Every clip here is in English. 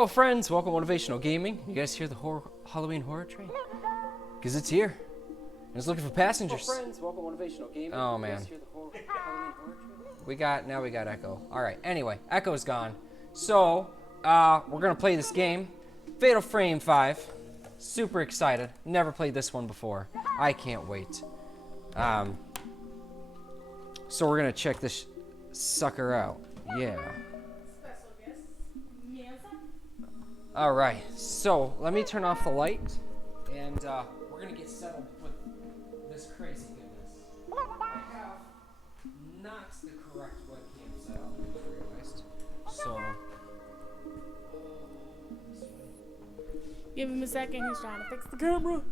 Hello friends, welcome to Motivational Gaming. You guys hear the Halloween horror train? Because it's here. And it's looking for passengers. Hello friends, welcome to Motivational Gaming. Oh man. You guys hear the Halloween horror train? Now we got Echo. Alright, anyway, Echo's gone. So, we're gonna play this game. Fatal Frame 5. Super excited. Never played this one before. I can't wait. So we're gonna check this sucker out. Yeah. Alright, so let me turn off the light, and we're going to get settled with this crazy goodness. I have not the correct webcam set up, I just realized. So, give him a second, he's trying to fix the camera.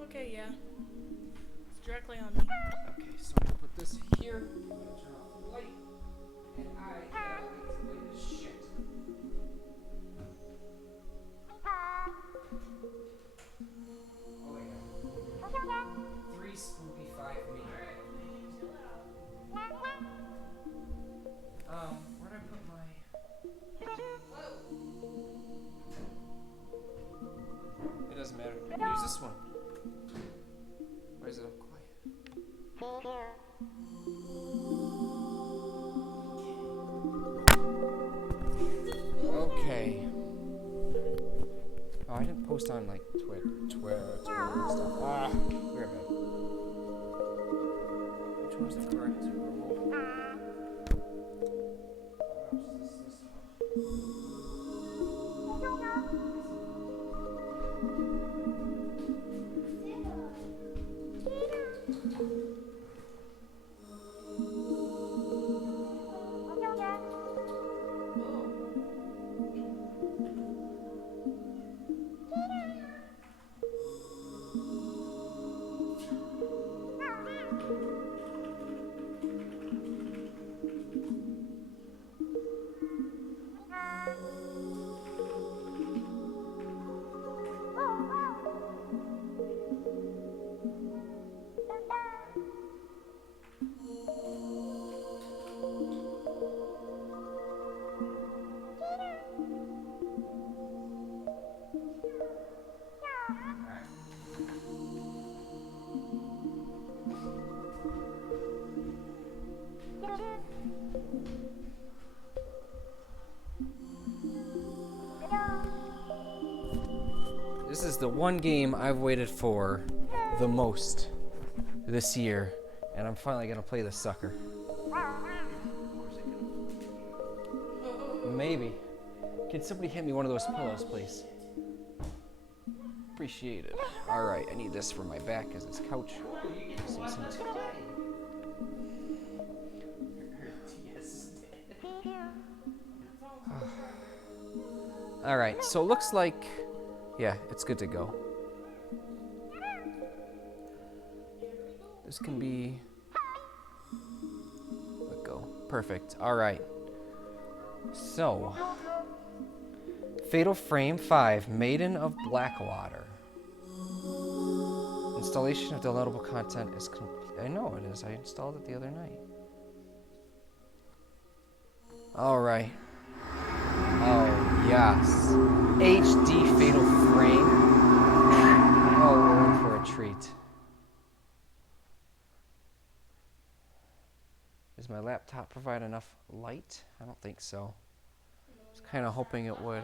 Okay, yeah. It's directly on me. Okay, so I'm gonna put this here. I'm gonna turn off the light, and I cannot wait to play this shit. Oh yeah. 3 spooky, 5 me. Where'd I put my? It doesn't matter. I can use this one. Why is it all quiet? Okay. Oh, I didn't post on like Twitter and stuff. We're bad. Which one's the correct remote? This This is the one game I've waited for the most this year, and I'm finally gonna play this sucker. Maybe. Can somebody hit me one of those pillows, please? Appreciate it. Alright, I need this for my back because it's couch. Alright, so it looks like, yeah, it's good to go. This can be, let go. Perfect. Alright. So, Fatal Frame 5, Maiden of Blackwater. Installation of downloadable content is complete. I know it is. I installed it the other night. Alright. Oh, yes. HD Fatal Frame. Oh, we're in for a treat. Does my laptop provide enough light? I don't think so. I was kind of hoping it would.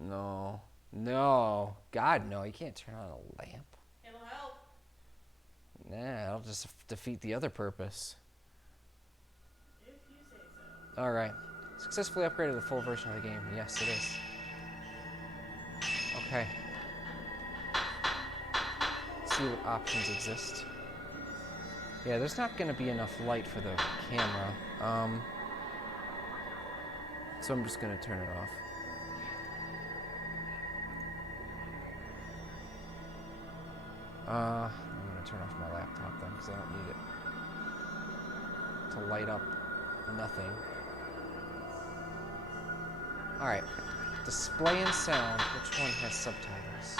No. No. God, no. You can't turn on a lamp. It'll help. Nah, it'll just defeat the other purpose. If you say so. Alright. Successfully upgraded the full version of the game. Yes, it is. Okay. Let's see what options exist. Yeah, there's not going to be enough light for the camera. So I'm just going to turn it off. I'm going to turn off my laptop then because I don't need it to light up nothing. Alright. Display and sound. Which one has subtitles?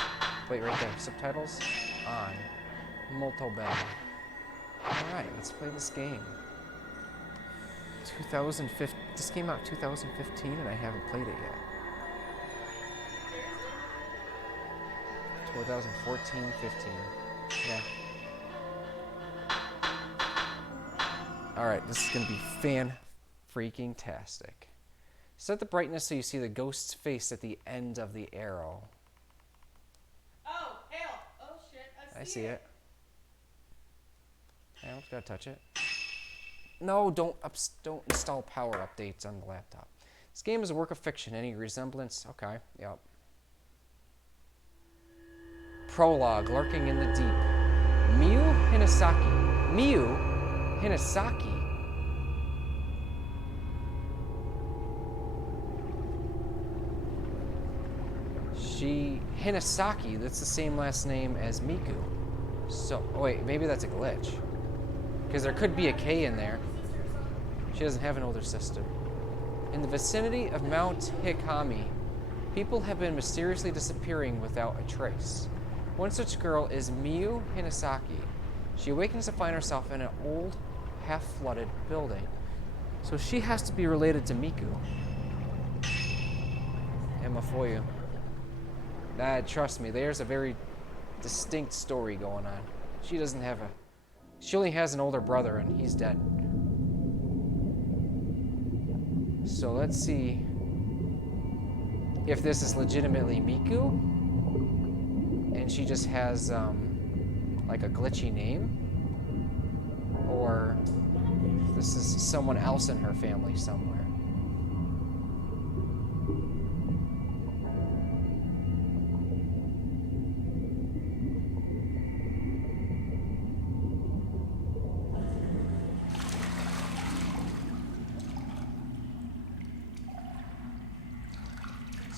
Wait, right there. Subtitles on. Molto bene. Alright, let's play this game. 2015. This came out 2015 and I haven't played it yet. 2014, 15. Yeah. Alright, this is gonna be fan-freaking-tastic. Set the brightness so you see the ghost's face at the end of the arrow. Oh, hell. Oh, shit. I see it. I don't gotta touch it. No, don't install power updates on the laptop. This game is a work of fiction. Any resemblance? Okay, yep. Prologue, lurking in the deep. Miyu Hinasaki. Miyu Hinasaki. Hinasaki, that's the same last name as Miku. So, oh wait, maybe that's a glitch. Because there could be a K in there. She doesn't have an older sister. In the vicinity of Mount Hikami, people have been mysteriously disappearing without a trace. One such girl is Miyu Hinasaki. She awakens to find herself in an old, half-flooded building. So she has to be related to Miku. Emma for you. Trust me, there's a very distinct story going on. She doesn't have a... She only has an older brother and he's dead. So let's see if this is legitimately Miku and she just has like a glitchy name, or if this is someone else in her family somewhere.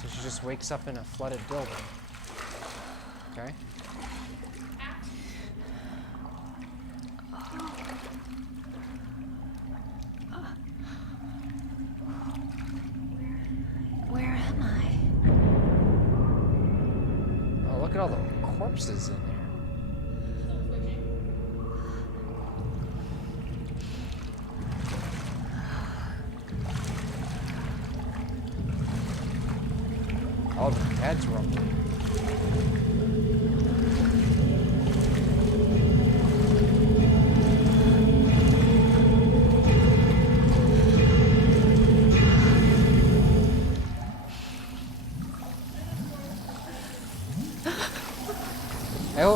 She just wakes up in a flooded building. Okay. Where am I? Oh, look at all the corpses in there. All the heads rumbling.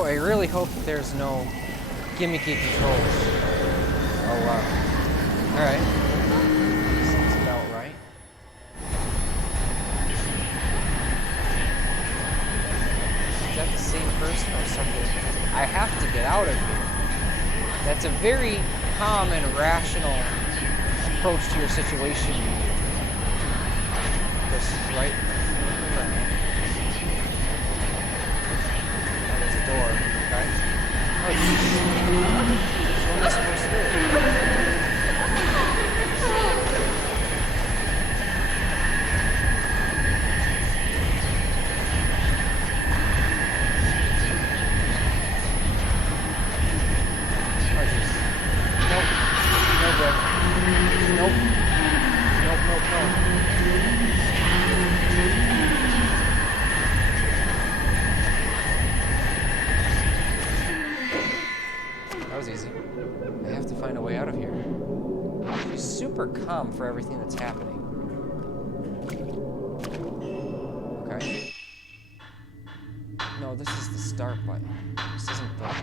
I really hope that there's no gimmicky controls. Oh wow. Alright. Sounds about right. Is that the same person or something? I have to get out of here. That's a very calm and rational approach to your situation. This is right. There's a door. Okay. Oh, what am I supposed to do? Calm for everything that's happening. Okay. No, this is the start button. This isn't the... I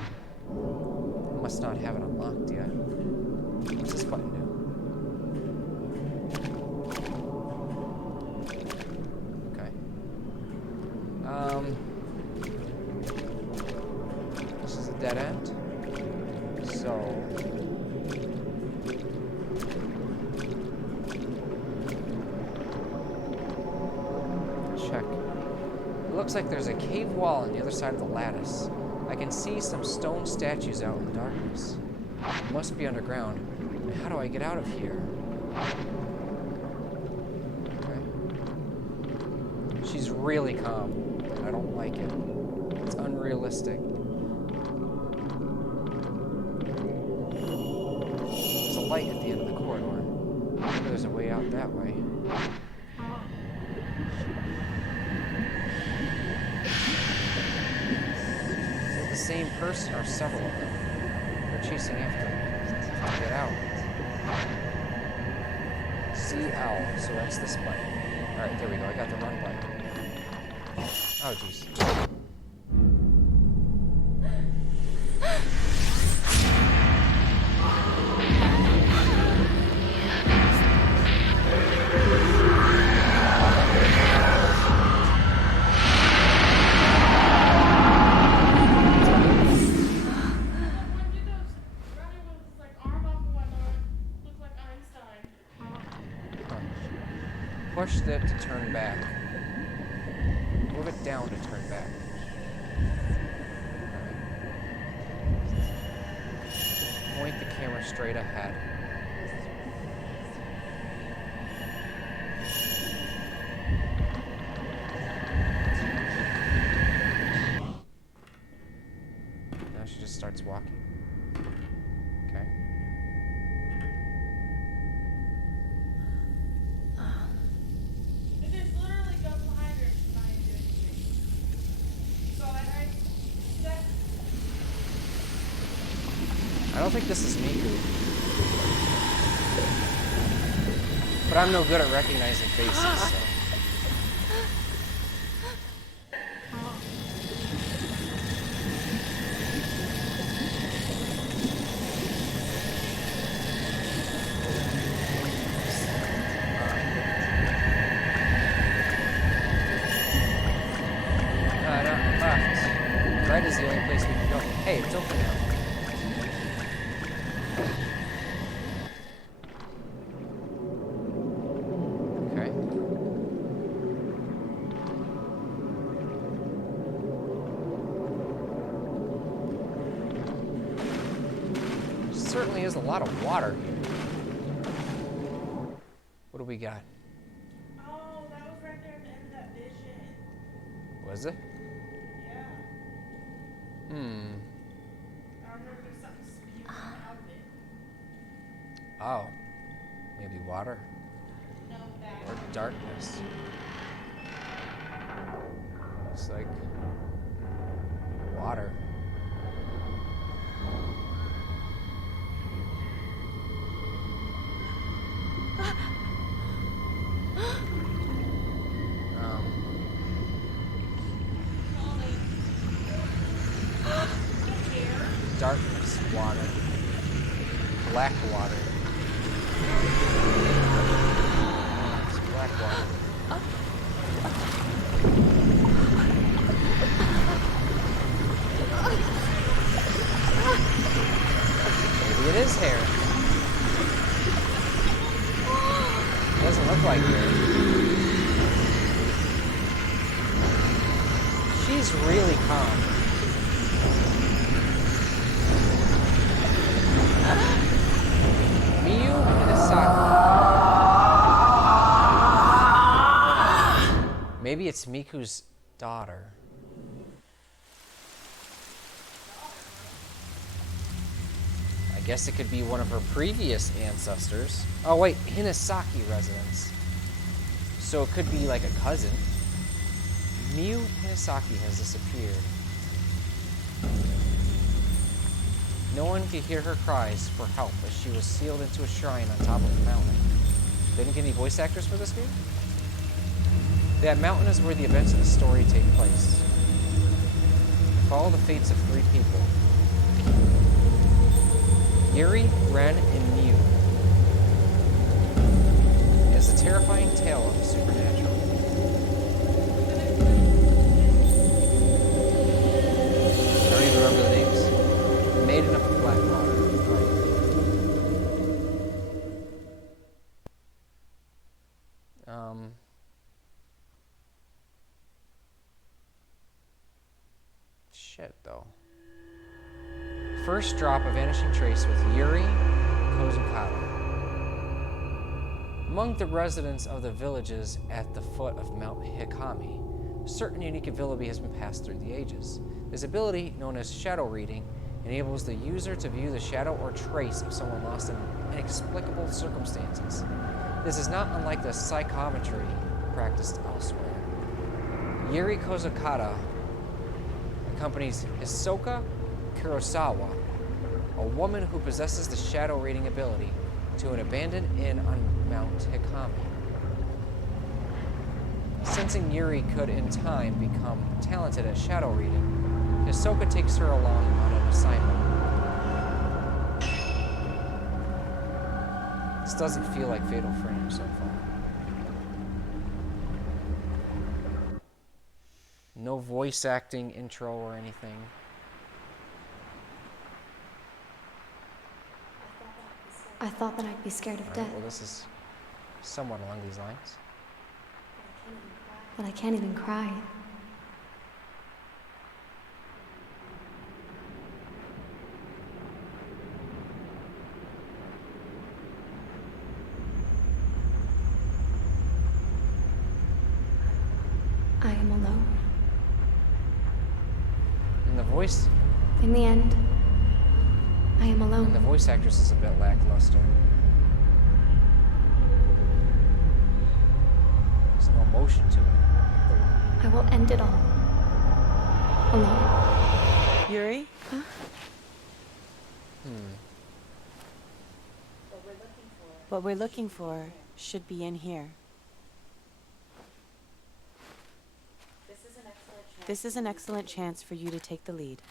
must not have it unlocked yet. What's this button do? Okay. This is a dead end. So... Looks like there's a cave wall on the other side of the lattice. I can see some stone statues out in the darkness. It must be underground. How do I get out of here? Okay. She's really calm, and I don't like it. It's unrealistic. There's a light at the end of the corridor. Maybe there's a way out that way. Is it the same person or several of them? They're chasing after me. Get out. CL, so that's this button. Alright, there we go. I got the run button. Oh, jeez. Push that to turn back. Move it down to turn back. Right. Point the camera straight ahead. Now she just starts walking. Okay. I don't think this is Miku. But I'm no good at recognizing faces, so. Left. Right is the only place we can go. Hey, it's open now. Certainly is a lot of water here. What do we got? Oh, that was right there at the end of that vision. Was it? Yeah. I remember there's something spewing out of it. Oh. Maybe water? No, that. Or darkness. Looks like water. Darkness, water, black water. It's black water. Maybe it is hair. It doesn't look like hair. She's really calm. Maybe it's Miku's daughter. I guess it could be one of her previous ancestors. Oh wait, Hinasaki residence. So it could be like a cousin. Miu Hinasaki has disappeared. No one could hear her cries for help as she was sealed into a shrine on top of a mountain. They didn't get any voice actors for this game? That mountain is where the events of the story take place. Follow the fates of 3 people. Yuri, Ren, and Miu. It is a terrifying tale of the supernatural. I don't even remember the names. Maiden of the Black Water. Shit, though. First drop of Vanishing Trace with Yuri Kozukata. Among the residents of the villages at the foot of Mount Hikami, a certain unique ability has been passed through the ages. This ability, known as shadow reading, enables the user to view the shadow or trace of someone lost in inexplicable circumstances. This is not unlike the psychometry practiced elsewhere. Yuri Kozukata accompanies Hisoka Kurosawa, a woman who possesses the shadow reading ability, to an abandoned inn on Mount Hikami. Sensing Yuri could in time become talented at shadow reading, Hisoka takes her along on an assignment. This doesn't feel like Fatal Frame so far. No voice acting intro or anything. I thought that I'd be scared of All right, death, well, this is somewhat along these lines. but I can't even cry. I am alone. And the voice, In the end, I am and the alone. voice actress is a bit lackluster. There's no emotion to it. I will end it all. Alone. Yuri? What we're looking for should be in here. This is an excellent chance for you to take the lead.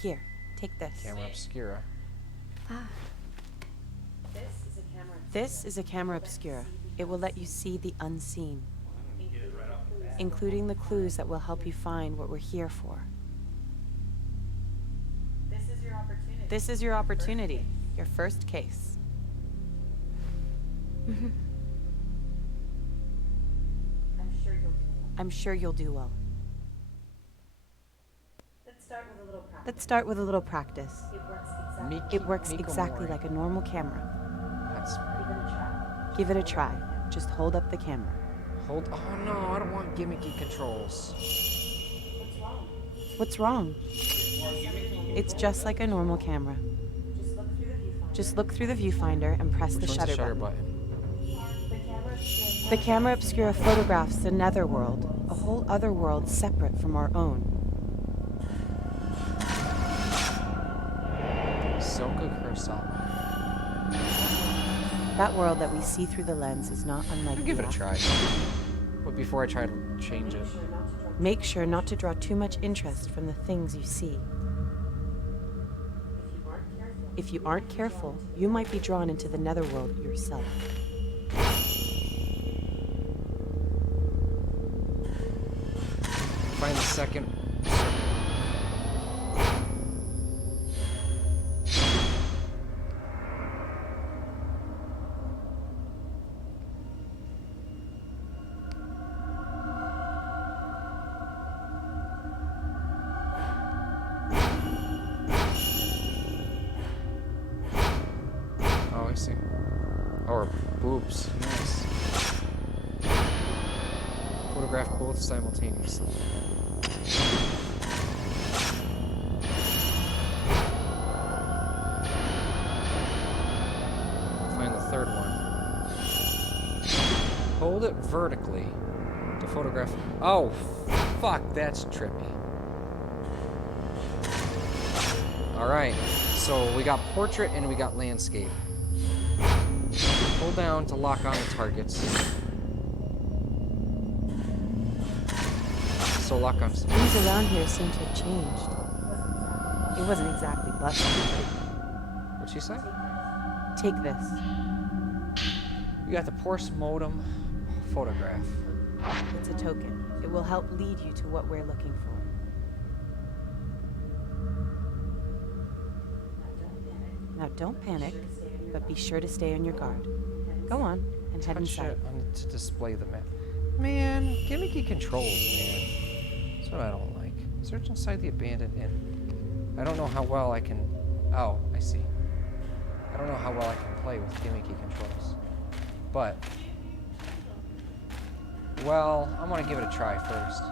Here, take this. Camera obscura. Ah, This is a camera obscura. It will let you see the unseen, including the clues that will help you find what we're here for. This is your opportunity, your first case. I'm sure you'll do well. Let's start with a little practice. It works exactly like a normal camera. That's Give it a try. Just hold up the camera. hold. Oh no, I don't want gimmicky controls. What's wrong? It's just like a normal camera. Just look through the viewfinder and press Which the one's shutter the shutter button. button? The camera obscura photographs the netherworld, a whole other world separate from our own. Soka Kurosawa. That world that we see through the lens is not unlike I'll give the it a try. But before I try to change it, Make sure not to draw too much interest from the things you see. If you aren't careful, you might be drawn into the netherworld yourself. find the second. Oh, I see. Or boobs. Nice. Photograph both simultaneously. Find the third one. Hold it vertically to photograph. Oh, fuck, that's trippy. Alright, so we got portrait and we got landscape. Hold down to lock on the targets. So lock on. Things around here seem to have changed. It wasn't exactly busted, What'd she say? but take this. You got the Porsche modem photograph. It's a token. It will help lead you to what we're looking for. Now don't panic, but be sure to stay on your guard. Go on and head Touch inside. it to display the map. Man, gimmicky controls, man. That's what I don't like. Search inside the abandoned inn. I don't know how well I can. Oh, I see. I don't know how well I can play with gimmicky controls. but... Well, I'm gonna give it a try first.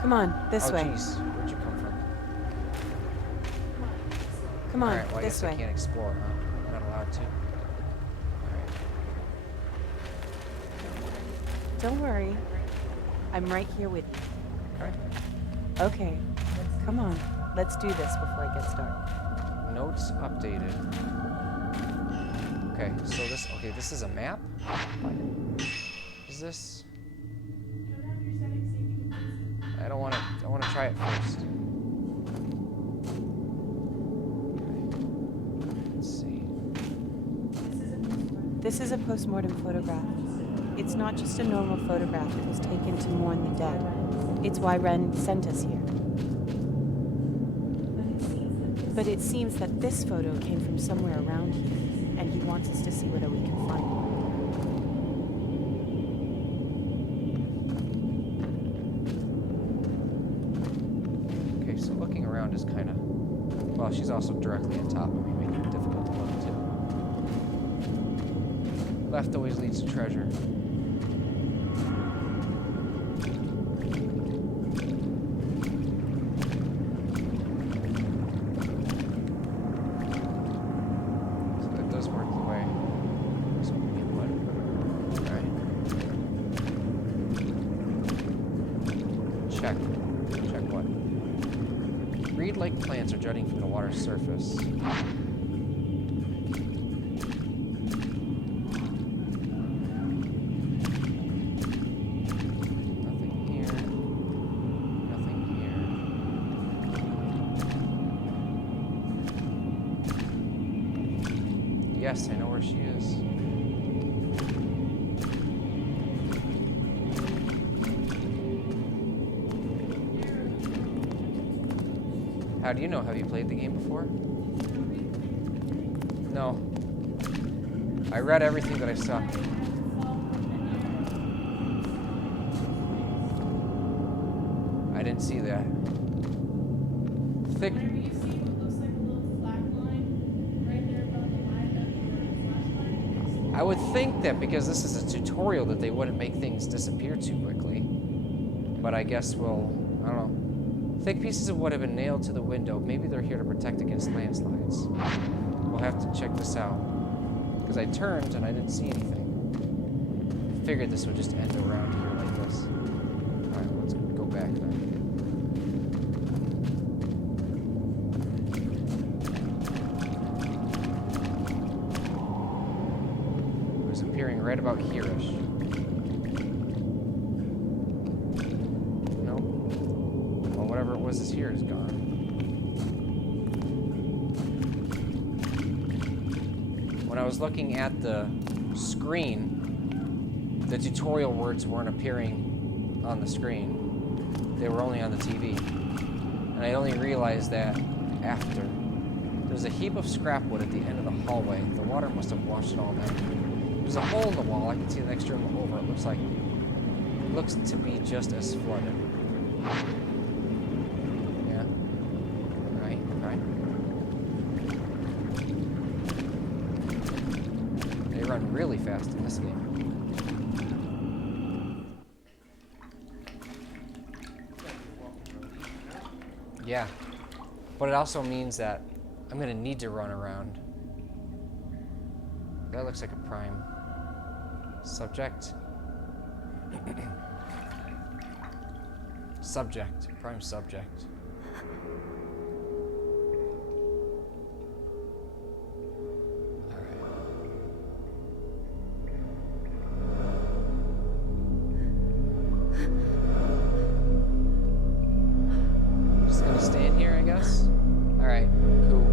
Come on, this way. Oh, jeez. Where'd you come from? Come on, Alright, well, I this guess way. I can't explore, huh? I'm not allowed to. Alright. Don't worry. I'm right here with you. Okay. Okay, come on. Let's do this before it gets dark. Notes updated. Okay, so this is a map? Is this? I wanna try it first. Okay. Let's see. This is a postmortem photograph. It's not just a normal photograph that was taken to mourn the dead. It's why Ren sent us here. But it seems that this photo came from somewhere around here, and he wants us to see whether we can find it. Okay, so looking around is kind of... Well, she's also directly on top of me, making it difficult to look, too. Left always leads to treasure. So that does work the way. So we get what? Alright. Check. Check what? Reed-like plants are jutting from the water's surface. Nothing here. Nothing here. Yes, I know where she is. How do you know? Have you played the game before? No. I read everything that I saw. I didn't see that. Thick. Whenever you see what looks like a little flag line right there above the light that the flashlight is. I would think that because this is a tutorial that they wouldn't make things disappear too quickly. But I guess we'll... I don't know. Thick pieces of wood have been nailed to the window. Maybe they're here to protect against landslides. We'll have to check this out. Because I turned and I didn't see anything. Figured this would just end around here like this. Alright, let's go back then. It was appearing right about here-ish. Whatever it was this here is gone. When I was looking at the screen, the tutorial words weren't appearing on the screen. They were only on the TV. And I only realized that after. There's a heap of scrap wood at the end of the hallway. The water must have washed it all down. There's a hole in the wall. I can see the next room over. It looks to be just as flooded. Run really fast in this game. Yeah, but it also means that I'm gonna need to run around. That looks like a prime subject. Prime subject. Alright, cool.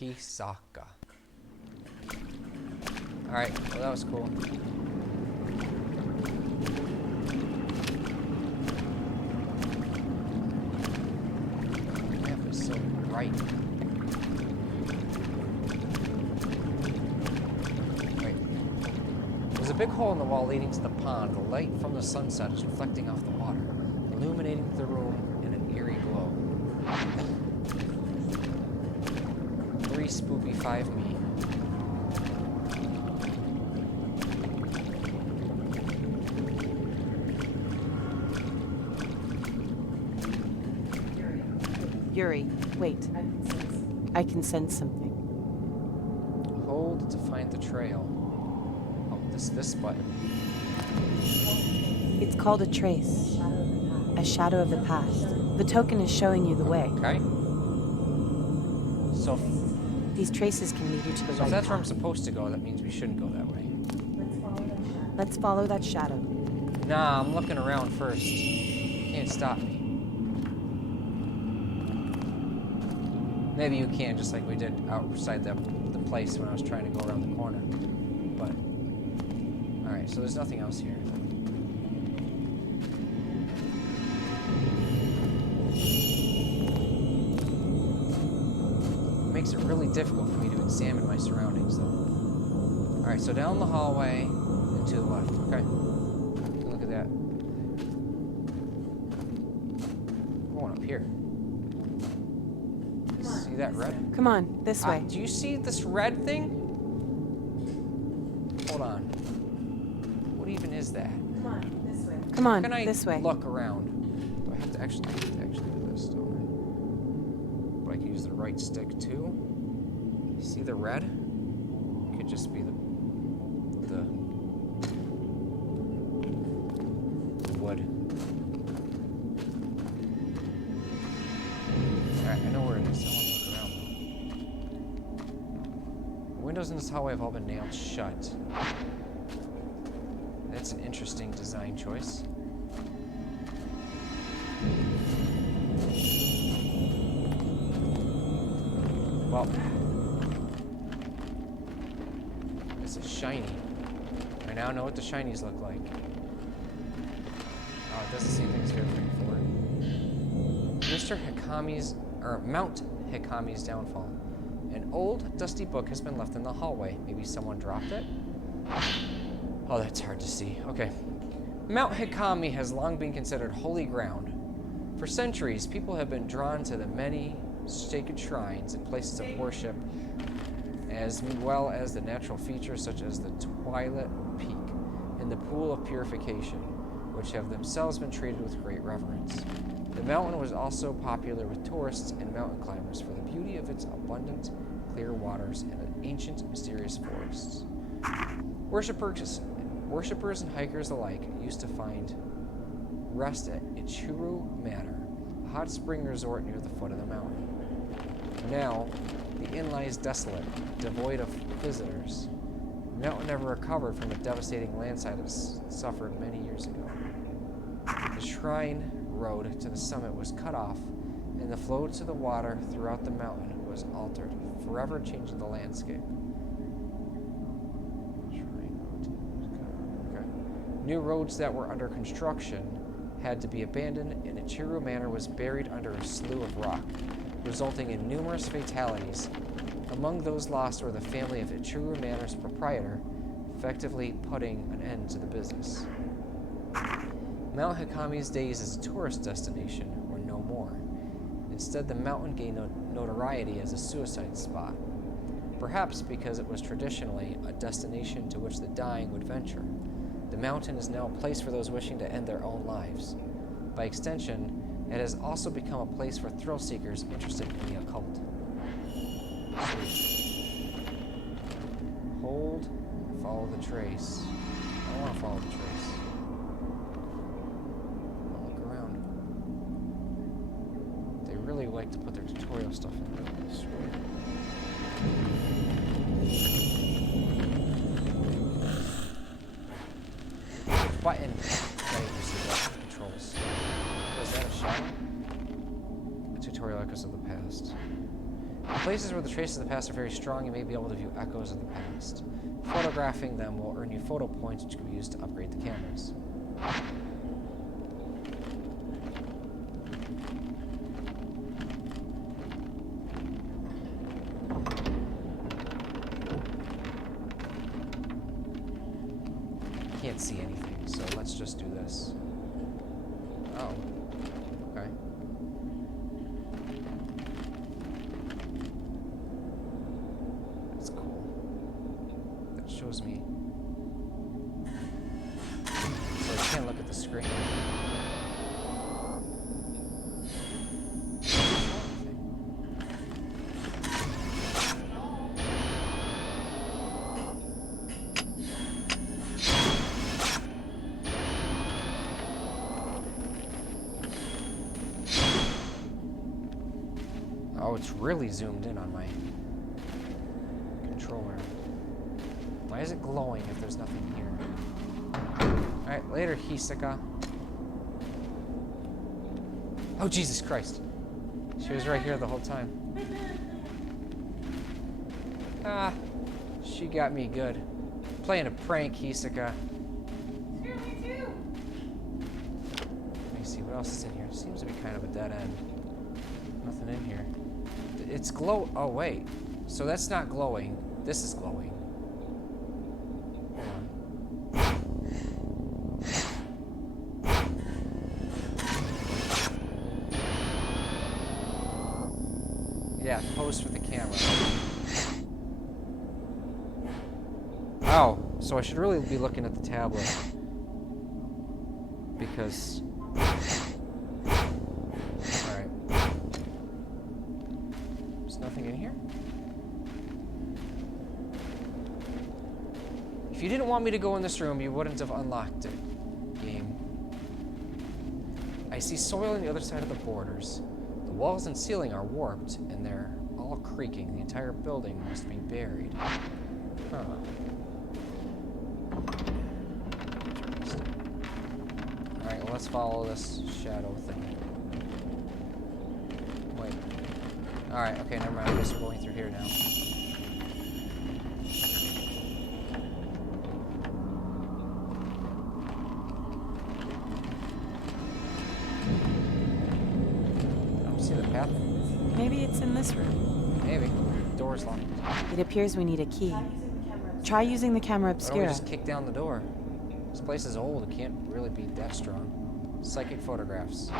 Hisaka. Alright, well that was cool. The map is so bright. a big hole in the wall leading to the pond. The light from the sunset is reflecting off the water, illuminating the room in an eerie glow. 3 spoopy 5 me. Yuri, wait. I can sense something. Hold to find the trail. Oh, this button. It's called a trace. A shadow of the past. The token is showing you the way. Okay. So, These traces can lead you to the so right if that's where I'm path. supposed to go, that means we shouldn't go that way. Let's follow that shadow. Nah, I'm looking around first. Can't stop me. Maybe you can, just like we did outside the place when I was trying to go around the corner. But, alright, so there's nothing else here. It makes it really difficult for me to examine my surroundings, though. Alright, so down the hallway and to the left. Okay. Look at that. I'm going up here. See that red? Come on, this way. Do you see this red thing? Hold on. What even is that? Come on, Can I this way. look around? Do I have to actually do this, don't I? But I can use the right stick too. See the red? Could just be the wood. Alright, I know where it is. I want to look around though. The windows in this hallway have all been nailed shut. That's an interesting design choice. Well, this is shiny. I now know what the shinies look like. Oh, it does the same thing as we were looking for. Mr. Hikami's, or Mount Hikami's downfall. An old, dusty book has been left in the hallway. Maybe someone dropped it? Oh, that's hard to see. Okay. Mount Hikami has long been considered holy ground. For centuries, people have been drawn to the many sacred shrines and places of worship, as well as the natural features such as the Twilight Peak and the Pool of Purification, which have themselves been treated with great reverence. The mountain was also popular with tourists and mountain climbers for the beauty of its abundant, clear waters and ancient, mysterious forests. Worshippers and hikers alike used to find rest at Ichiro Manor, a hot spring resort near the foot of the mountain. Now, the inn lies desolate, devoid of visitors. The mountain never recovered from the devastating landslide it suffered many years ago. The shrine road to the summit was cut off, and the flow to the water throughout the mountain was altered, forever changing the landscape. New roads that were under construction had to be abandoned, and Ichiro Manor was buried under a slough of rock, resulting in numerous fatalities. Among those lost were the family of Ichiro Manor's proprietor, effectively putting an end to the business. Mount Hikami's days as a tourist destination were no more. Instead, the mountain gained notoriety as a suicide spot, perhaps because it was traditionally a destination to which the dying would venture. The mountain is now a place for those wishing to end their own lives. By extension, it has also become a place for thrill seekers interested in the occult. Sweet. Hold and follow the trace. I want to follow the trace. I'll look around. They really like to put their tutorial stuff in there. I swear. Button. Right, you see that controls. Was that a shadow? Tutorial echoes of the past. In places where the traces of the past are very strong, you may be able to view echoes of the past. Photographing them will earn you photo points, which can be used to upgrade the cameras. see anything, so let's just do this. Oh. Okay. That's cool. That shows me. So I can't look at the screen. Oh, it's really zoomed in on my controller. Why is it glowing if there's nothing here? Alright, later, Hisaka. Oh, Jesus Christ. She was right here the whole time. Ah, she got me good. Playing a prank, Hisaka. Scare me too. Let me see, what else is in here? It seems to be kind of a dead end. Nothing in here. It's glow. Oh, wait. So that's not glowing. This is glowing. Hold on. Yeah, pose for the camera. Oh, so I should really be looking at the tablet. Because... Alright. There's nothing in here? If you didn't want me to go in this room, you wouldn't have unlocked it, game. I see soil on the other side of the borders. The walls and ceiling are warped, and they're all creaking. The entire building must be buried. Huh. Alright, well, let's follow this shadow thing. Wait. Alright, okay, never mind. I guess we're going through here now. I don't see the path. Maybe it's in this room. Maybe. The door's locked. It appears we need a key. Try using the camera Why don't we obscura. just kick down the door? This place is old. It can't really be that strong. Psychic photographs.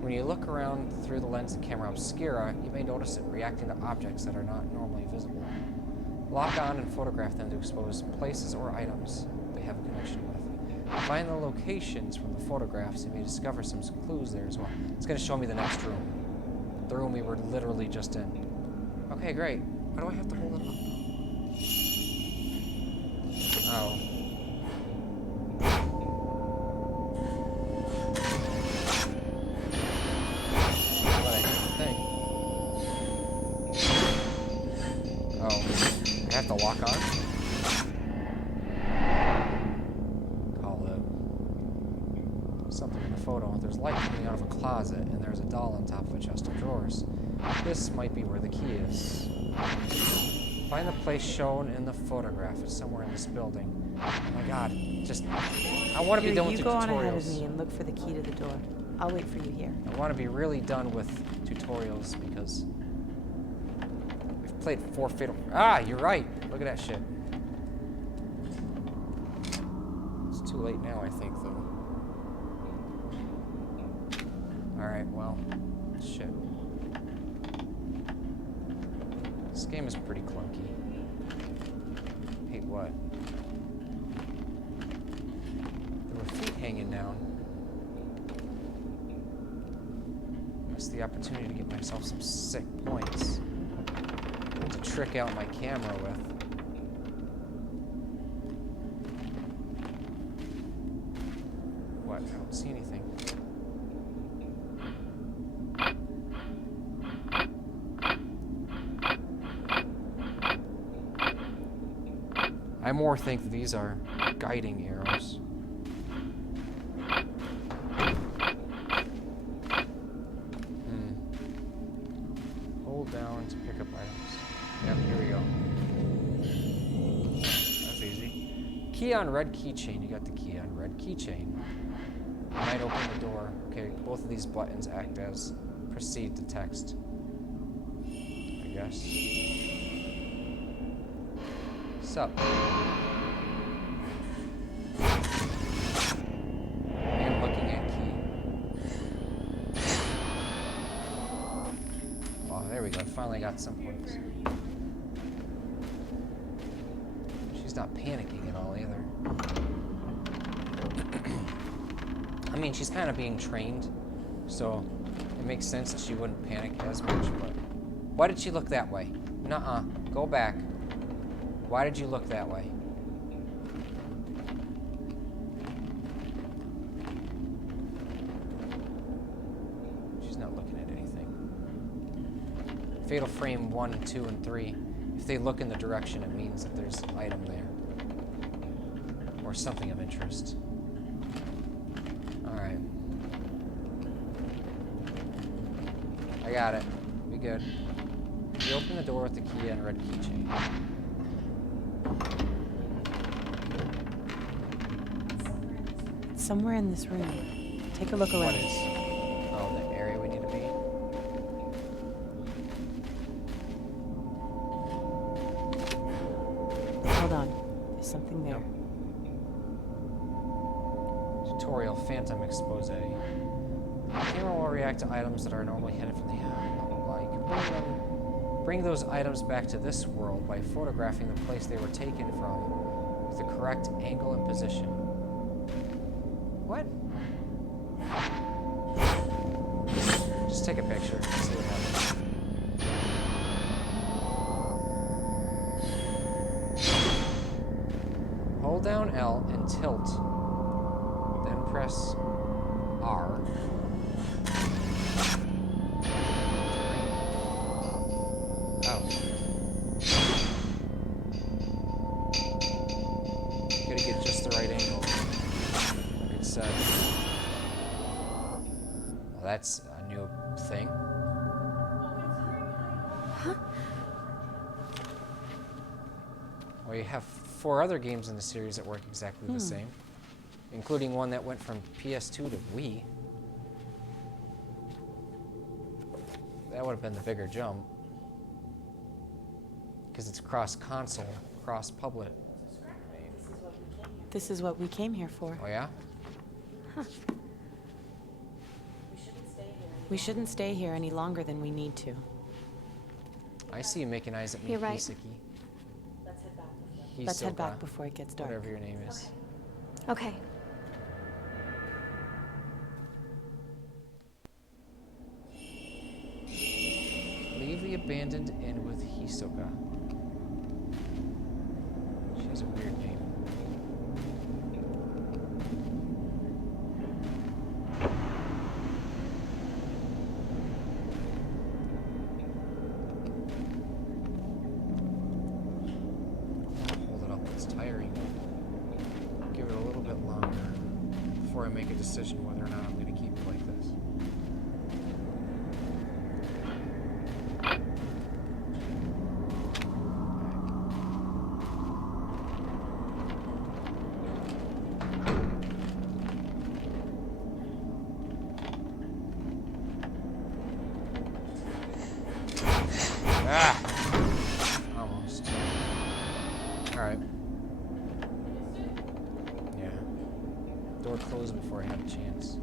When you look around through the lens of camera obscura, you may notice it reacting to objects that are not normally visible. Lock on and photograph them to expose places or items they have a connection with. Find the locations from the photographs. You may discover some clues there as well. It's going to show me the next room. The room we were literally just in. Okay, great. Why do I have to hold it up? Oh. What I think. Oh. I have to lock on? Call it. Something in the photo. There's light coming out of a closet, and there's a doll on top of a chest of drawers. This might be where the key is. Find the place shown in the photograph. It's somewhere in this building. Oh my god. Just... I want to be done with you the go on ahead of tutorials. me and look for the key to the door. I'll wait for you here. I want to be really done with tutorials because... I've played 4 Fatal... Ah, you're right! Look at that shit. It's too late now, I think, though. Alright, well... Shit. This game is pretty clunky. Hey, what? There were feet hanging down. Missed the opportunity to get myself some sick points to trick out my camera with. What? I don't see anything. I more think that these are guiding arrows. Hold down to pick up items. Yep, here we go. That's easy. Key on red keychain. You got the key on red keychain. Might open the door. Okay, both of these buttons act as proceed to text. I guess. Sup? go. I finally got some points. She's not panicking at all either. I mean, she's kind of being trained, so it makes sense that she wouldn't panic as much, but... Why did she look that way? Nuh-uh. Go back. Why did you look that way? She's not looking at anything. Fatal frame 1, 2, and 3. If they look in the direction, it means that there's an item there. Or something of interest. Alright. I got it. Be good. You open the door with the key and a red keychain. It's somewhere in this room. Take a look around. What is? Oh, the area we need to be? Hold on. There's something there. Tutorial Phantom Expose. The camera will react to items that are normally hidden from the bring those items back to this world by photographing the place they were taken from with the correct angle and position. What? Just take a picture and see what happens. Hold down L and tilt. Then press R. Oh. Gotta get just the right angle. Like it said. Well, that's a new thing. Huh? Well, you have 4 other games in the series that work exactly the same, including one that went from PS2 to Wii. That would have been the bigger jump. Because it's cross-console, cross-public. This is what we came here for. Oh, yeah? Huh. We shouldn't stay here any longer than we need to. I see you making eyes at me, You're right. Hisaki. Let's head back Hisoka, before it gets dark. whatever your name is. Okay. Leave the abandoned inn with Hisoka. She has a weird name. Hold it up, it's tiring. Give it a little bit longer before I make a decision whether or not I'm going to keep it like this. Almost. Alright. Yeah. Door closed before I had a chance.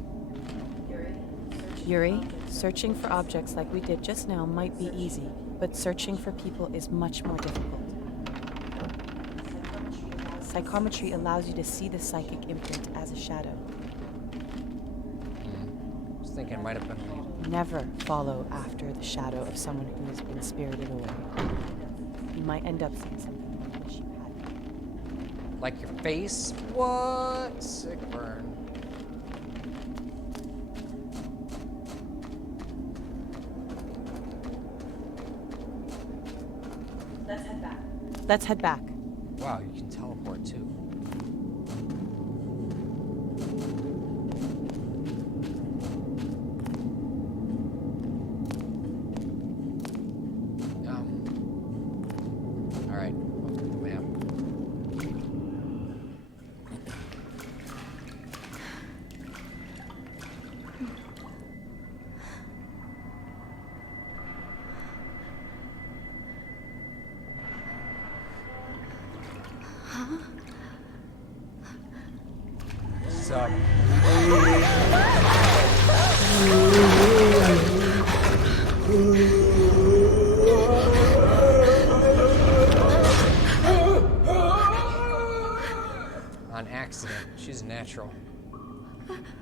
Yuri, searching for objects like we did just now might be easy, but searching for people is much more difficult. Psychometry allows you to see the psychic imprint as a shadow. I was thinking it might have been a lead. Never follow after the shadow of someone who has been spirited away. You might end up seeing something you wish you hadn't. Like your face? What? Sick burn. Let's head back. Wow, you can teleport too. Alright, open the map.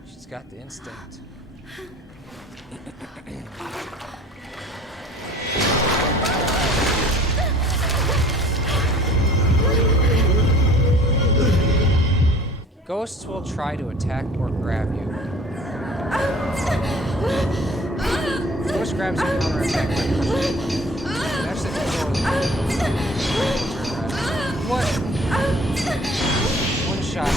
She's got the instinct. Ghosts will try to attack or grab you. Ghost grabs you counterattack by pushing. That's the control. What? One shot.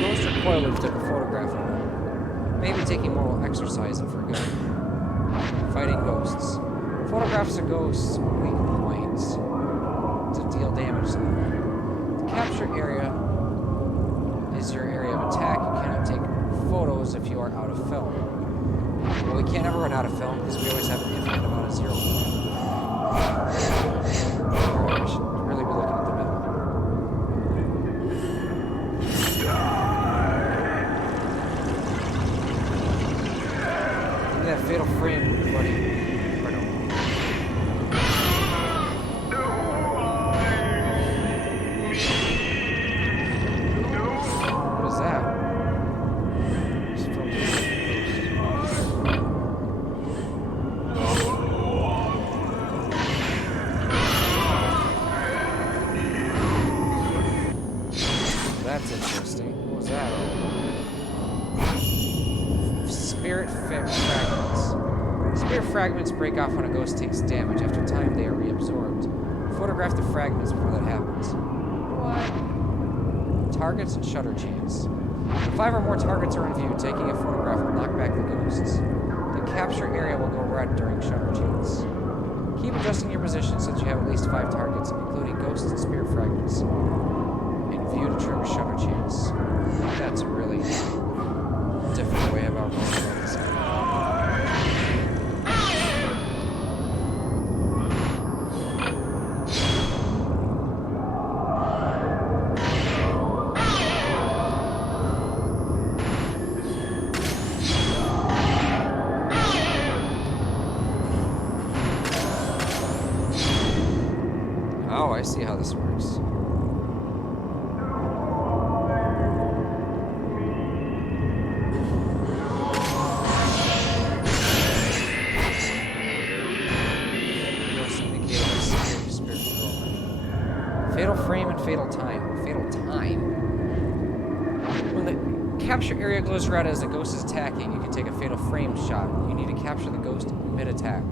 Ghost recoil if you took a photograph of him. Maybe taking moral exercising for good. Fighting ghosts. Photographs of ghosts weak points to deal damage to them. The capture area is your area of attack. You cannot take photos if you are out of film. Well, we can't ever run out of film because we always have an infinite amount of 0 point. Alright, I should really be looking at the middle. Give me that fatal frame, buddy. Or no. What is that? Just from the That's interesting. What was that all about? Spirit fragments. Spirit fragments break off when a ghost takes damage. After time, they are reabsorbed. Photograph the fragments before that happens. What? Targets and shutter chains. If 5 or more targets are in view, taking a photograph will knock back the ghosts. The capture area will go red during shutter chains. Keep adjusting your position so that you have at least 5 targets, including ghosts and spirit fragments, in view to trigger shutter chains. That's a really different way about going about this. Oh, I see how this works. Fatal frame and fatal time. Fatal time? When the capture area glows red as the ghost is attacking, you can take a fatal frame shot. You need to capture the ghost mid-attack.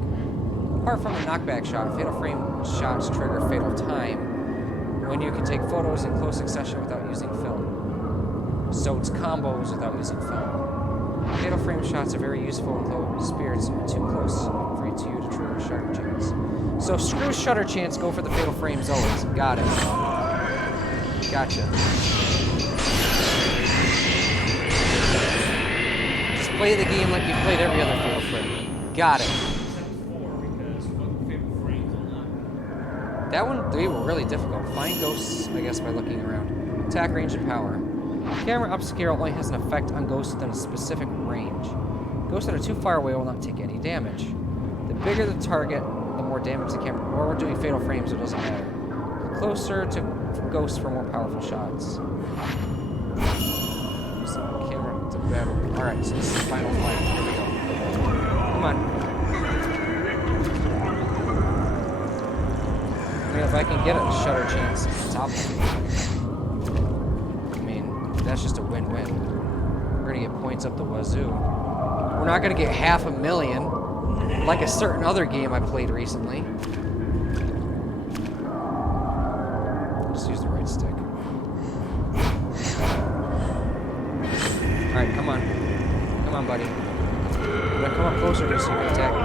Apart from the knockback shot, fatal frame shots trigger fatal time when you can take photos in close succession without using film. So it's combos without using film. Fatal frame shots are very useful when close spirits are too close for you to trigger shutter chains. So screw shutter chance, go for the fatal frames always. Got it. Gotcha. Just play the game like you played every other fatal frame. Got it. That one, they were really difficult. Find ghosts, I guess, by looking around. Attack range and power. Camera upscale only has an effect on ghosts within a specific range. Ghosts that are too far away will not take any damage. The bigger the target, the more damage the camera. Or we're doing fatal frames, so it doesn't matter. Closer to ghosts for more powerful shots. Use the camera to battle. Alright, so this is the final fight. Here we go. Come on. I mean, if I can get a shutter chance at the top of it, I mean, that's just a win-win. We're gonna get points up the wazoo. We're not gonna get 500,000. Like a certain other game I played recently. Just use the right stick. Alright, come on. Come on, buddy. Now come up closer just so you can attack me.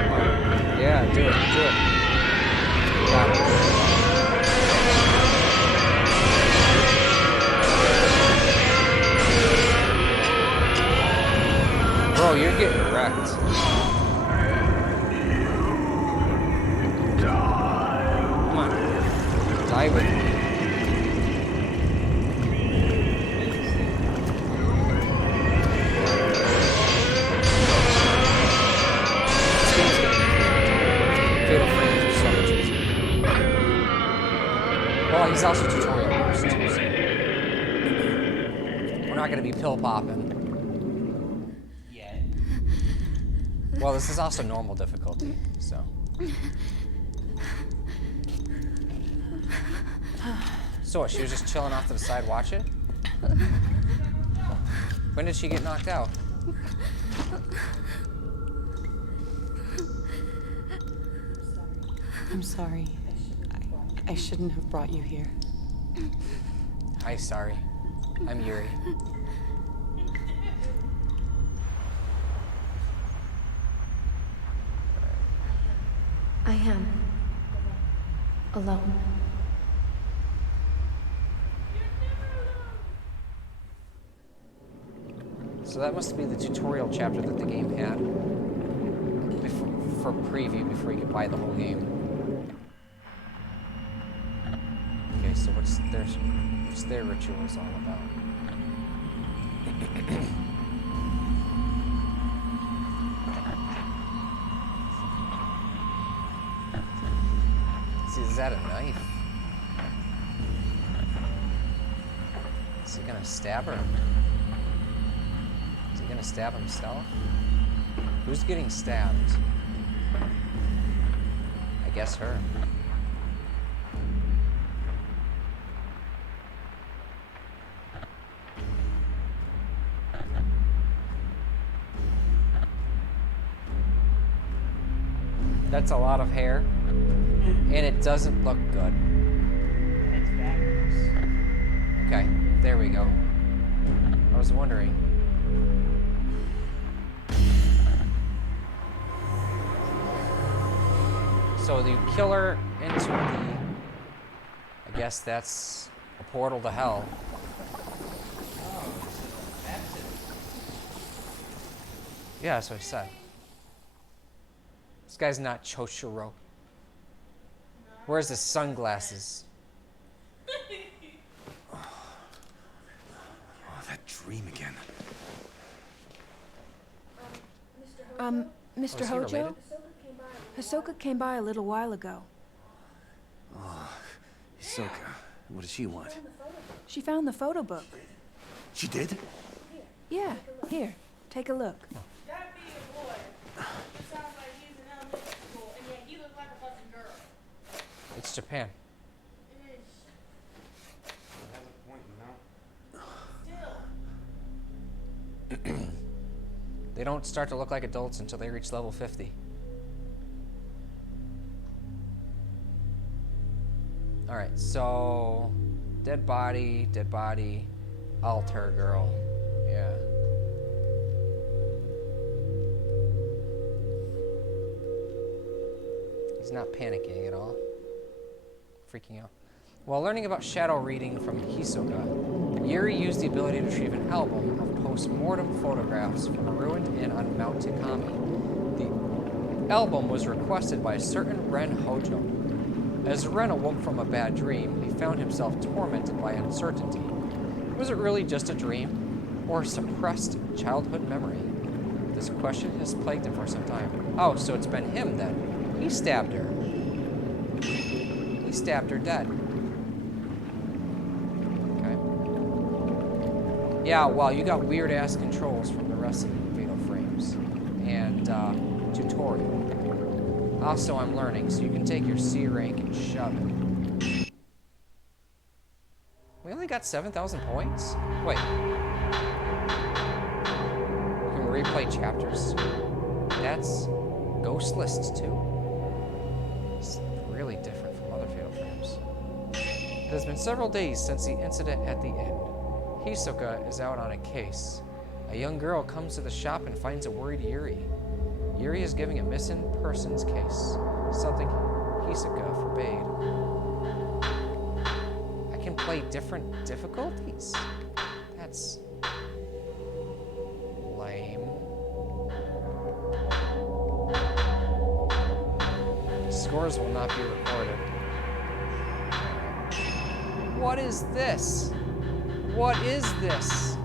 Come on. Yeah, do it, do it. Got it. Bro, you're getting wrecked. Come on. Die with me. This game's gonna be fatal frames are so much easier. Well, he's also tutorial host too, so. not gonna be pill popping. Yet. Well, this is also normal difficulty, so. So what, she was just chilling off to the side watching? When did she get knocked out? I'm sorry. I shouldn't have brought you here. Hi, sorry. I'm Yuri. I am alone. So that must be the tutorial chapter that the game had for preview before you could buy the whole game. Okay, so what's their rituals all about? See, is that a knife? Is he gonna stab her? Is he gonna stab himself? Who's getting stabbed? I guess her. That's a lot of hair, and it doesn't look good. Head's backwards. Okay, there we go. I was wondering. So you kill her into the... I guess that's a portal to hell. Oh, so that's it. Yeah, that's what I said. This guy's not Choshiro. Where's his sunglasses? Oh, that dream again. Mr. is he Hojo? related? Hisoka came by a little while ago. Oh, Hisoka. What does she want? She found the photo book. She did? Yeah, here, take a look. Gotta be a boy. It sounds like he's in elementary school, and yet he looks like a fucking girl. It's Japan. It is Has a point, you know? still. They don't start to look like adults until they reach level 50. Alright, so... dead body, altar girl. Yeah. He's not panicking at all. Freaking out. While learning about shadow reading from Hisoka, Yuri used the ability to retrieve an album of post-mortem photographs from a ruined inn on Mount Takami. The album was requested by a certain Ren Hojo. As Ren awoke from a bad dream, he found himself tormented by uncertainty. Was it really just a dream, or a suppressed childhood memory? This question has plagued him for some time. Oh, so it's been him then. He stabbed her. He stabbed her dead. Okay. Yeah, well, you got weird-ass controls from the rest of the Fatal Frames. And, tutorial. Also, I'm learning, so you can take your C rank and shove it. We only got 7,000 points? Wait. You can replay chapters? That's Ghost Lists, too? It's really different from other Fatal Frames. It has been several days since the incident at the inn. Hisoka is out on a case. A young girl comes to the shop and finds a worried Yuri. Yuri is giving a missing persons case, something Hisoka forbade. I can play different difficulties? That's lame. Scores will not be recorded. What is this? What is this?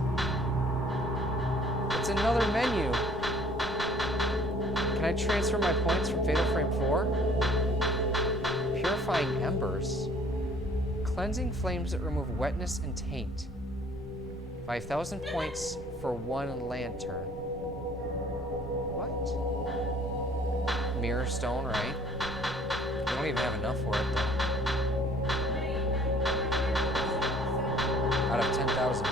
It's another menu. Can I transfer my points from Fatal Frame 4? Purifying embers. Cleansing flames that remove wetness and taint. 5,000 points for one lantern. What? Mirror stone, right? You don't even have enough for it though. Out of 10,000.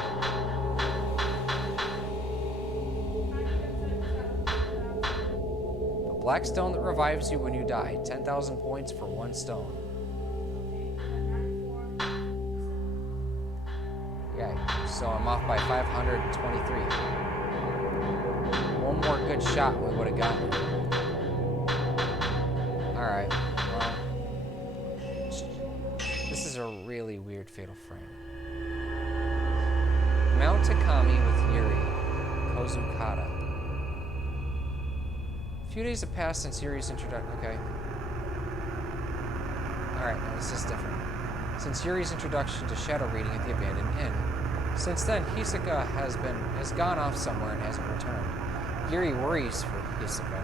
The black stone that revives you when you die. 10,000 points for one stone. Yeah, so I'm off by 523. One more good shot and we would have gotten it. Alright, well. This is a really weird fatal frame. Mount Takami with Yuri, Kozukata. A few days have passed since Yuri's introduction. Okay. Alright, now this is different. Since Yuri's introduction to shadow reading at the abandoned inn. Since then, Hisoka has gone off somewhere and hasn't returned. Yuri worries for Hisoka,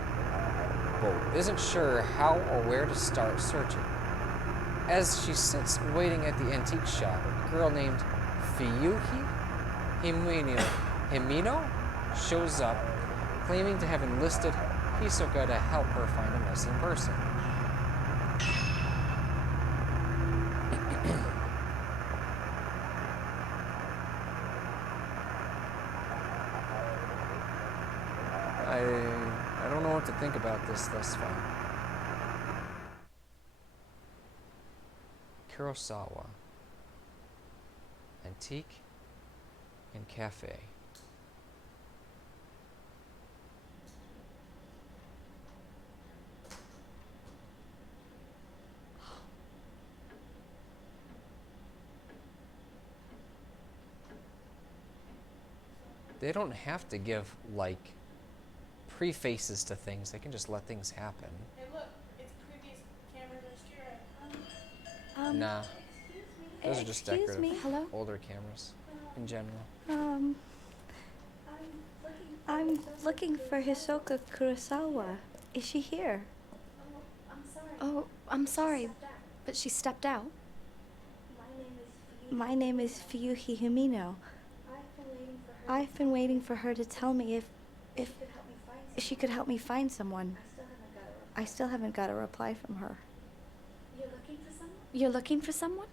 but isn't sure how or where to start searching. As she sits waiting at the antique shop, a girl named Fuyuhi Himino shows up, claiming to have enlisted Hisoka to help her find a missing person. I don't know what to think about this thus far. Kurosawa. Antique and cafe. They don't have to give, like, prefaces to things. They can just let things happen. Hey, look, it's previous cameras obscura. Nah. Those are just Excuse decorative. me. Hello? Older cameras, in general. I'm looking for Hisoka Kurosawa. Is she here? Oh, I'm sorry, but she stepped out. My name is Fuyuhi Himino. I've been waiting for her to tell me if she could help me find someone. I still haven't got a reply from her. You're looking for someone?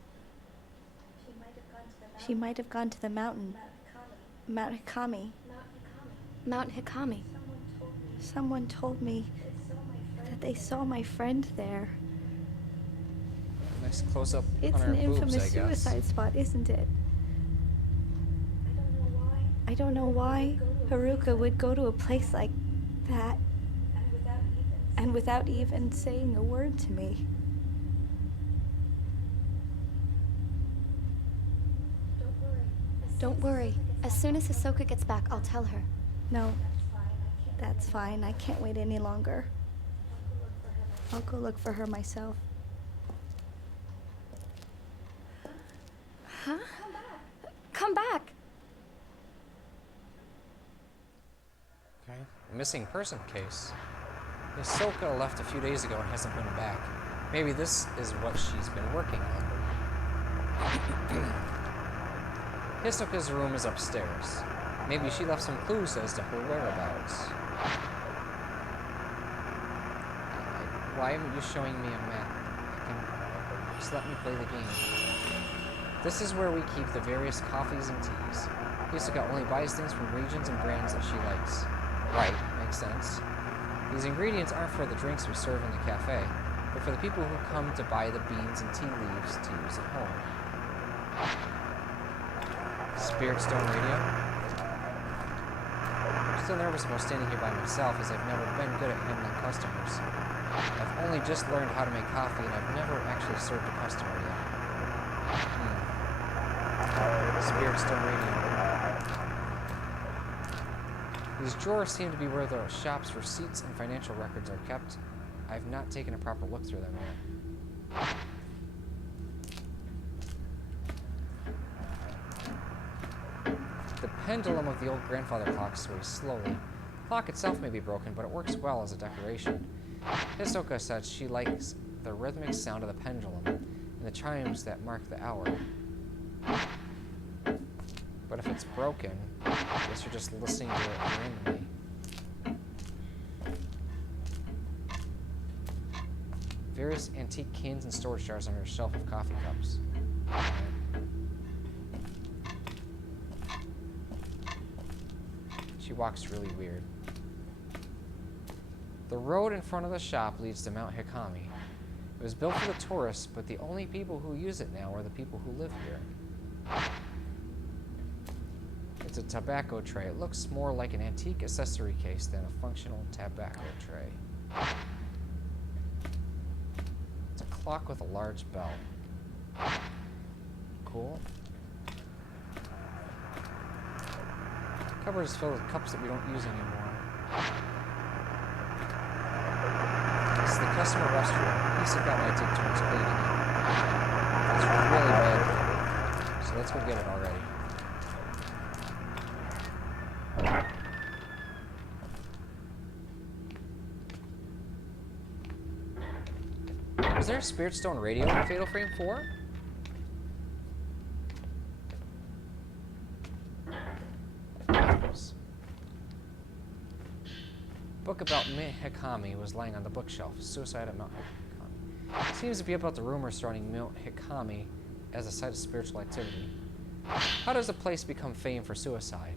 She might have gone to the mountain. Mount Hikami. Mount Hikami. Someone told me that they saw my friend there. Nice close up It's on her an boobs, infamous I guess. suicide spot, isn't it? I don't know why Haruka would go to a place like that and without even saying a word to me. Don't worry. As soon as Hisoka gets back, I'll tell her. No, that's fine. I can't wait any longer. I'll go look for her myself. Huh? Come back! Okay. A missing person case. Hisoka left a few days ago and hasn't been back. Maybe this is what she's been working on. Hisoka's room is upstairs. Maybe she left some clues as to her whereabouts. Why aren't you showing me a map? Just let me play the game. This is where we keep the various coffees and teas. Hisoka only buys things from regions and brands that she likes. Right, makes sense. These ingredients aren't for the drinks we serve in the cafe, but for the people who come to buy the beans and tea leaves to use at home. Spirit Stone Radio. I'm still nervous about standing here by myself as I've never been good at handling customers. I've only just learned how to make coffee and I've never actually served a customer yet. Spirit Stone Radio. These drawers seem to be where the shop's receipts and financial records are kept. I've not taken a proper look through them yet. The pendulum of the old grandfather clock sways slowly. The clock itself may be broken, but it works well as a decoration. Hisoka said she likes the rhythmic sound of the pendulum and the chimes that mark the hour. But if it's broken, I guess you're just listening to it randomly. Various antique cans and storage jars under a shelf of coffee cups. She walks really weird. The road in front of the shop leads to Mount Hikami. It was built for the tourists, but the only people who use it now are the people who live here. It's a tobacco tray. It looks more like an antique accessory case than a functional tobacco tray. It's a clock with a large bell. Cool. The cupboard is filled with cups that we don't use anymore. This is the customer restroom. He said that I did towards cleaning it. It's really bad. So let's go get it already. Was there a Spirit Stone radio in Fatal Frame 4? Book about Hikami was lying on the bookshelf. Suicide at Mount Hikami. Seems to be about the rumors surrounding Mount Hikami as a site of spiritual activity. How does a place become famed for suicide?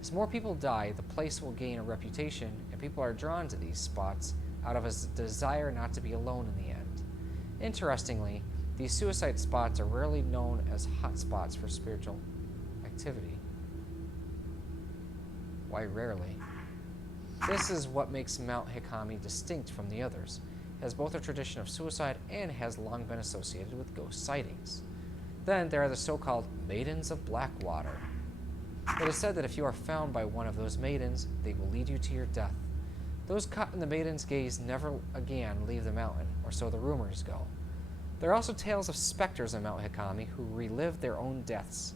As more people die, the place will gain a reputation, and people are drawn to these spots out of a desire not to be alone in the end. Interestingly, these suicide spots are rarely known as hot spots for spiritual activity. Why rarely? This is what makes Mount Hikami distinct from the others. It has both a tradition of suicide and has long been associated with ghost sightings. Then there are the so-called Maidens of Blackwater. It is said that if you are found by one of those maidens, they will lead you to your death. Those caught in the maiden's gaze never again leave the mountain, or so the rumors go. There are also tales of specters in Mount Hikami who relive their own deaths.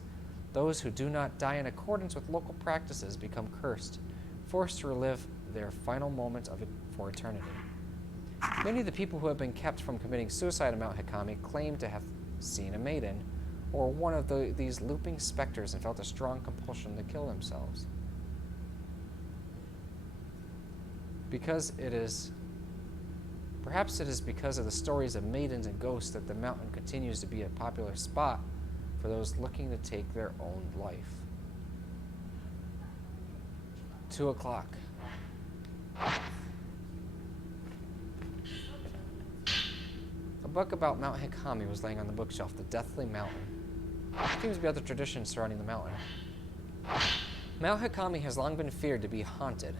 Those who do not die in accordance with local practices become cursed, forced to relive their final moment of it for eternity. Many of the people who have been kept from committing suicide in Mount Hikami claim to have seen a maiden or one of these looping specters and felt a strong compulsion to kill themselves. Perhaps it is because of the stories of maidens and ghosts that the mountain continues to be a popular spot for those looking to take their own life. 2 o'clock. A book about Mount Hikami was laying on the bookshelf, The Deathly Mountain. It seems to be other traditions surrounding the mountain. Mount Hikami has long been feared to be haunted.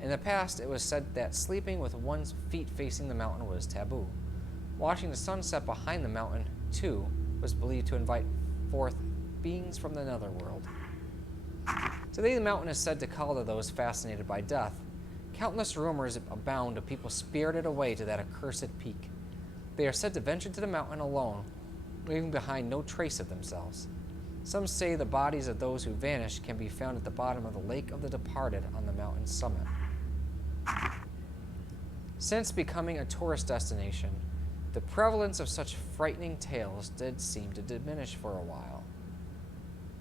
In the past, it was said that sleeping with one's feet facing the mountain was taboo. Watching the sunset behind the mountain, too, was believed to invite forth beings from the netherworld. Today, the mountain is said to call to those fascinated by death. Countless rumors abound of people spirited away to that accursed peak. They are said to venture to the mountain alone, leaving behind no trace of themselves. Some say the bodies of those who vanished can be found at the bottom of the Lake of the Departed on the mountain's summit. Since becoming a tourist destination, the prevalence of such frightening tales did seem to diminish for a while.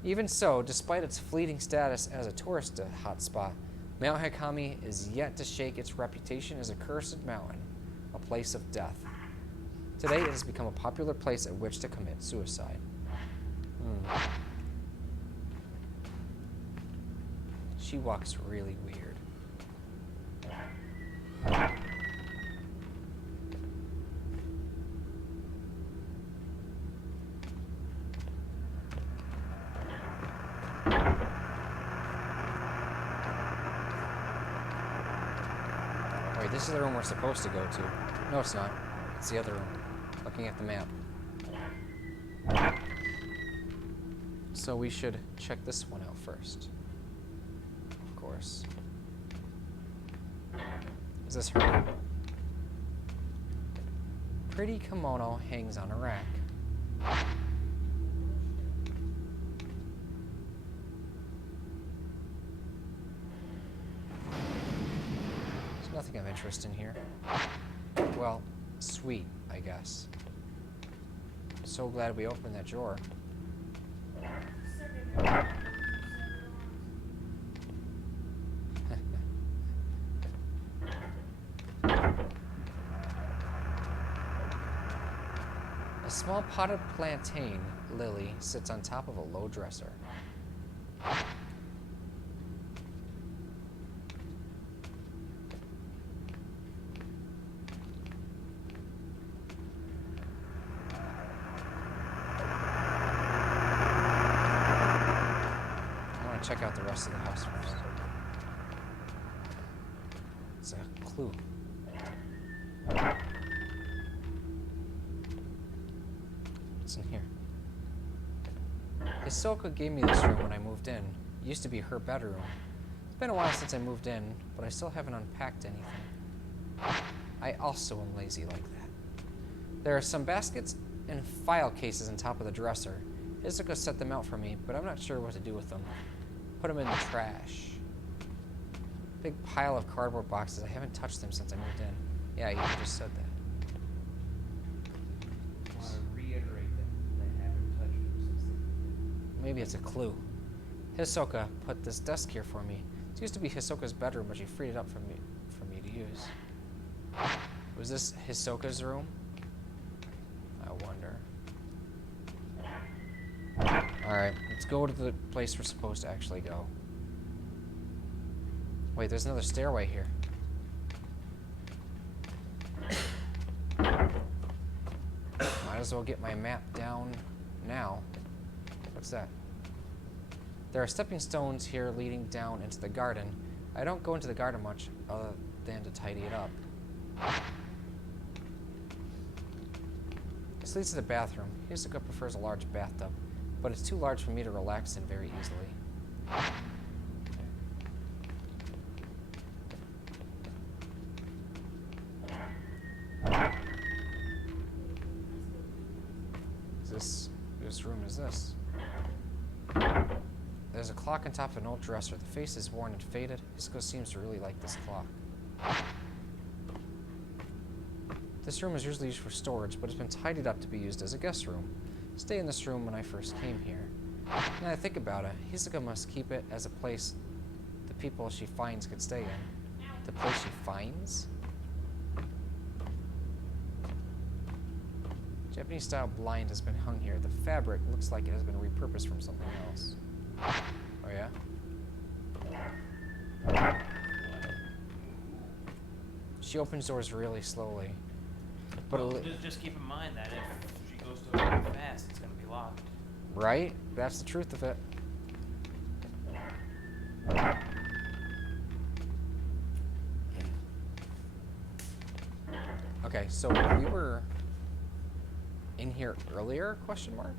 Even so, despite its fleeting status as a tourist hotspot, Mount Hikami is yet to shake its reputation as a cursed mountain, a place of death. Today, it has become a popular place at which to commit suicide. She walks really weird. Wait, this is the room we're supposed to go to. No, it's not. It's the other room. Looking at the map. So we should check this one out first. Of course. Is this her? Pretty kimono hangs on a rack. There's nothing of interest in here. Well, sweet, I guess. So glad we opened that drawer. small potted plantain lily sits on top of a low dresser. I want to check out the rest of the house first. It's a clue. What's in here? Hisoka gave me this room when I moved in. It used to be her bedroom. It's been a while since I moved in, but I still haven't unpacked anything. I also am lazy like that. There are some baskets and file cases on top of the dresser. Hisoka set them out for me, but I'm not sure what to do with them. Put them in the trash. Big pile of cardboard boxes. I haven't touched them since I moved in. Yeah, you just said that. I want to reiterate that they haven't touched him since they moved Maybe it's a clue. Hisoka put this desk here for me. It used to be Hisoka's bedroom, but she freed it up for me to use. Was this Hisoka's room? I wonder. Alright, let's go to the place we're supposed to actually go. Wait, there's another stairway here. Might as well get my map down now. What's that? There are stepping stones here leading down into the garden. I don't go into the garden much other than to tidy it up. This leads to the bathroom. Hisoka prefers a large bathtub, but it's too large for me to relax in very easily. Whose room is this? There's a clock on top of an old dresser. The face is worn and faded. Hisoka seems to really like this clock. This room is usually used for storage, but it's been tidied up to be used as a guest room. Stay in this room when I first came here. Now I think about it, Hisoka must keep it as a place the people she finds could stay in. The place she finds? Japanese-style blind has been hung here. The fabric looks like it has been repurposed from something else. Oh yeah? She opens doors really slowly. But Well, just keep in mind that if she goes to it really fast, it's going to be locked. right? That's the truth of it. Okay, so we were in here earlier, question mark?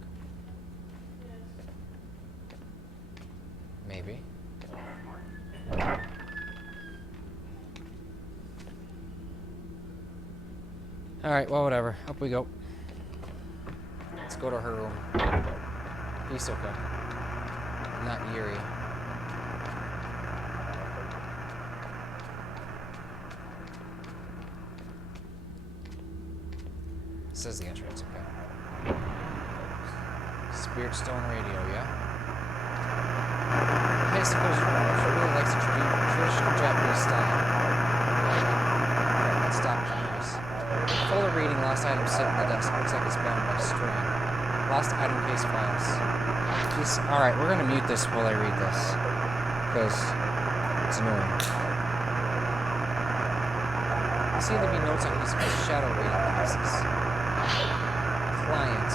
Maybe. Alright, well, whatever. Up we go. Let's go to her room. Hisoka. Not Yuri. This is the entrance, okay. Spirit Stone Radio, yeah? Hisoka's room. She really likes the traditional Japanese style. Alright, let's stop the noise. Folder reading, last item sitting on the desk. Looks like it's bound by string. Last item case files. Alright, we're gonna mute this while I read this. Because it's annoying. There seem to be notes on Hisoka's shadow reading cases. Client,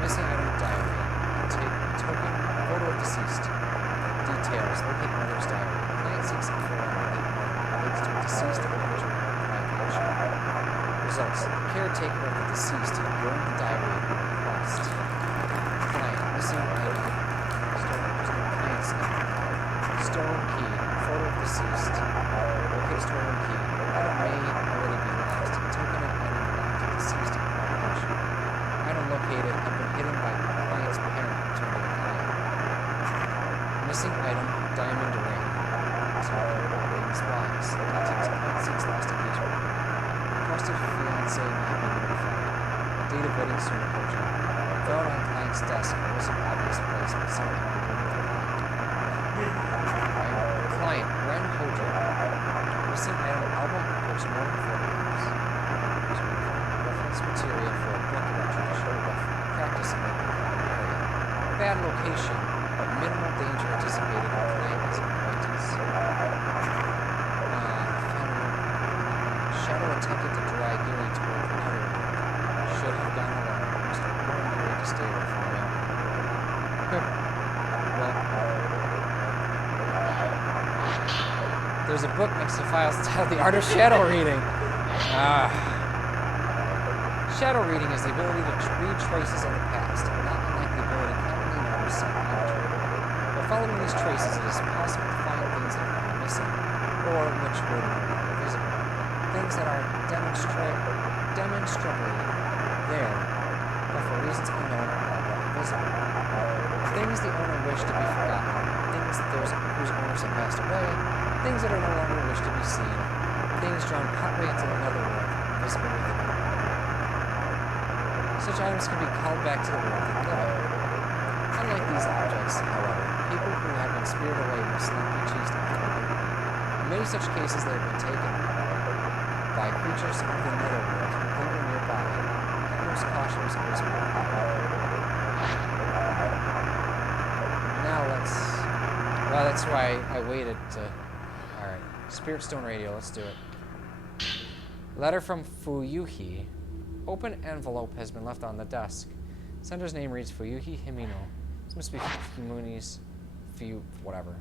missing item diary. Token, photo of deceased. Details, locate mother's diary. Client seeks info on late mother. Relates to a deceased individual. Results. The caretaker of the deceased had burned the diary at request. Client. Missing item. Client's name. Stolen key. Photo of deceased. Locate stolen key. Item may already be lost. Token of item belonging to deceased. Item located had been hidden by client's parent. Returned to the client. Missing item. Diamond ring. Rings box. Contents. Client seeks lost engagement. Requested fiancé not be notified. Date of wedding soon approaching. Found on client's desk in most obvious place, but somehow removed from client, Ren Hojo. Missing item album postmortem photographs. Reference material for a book about bad location, but minimal danger anticipated on plans and acquaintance. Shadow attempted to drag Aily toward another room. Should have gone alone. Mr. Warren agreed to stay away from me. Well, there's a book next to files titled The Art of Shadow Reading. Shadow reading is the ability to read traces of the past, not unlike the ability commonly known as sight entry. By following these traces, it is possible to find things that are gone missing, or which were no longer visible. Things that are demonstrably there, but for reasons unknown are no longer visible. Things the owner wished to be forgotten, things those whose owners have passed away, things that are no longer wished to be seen, things drawn partway into another world, visible within it. Such items can be called back to the world they live in. Unlike these objects, however, people who have been spirited away must not be chased after. In many such cases, they have been taken by creatures of the netherworld who linger nearby. Most caution is always more Now let's... Well, that's why I waited to... Alright. Spirit Stone Radio, let's do it. Letter from Fuyuhi. Open envelope has been left on the desk. Sender's name reads Fuyuhi Himino. This must be Himuni's... whatever.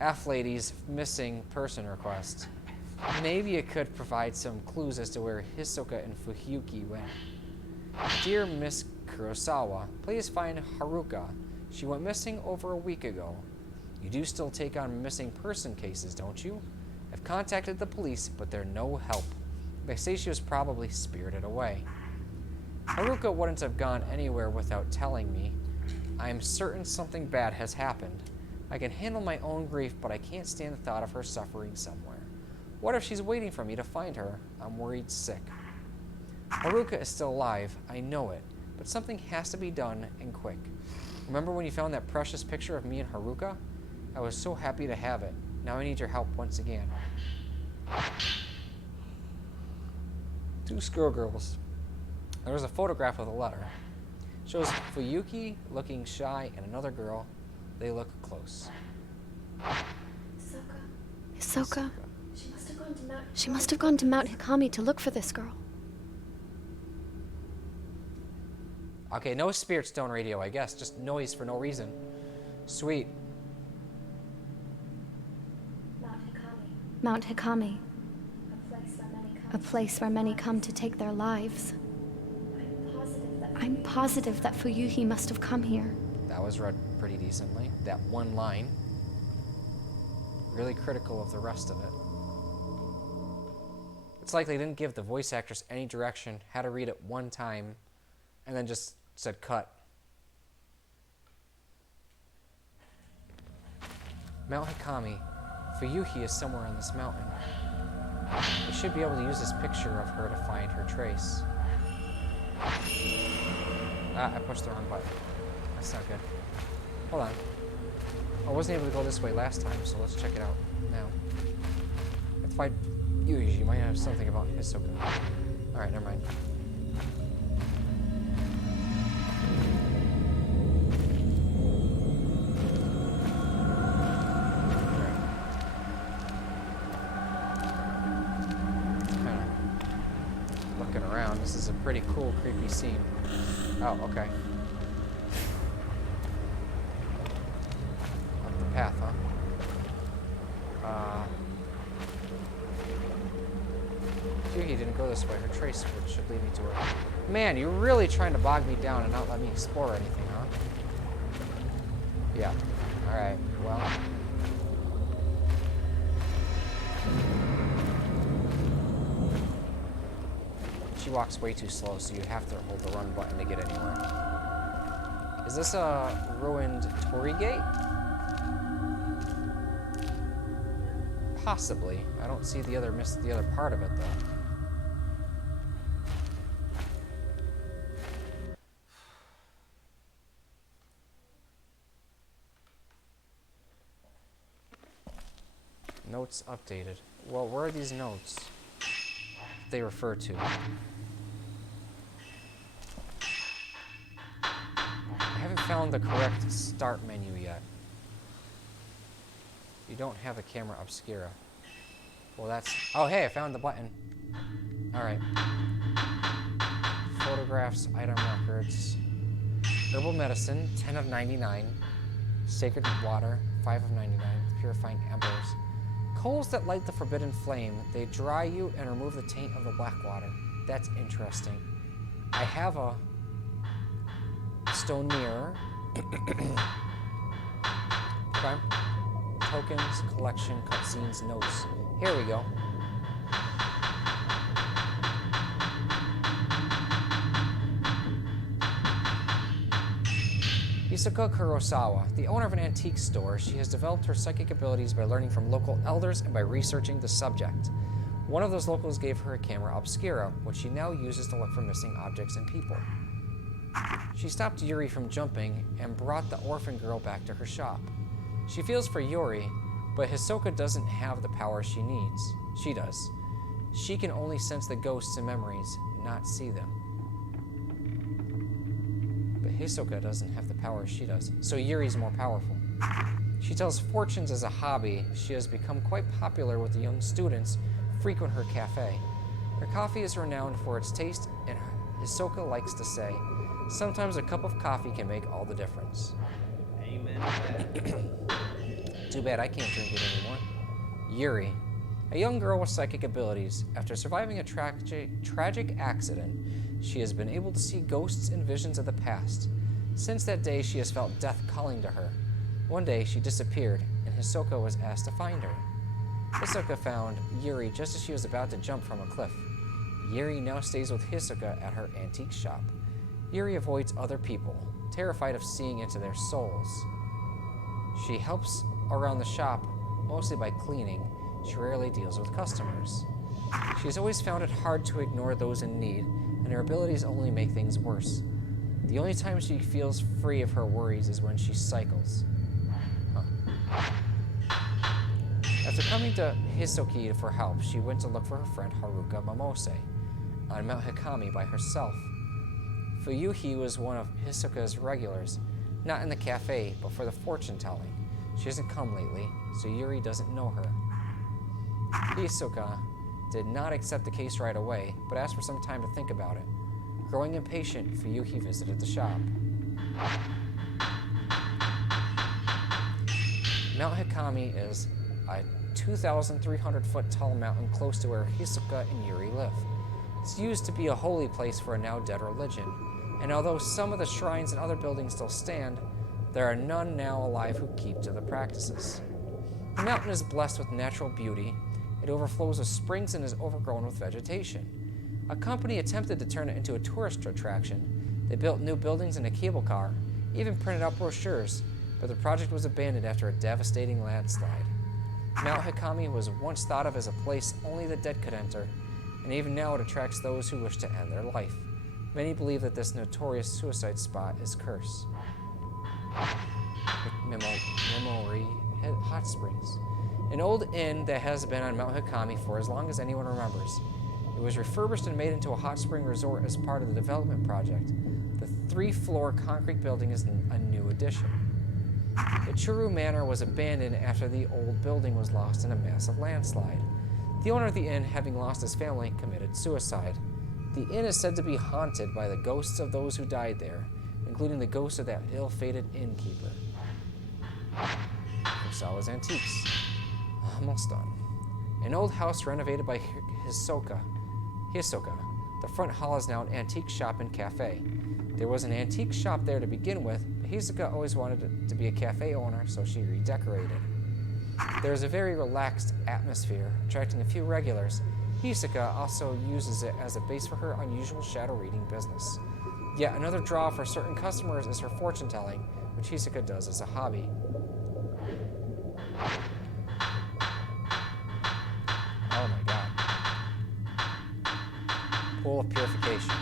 F Lady's missing person request. Maybe it could provide some clues as to where Hisoka and Fuyuki went. Dear Miss Kurosawa, please find Haruka. She went missing over a week ago. You do still take on missing person cases, don't you? I've contacted the police, but they're no help. They say she was probably spirited away. Haruka wouldn't have gone anywhere without telling me. I am certain something bad has happened. I can handle my own grief, but I can't stand the thought of her suffering somewhere. What if she's waiting for me to find her? I'm worried sick. Haruka is still alive, I know it, but something has to be done, and quick. Remember when you found that precious picture of me and Haruka? I was so happy to have it. Now I need your help once again. Two schoolgirls. There was a photograph with a letter. It shows Fuyuki looking shy and another girl. They look close. Hisoka. She must have gone to Mount Hikami to look for this girl. Okay, no Spirit Stone Radio, I guess. Just noise for no reason. Sweet. Mount Hikami. A place where many come to take their lives. I'm positive that Fuyuhi must have come here. That was read pretty decently. That one line. Really critical of the rest of it. It's like they didn't give the voice actress any direction, had to read it one time, and then just said cut. Mount Hikami. Fuyuhi is somewhere on this mountain. We should be able to use this picture of her to find her trace. I pushed the wrong button. That's not good. Hold on. I wasn't able to go this way last time, so let's check it out now. If I use, you might have something about Hisoka. Alright, never mind. This is a pretty cool, creepy scene. Oh, okay. Up the path, huh? Fuyuhi didn't go this way. Her trace should lead me to her. Man, you're really trying to bog me down and not let me explore anything, huh? Yeah. Alright, well. She walks way too slow, so you have to hold the run button to get anywhere. Is this a ruined Torii Gate? Possibly. I don't see the other part of it though. Notes updated. Well, where are these notes they refer to? I haven't found found the correct start menu yet. You don't have a camera obscura. Well, that's... Oh, hey, I found the button. Alright. Photographs, item records. Herbal medicine, 10 of 99. Sacred water, 5 of 99. Purifying embers. Coals that light the forbidden flame. They dry you and remove the taint of the black water. That's interesting. I have a stone mirror. Okay. Tokens, collection, cutscenes, notes. Here we go. Isuka Kurosawa, the owner of an antique store, she has developed her psychic abilities by learning from local elders and by researching the subject. One of those locals gave her a camera obscura, which she now uses to look for missing objects and people. She stopped Yuri from jumping and brought the orphan girl back to her shop. She feels for Yuri, but Hisoka doesn't have the power she needs. She does. She can only sense the ghosts and memories, not see them. But Hisoka doesn't have the power she does, so Yuri's more powerful. She tells fortunes as a hobby. She has become quite popular with the young students who frequent her cafe. Her coffee is renowned for its taste, and Hisoka likes to say, sometimes a cup of coffee can make all the difference. Amen. Too bad I can't drink it anymore. Yuri, a young girl with psychic abilities. After surviving a tragic accident, she has been able to see ghosts and visions of the past. Since that day, she has felt death calling to her. One day, she disappeared, and Hisoka was asked to find her. Hisoka found Yuri just as she was about to jump from a cliff. Yuri now stays with Hisoka at her antique shop. Yuri avoids other people, terrified of seeing into their souls. She helps around the shop, mostly by cleaning. She rarely deals with customers. She has always found it hard to ignore those in need, and her abilities only make things worse. The only time she feels free of her worries is when she cycles. After coming to Hisoki for help, she went to look for her friend Haruka Momose on Mount Hikami by herself. Fuyuhi was one of Hisoka's regulars, not in the cafe, but for the fortune-telling. She hasn't come lately, so Yuri doesn't know her. Hisoka did not accept the case right away, but asked for some time to think about it. Growing impatient, Fuyuhi visited the shop. Mount Hikami is a 2,300-foot tall mountain close to where Hisoka and Yuri live. It's used to be a holy place for a now-dead religion, and although some of the shrines and other buildings still stand, there are none now alive who keep to the practices. The mountain is blessed with natural beauty. It overflows with springs and is overgrown with vegetation. A company attempted to turn it into a tourist attraction. They built new buildings and a cable car, even printed out brochures, but the project was abandoned after a devastating landslide. Mount Hikami was once thought of as a place only the dead could enter, and even now it attracts those who wish to end their life. Many believe that this notorious suicide spot is cursed. Memory Hot Springs. An old inn that has been on Mount Hikami for as long as anyone remembers. It was refurbished and made into a hot spring resort as part of the development project. The 3-floor concrete building is a new addition. The Churu Manor was abandoned after the old building was lost in a massive landslide. The owner of the inn, having lost his family, committed suicide. The inn is said to be haunted by the ghosts of those who died there, including the ghost of that ill-fated innkeeper. Kurosawa's Antiques. Almost done. An old house renovated by Hisoka. The front hall is now an antique shop and cafe. There was an antique shop there to begin with, but Hisoka always wanted to be a cafe owner, so she redecorated. There is a very relaxed atmosphere, attracting a few regulars. Hisoka also uses it as a base for her unusual shadow reading business. Yet another draw for certain customers is her fortune telling, which Hisoka does as a hobby. Oh my god. Pool of Purification.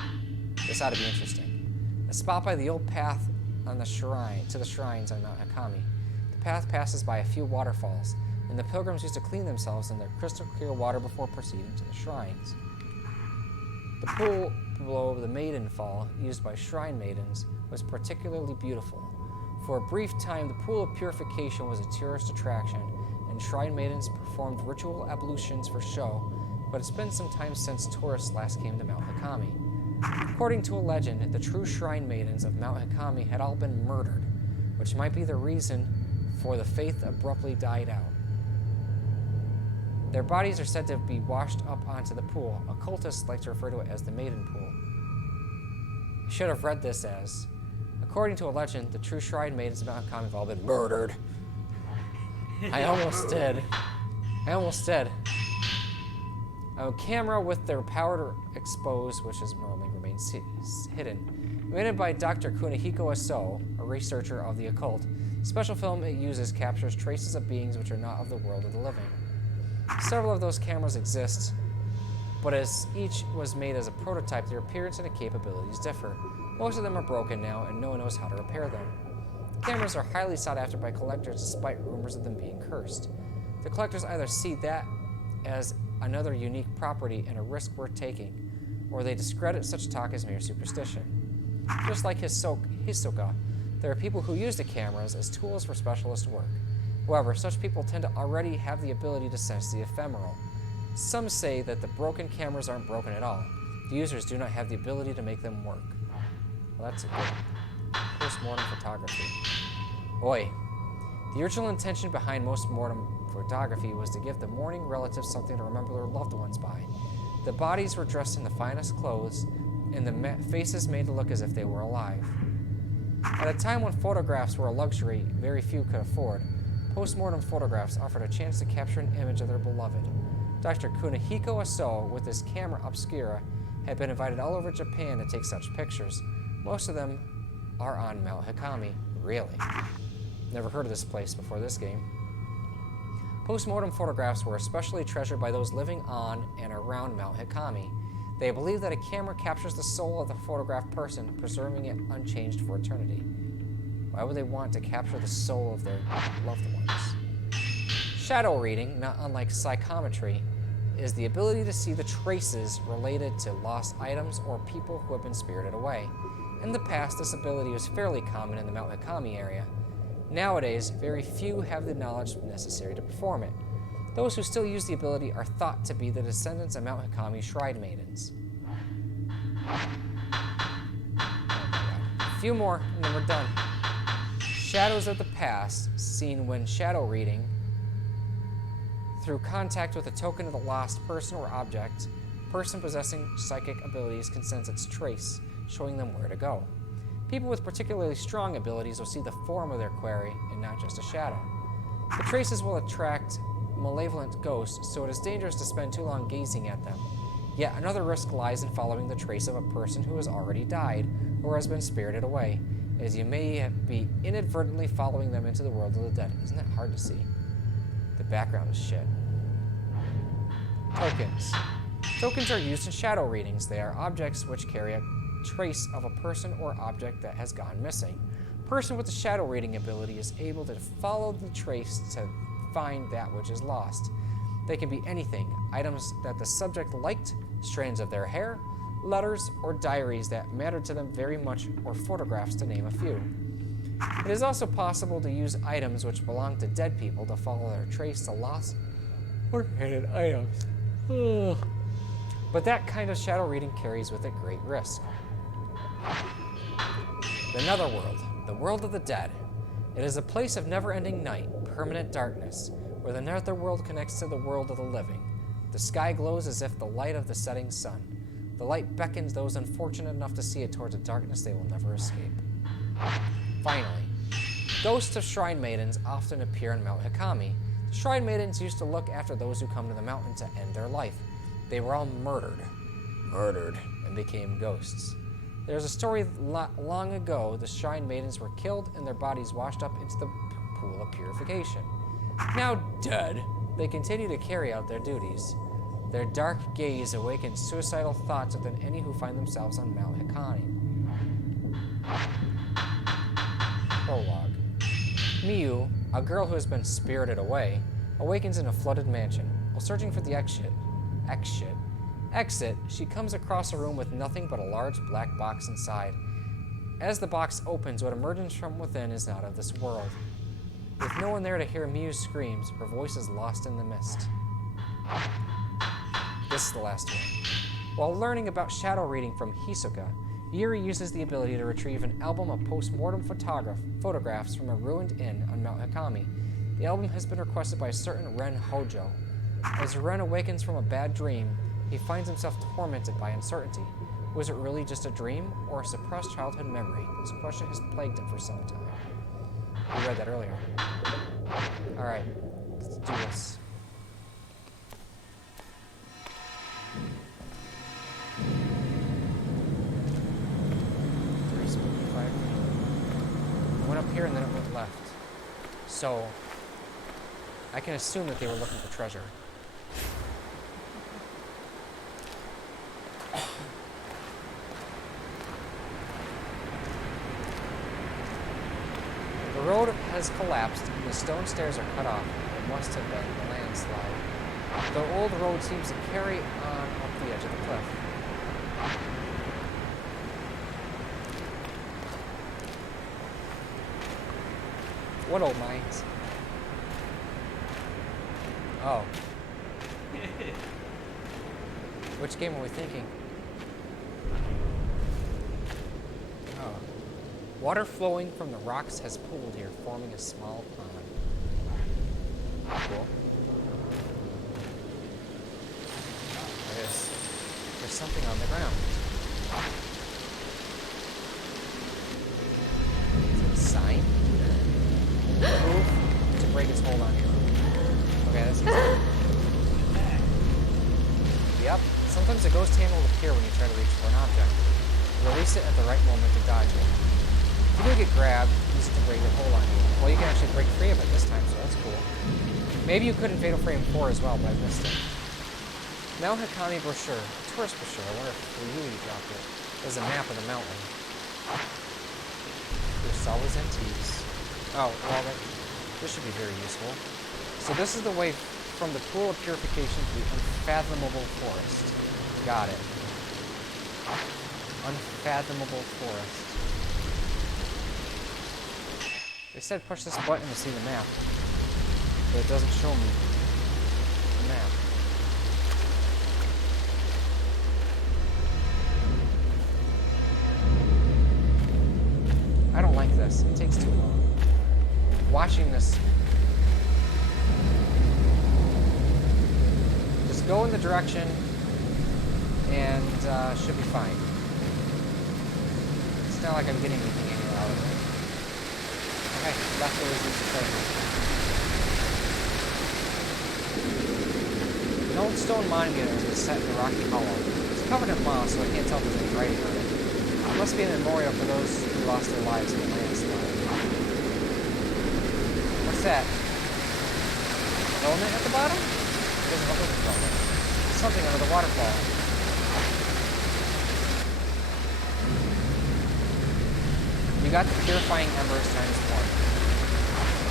This ought to be interesting. A spot by the old path on the shrine to the shrines on Mount Hikami. The path passes by a few waterfalls, and the pilgrims used to clean themselves in their crystal clear water before proceeding to the shrines. The pool below the maiden fall, used by shrine maidens, was particularly beautiful. For a brief time, the pool of purification was a tourist attraction, and shrine maidens performed ritual ablutions for show, but it's been some time since tourists last came to Mount Hakami. According to a legend, the true shrine maidens of Mount Hakami had all been murdered, which might be the reason for the faith abruptly died out. Their bodies are said to be washed up onto the pool. Occultists like to refer to it as the Maiden Pool. I should have read this as, according to a legend, the true shrine maidens of Mount Hakami have all been murdered. I almost did. A camera with their powder exposed, which has normally remained hidden. Invented by Dr. Kunihiko Aso, a researcher of the occult, the special film it uses captures traces of beings which are not of the world of the living. Several of those cameras exist, but as each was made as a prototype, their appearance and capabilities differ. Most of them are broken now, and no one knows how to repair them. The cameras are highly sought after by collectors despite rumors of them being cursed. The collectors either see that as another unique property and a risk worth taking, or they discredit such talk as mere superstition. Just like Hisoka, there are people who use the cameras as tools for specialist work. However, such people tend to already have the ability to sense the ephemeral. Some say that the broken cameras aren't broken at all. The users do not have the ability to make them work. Well, that's a good post-mortem photography. Oi. The original intention behind post-mortem photography was to give the mourning relatives something to remember their loved ones by. The bodies were dressed in the finest clothes, and the faces made to look as if they were alive. At a time when photographs were a luxury very few could afford, post-mortem photographs offered a chance to capture an image of their beloved. Dr. Kunihiko Aso, with his camera obscura, had been invited all over Japan to take such pictures. Most of them are on Mount Hakami. Really? Never heard of this place before this game. Post-mortem photographs were especially treasured by those living on and around Mount Hakami. They believe that a camera captures the soul of the photographed person, preserving it unchanged for eternity. Why would they want to capture the soul of their loved ones? Shadow reading, not unlike psychometry, is the ability to see the traces related to lost items or people who have been spirited away. In the past, this ability was fairly common in the Mount Hakami area. Nowadays, very few have the knowledge necessary to perform it. Those who still use the ability are thought to be the descendants of Mount Hakami shrine maidens. A few more, and then we're done. Shadows of the past, seen when shadow reading. Through contact with a token of the lost person or object, person possessing psychic abilities can sense its trace, showing them where to go. People with particularly strong abilities will see the form of their quarry and not just a shadow. The traces will attract malevolent ghosts, so it is dangerous to spend too long gazing at them. Yet another risk lies in following the trace of a person who has already died or has been spirited away, as you may be inadvertently following them into the world of the dead. Isn't that hard to see? The background is shit. Tokens. Tokens are used in shadow readings. They are objects which carry a trace of a person or object that has gone missing. A person with the shadow reading ability is able to follow the trace to find that which is lost. They can be anything, items that the subject liked, strands of their hair, letters, or diaries that mattered to them very much, or photographs, to name a few. It is also possible to use items which belong to dead people to follow their trace to lost or hidden items. Ugh. But that kind of shadow reading carries with it great risk. The Netherworld, the world of the dead. It is a place of never-ending night, permanent darkness, where the Netherworld connects to the world of the living. The sky glows as if the light of the setting sun. The light beckons those unfortunate enough to see it towards a darkness they will never escape. Finally, ghosts of shrine maidens often appear in Mount Hakami. The shrine maidens used to look after those who come to the mountain to end their life. They were all murdered, and became ghosts. There's a story long ago the shrine maidens were killed and their bodies washed up into the pool of purification. Now dead, they continue to carry out their duties. Their dark gaze awakens suicidal thoughts within any who find themselves on Mount Hakami. Prologue. Miyu, a girl who has been spirited away, awakens in a flooded mansion. While searching for the exit, she comes across a room with nothing but a large black box inside. As the box opens, what emerges from within is not of this world. With no one there to hear Miu's screams, her voice is lost in the mist. This is the last one. While learning about shadow reading from Hisoka, Yuri uses the ability to retrieve an album of post-mortem photographs from a ruined inn on Mount Hikami. The album has been requested by a certain Ren Hojo. As Ren awakens from a bad dream, he finds himself tormented by uncertainty. Was it really just a dream, or a suppressed childhood memory? This question has plagued him for some time. We read that earlier. Alright, let's do this. It went up here and then it went left. So, I can assume that they were looking for treasure. The road has collapsed and the stone stairs are cut off. It must have been a landslide. The old road seems to carry on up the edge of the cliff. What old mines? Oh. Which game are we thinking? Oh. Water flowing from the rocks has pooled here, forming a small pond. Cool. There is. There's something on the ground. Is it a sign? Move to break its hold on you. Okay, that's easy. Yep. Sometimes a ghost hand will appear when you try to reach for an object. Release it at the right moment to dodge it. If you do get grabbed, use it to break your hold on you. Well, you can actually break free of it this time, so that's cool. Maybe you could in Fatal Frame 4 as well, but I missed it. Mount Hikami brochure. A tourist brochure. I wonder if Ryui dropped it. There's a map of the mountain. There's always empties. Oh, well, this should be very useful. So this is the way from the pool of purification to the unfathomable forest. Got it. Unfathomable forest. They said push this button to see the map, but it doesn't show me the map. I don't like this. It takes too long. Watching this. Just go in the direction and should be fine. It's not like I'm getting anything out of it. Okay, left always leads to treasure. An old stone monument is set in a rocky hollow. It's covered in moss, so I can't tell if there's any writing on it. It must be a memorial for those who lost their lives in the landslide. What's that? Element at the bottom? It doesn't look like a element. There's something under the waterfall. You got the purifying embers ×1.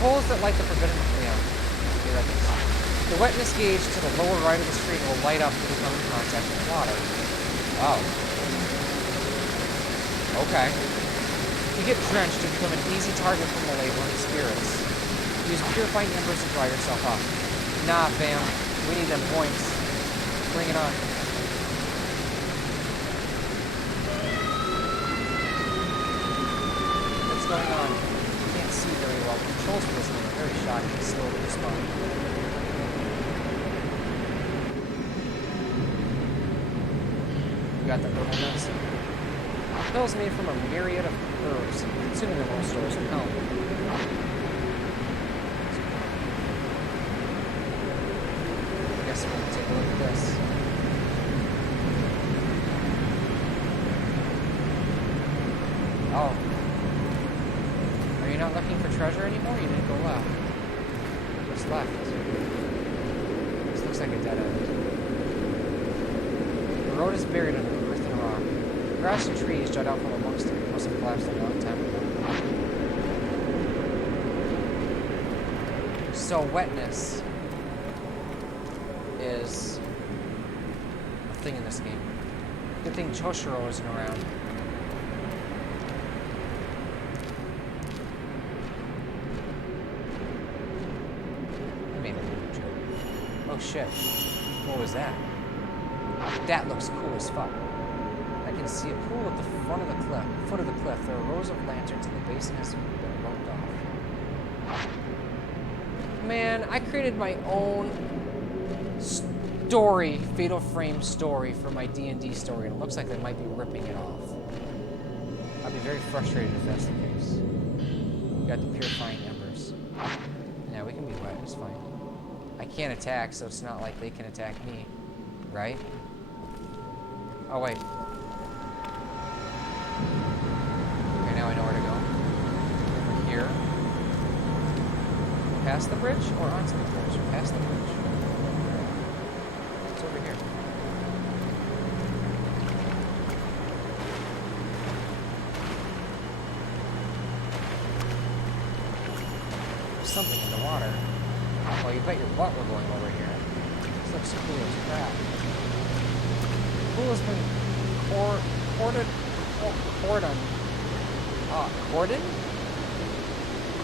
Coals that light the forbidden flame. The wetness gauge to the lower right of the screen will light up when you come in contact with water. Wow. Okay. If you get drenched, you become an easy target for malevolent spirits. Use purifying embers to dry yourself off. Nah, fam. We need them points. Bring it on. What's going on? I can't see very well. Controls for this thing are very shoddy and slow to respond. We got the herbal medicine. Pills made from a myriad of herbs, consuming them all stores in hell. I guess we're gonna take a look at this. Oh. Are you not looking for treasure anymore? You didn't go left. What's left? This looks like a dead end. The road is buried under earth and rock. Grass and trees jut out from amongst it. It must have collapsed a long time ago. So wetness is a thing in this game. Good thing Choshiro isn't around. Oh shit. What was that? That looks cool as fuck. I can see a pool at the foot of the cliff. There are rows of lanterns and the basin has been roped off. Man, I created my own story, Fatal Frame story for my D&D story, and it looks like they might be ripping it off. I'd be very frustrated if that's the case. We got the purifying embers. Yeah, we can be wet, it's fine. I can't attack, so it's not like they can attack me, right? Oh, wait. Okay, now I know where to go. Over here. Past the bridge or onto the bridge? Past the bridge. It's over here. There's something in the water. Well, you bet your butt we're going over here. This looks cool as crap. The pool has been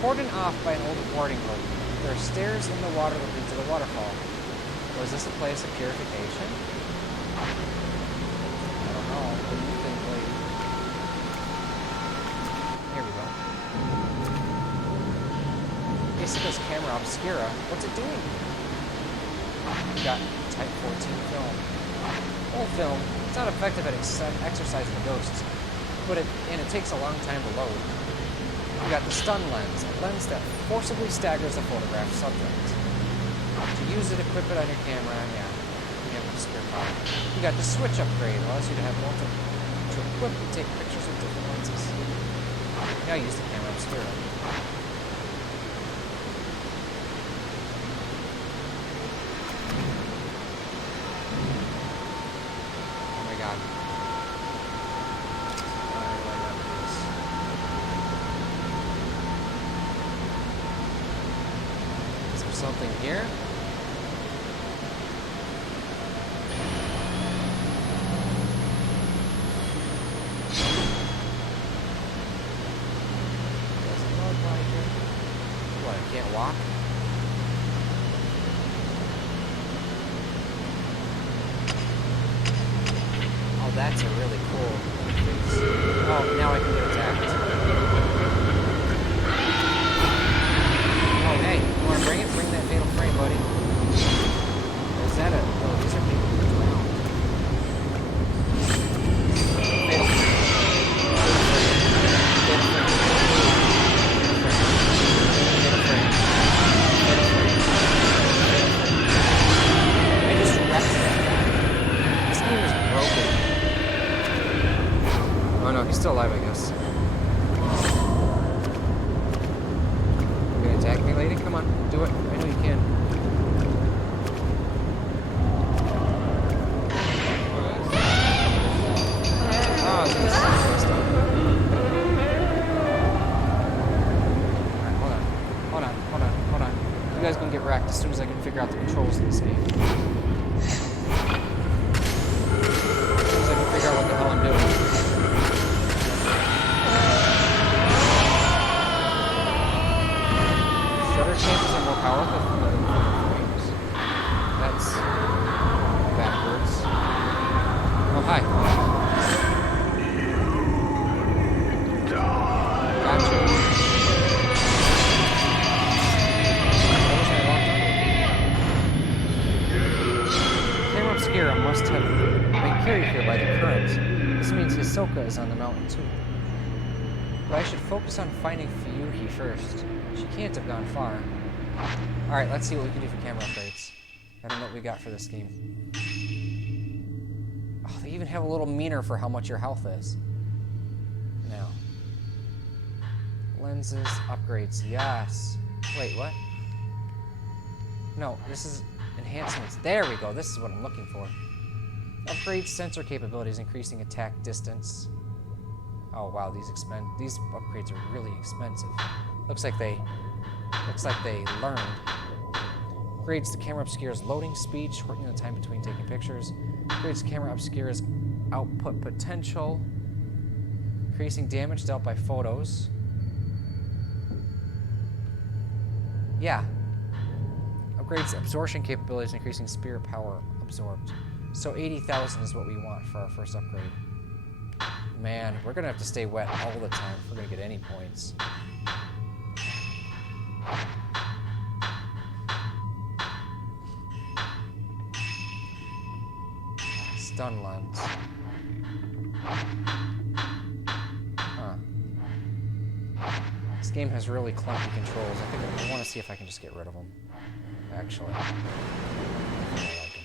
cordoned off by an old boarding boat. There are stairs in the water that lead to the waterfall. Was this a place of purification? I don't know. What do you think, lady? Here we go. Jessica's camera obscura. What's it doing? We got Type 14 film. Old film. It's not effective at exercising ghosts, but it takes a long time to load. We got the stun lens, a lens that forcibly staggers a photograph subject. To use it, equip it on your camera, yeah. You have obscure power. You got the switch upgrade, allows you to have multiple to equip and take pictures with different lenses. Yeah, I use the camera obscura. Something here. Doesn't look like it. What, I can't walk? Oh, that's a really cool face. Oh, now I can get attacked. Oh, hey, you wanna bring it? Bring that fatal frame, buddy. Or is that a... Oh, these are people who drowned. Fatal frame. Fatal frame. Fatal frame. Fatal frame. I just wrecked that guy. This game is broken. Oh no, he's still alive, I guess. Attack me, lady? Come on, do it. I know you can. Oh, this is messed up. Alright, hold on. You guys gonna get wrecked as soon as I can figure out the controls in this game. As soon as I can figure out what the hell I'm doing. Chances are more powerful than the frames. That's backwards. Oh, hi. Gotcha. Camera obscura must have been carried here by the current. This means Hisoka is on the mountain too. But I should focus on finding Fuyuhi first. She can't have gone far. Alright, let's see what we can do for camera upgrades. I don't know what we got for this game. Oh, they even have a little meter for how much your health is. Now. Lenses, upgrades, yes. Wait, what? No, this is enhancements. There we go, this is what I'm looking for. Upgrade sensor capabilities, increasing attack distance. Oh wow, these upgrades are really expensive. Looks like they learned. Upgrades the camera obscura's loading speed, shortening the time between taking pictures. Upgrades camera obscura's output potential, increasing damage dealt by photos. Yeah. Upgrades absorption capabilities, increasing spirit power absorbed. So 80,000 is what we want for our first upgrade. Man, we're gonna have to stay wet all the time if we're gonna get any points. Stun lens. Huh. This game has really clunky controls. I think I want to see if I can just get rid of them. Actually. I like them.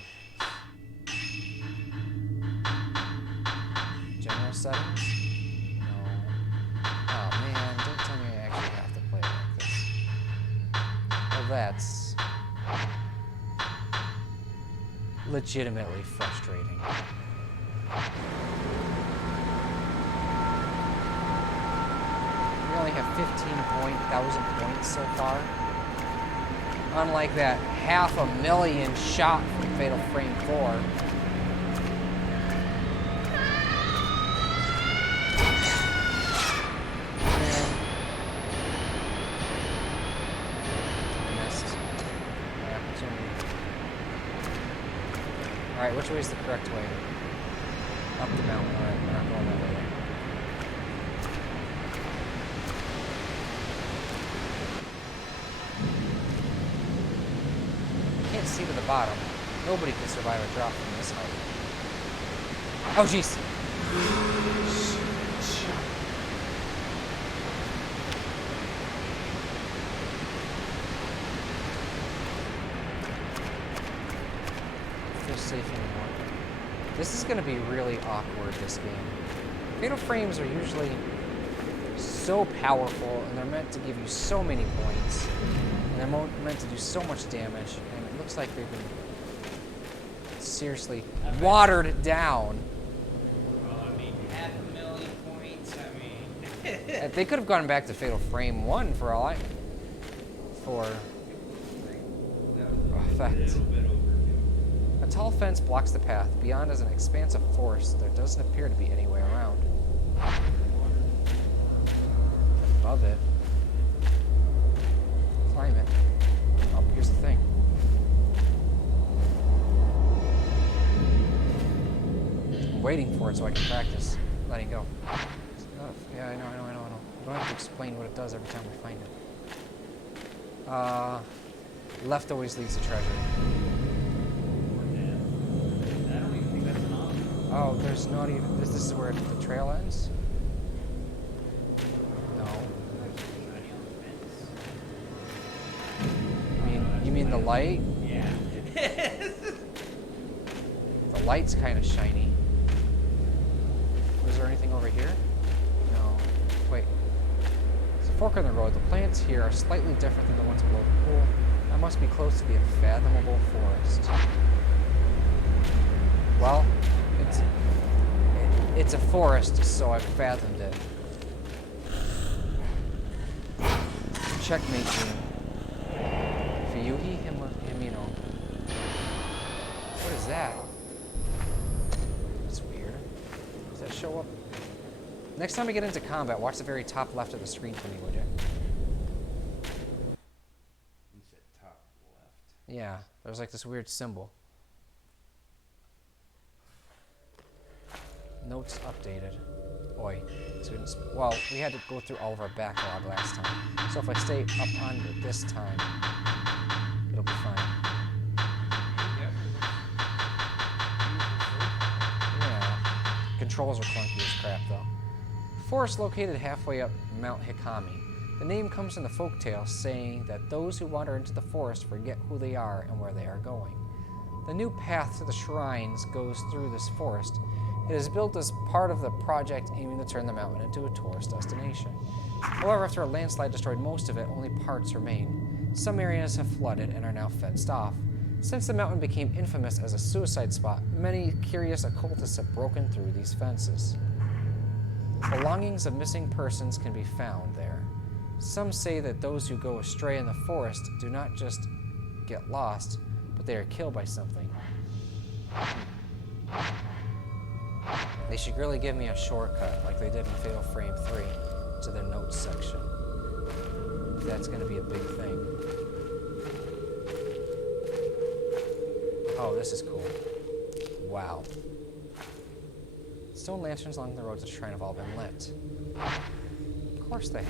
General settings? No. Oh man, don't tell me I actually have to play it like this. Well, that's legitimately frustrating. We only have 15,000 points so far. Unlike that 500,000 shot from Fatal Frame 4. Alright, which way is the correct way? Up the mountain. Alright, we're not going that way. I can't see to the bottom. Nobody can survive a drop from this height. Oh, jeez! Safe anymore. This is going to be really awkward, this game. Fatal Frames are usually so powerful, and they're meant to give you so many points, and they're meant to do so much damage, and it looks like they've been seriously watered down. Well, I mean, 500,000 points, I mean... They could have gone back to Fatal Frame 1 for all I... for... effect. A tall fence blocks the path. Beyond is an expanse of forest. There doesn't appear to be any way around. Above it. Climb it. Oh, here's the thing. I'm waiting for it so I can practice letting go. Yeah, I know. You don't have to explain what it does every time we find it. Left always leads to treasure. Oh, there's not even... This is where the trail ends? No. You mean the light? Yeah. The light's kind of shiny. Was there anything over here? No. Wait. There's a fork in the road. The plants here are slightly different than the ones below the pool. I must be close to the unfathomable forest. Well... It's a forest, so I've fathomed it. Checkmate game. Fuyuhi Himino. What is that? That's weird. Does that show up? Next time we get into combat, watch the very top left of the screen for me, would you? You said top left. Yeah, there's like this weird symbol. Notes updated. Oi. Well, we had to go through all of our backlog last time. So if I stay up on it this time, it'll be fine. Yeah. Controls are clunky as crap, though. Forest located halfway up Mount Hikami. The name comes from the folktale saying that those who wander into the forest forget who they are and where they are going. The new path to the shrines goes through this forest. It is built as part of the project aiming to turn the mountain into a tourist destination. However, after a landslide destroyed most of it, only parts remain. Some areas have flooded and are now fenced off. Since the mountain became infamous as a suicide spot, many curious occultists have broken through these fences. Belongings of missing persons can be found there. Some say that those who go astray in the forest do not just get lost, but they are killed by something. They should really give me a shortcut, like they did in Fatal Frame 3, to the notes section. That's going to be a big thing. Oh, this is cool. Wow. Stone lanterns along the roads of the shrine have all been lit. Of course they have.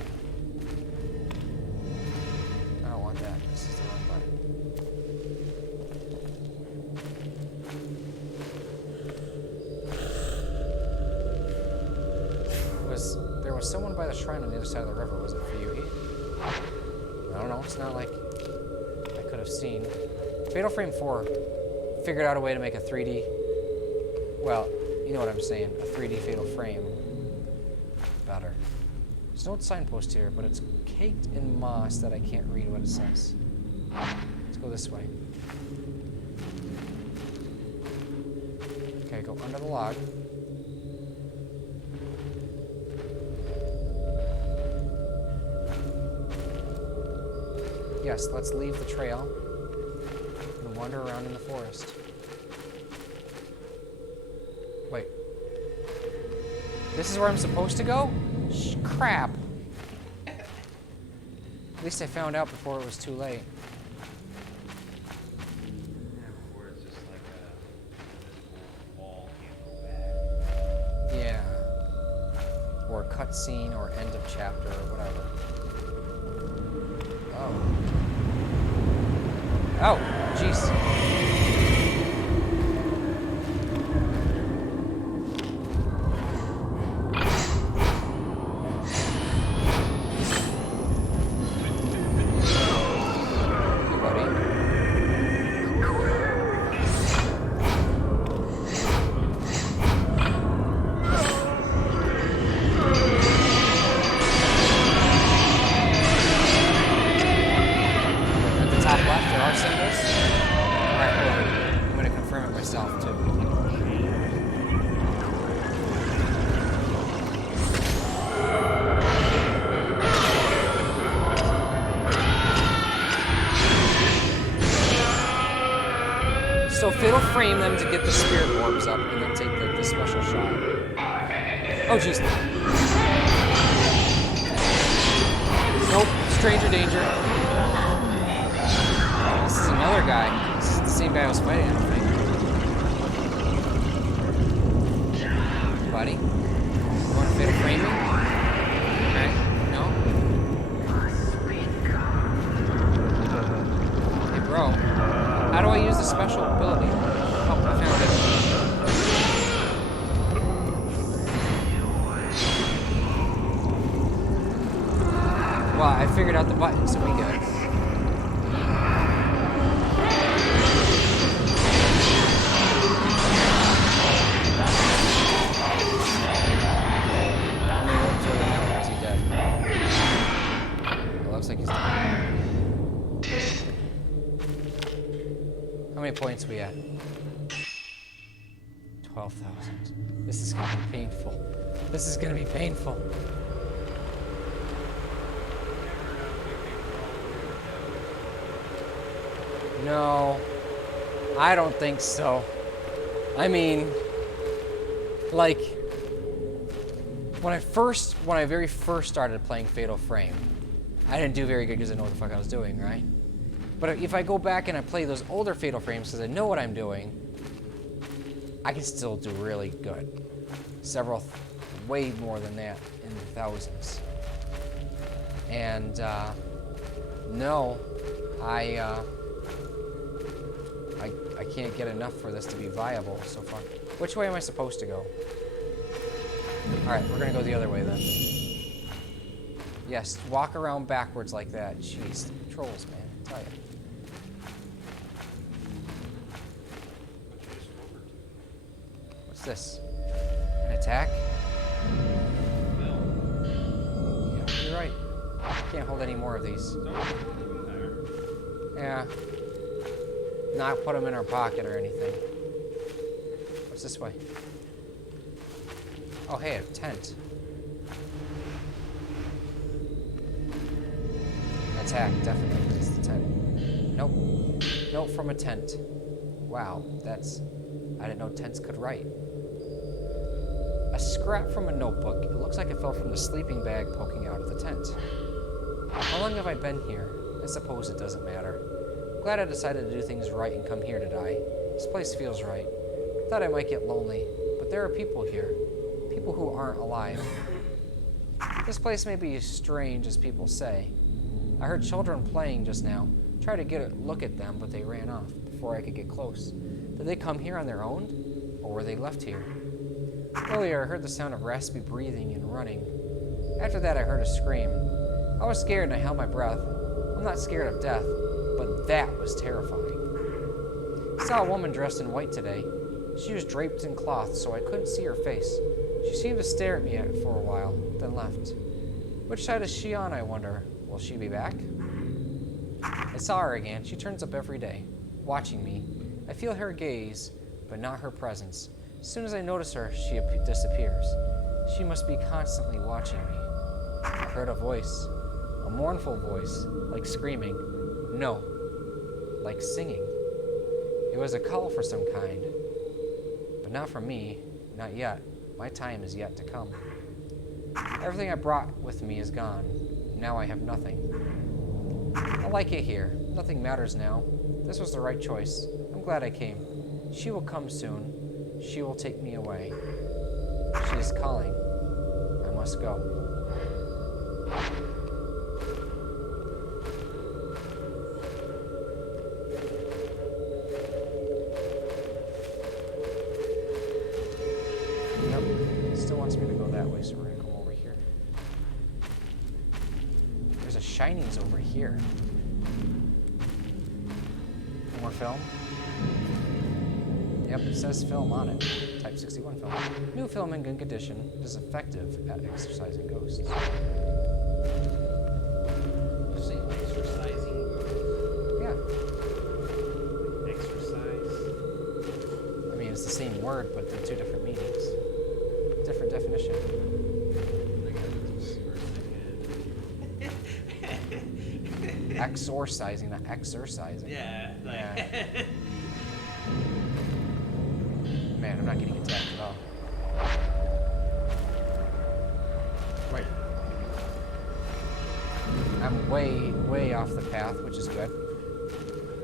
I don't want that. This is the wrong button. There was someone by the shrine on the other side of the river. Was it for you? I don't know. It's not like I could have seen. Fatal Frame 4 figured out a way to make a 3D. Well, you know what I'm saying. A 3D Fatal Frame better. There's no signpost here, but it's caked in moss that I can't read what it says. Let's go this way. Okay, go under the log. Yes, let's leave the trail and wander around in the forest. Wait. This is where I'm supposed to go? Crap. At least I found out before it was too late. Before it's just like a wall can't go back. Yeah. Or cutscene or end of chapter or whatever. Oh. Oh, jeez. So Fatal Frame them to get the spirit orbs up and then take the special shot. Oh jeez. Nope, stranger danger. This is another guy. This is the same guy I was fighting, I don't think. Buddy? You want to Fatal Frame me? Okay, no? Hey bro. How do I use the special ability? Oh, I found it. Well, I figured out the button, so we good. Is he dead? It looks like he's dead. How many points we at? 12,000. This is gonna be painful. This is gonna be painful. No, I don't think so. I mean, like, when I very first started playing Fatal Frame, I didn't do very good because I didn't know what the fuck I was doing, right? But if I go back and I play those older Fatal Frames because I know what I'm doing, I can still do really good. Way more than that, in the thousands. And, no, I can't get enough for this to be viable so far. Which way am I supposed to go? Alright, we're gonna go the other way then. Yes, walk around backwards like that. Jeez, the controls, man, I tell ya. What's this? An attack? Yeah, you're right. Can't hold any more of these. Yeah. Not put them in our pocket or anything. What's this way? Oh, hey, a tent. Attack, definitely, because it's the tent. Nope. Note from a tent. Wow, that's... I didn't know tents could write. A scrap from a notebook. It looks like it fell from the sleeping bag poking out of the tent. How long have I been here? I suppose it doesn't matter. I'm glad I decided to do things right and come here to die. This place feels right. I thought I might get lonely, but there are people here. People who aren't alive. This place may be as strange as people say. I heard children playing just now. Tried to get a look at them, but they ran off before I could get close. Did they come here on their own, or were they left here? Earlier, I heard the sound of raspy breathing and running. After that, I heard a scream. I was scared and I held my breath. I'm not scared of death, but that was terrifying. I saw a woman dressed in white today. She was draped in cloth, so I couldn't see her face. She seemed to stare at me for a while, then left. Which side is she on, I wonder? Will she be back? I saw her again. She turns up every day, watching me. I feel her gaze, but not her presence. As soon as I notice her, she disappears. She must be constantly watching me. I heard a voice, a mournful voice, like screaming. No, like singing. It was a call for some kind, but not from me, not yet. My time is yet to come. Everything I brought with me is gone. Now I have nothing. I like it here. Nothing matters now. This was the right choice. I'm glad I came. She will come soon. She will take me away. She is calling. I must go. Nope. It still wants me to go that way, so we're gonna come over here. There's a Shinings over here. More film? Yep, it says film on it. Type 61 film. New film in good condition. It is effective at exorcising ghosts. You say exercising ghosts? Yeah. Exercise? I mean, it's the same word, but they're two different meanings. Different definition. I gotta do this for a second. Exorcising, not exercising. Yeah, like... Yeah. Man, I'm not getting attacked at all. Wait. I'm way off the path, which is good.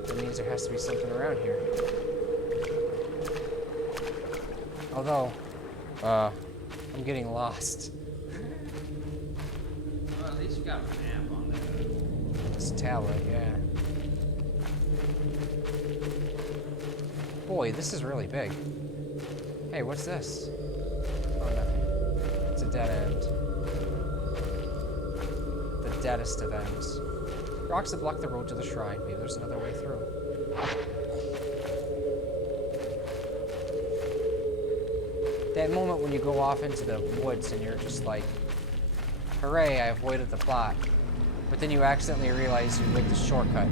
That means there has to be something around here. Although, I'm getting lost. Well, at least you got a map on that. This tablet, yeah. Boy, this is really big. Hey, what's this? Oh, nothing. It's a dead end. The deadest of ends. Rocks that block the road to the shrine. Maybe there's another way through. That moment when you go off into the woods and you're just like, hooray, I avoided the plot. But then you accidentally realize you went the shortcut.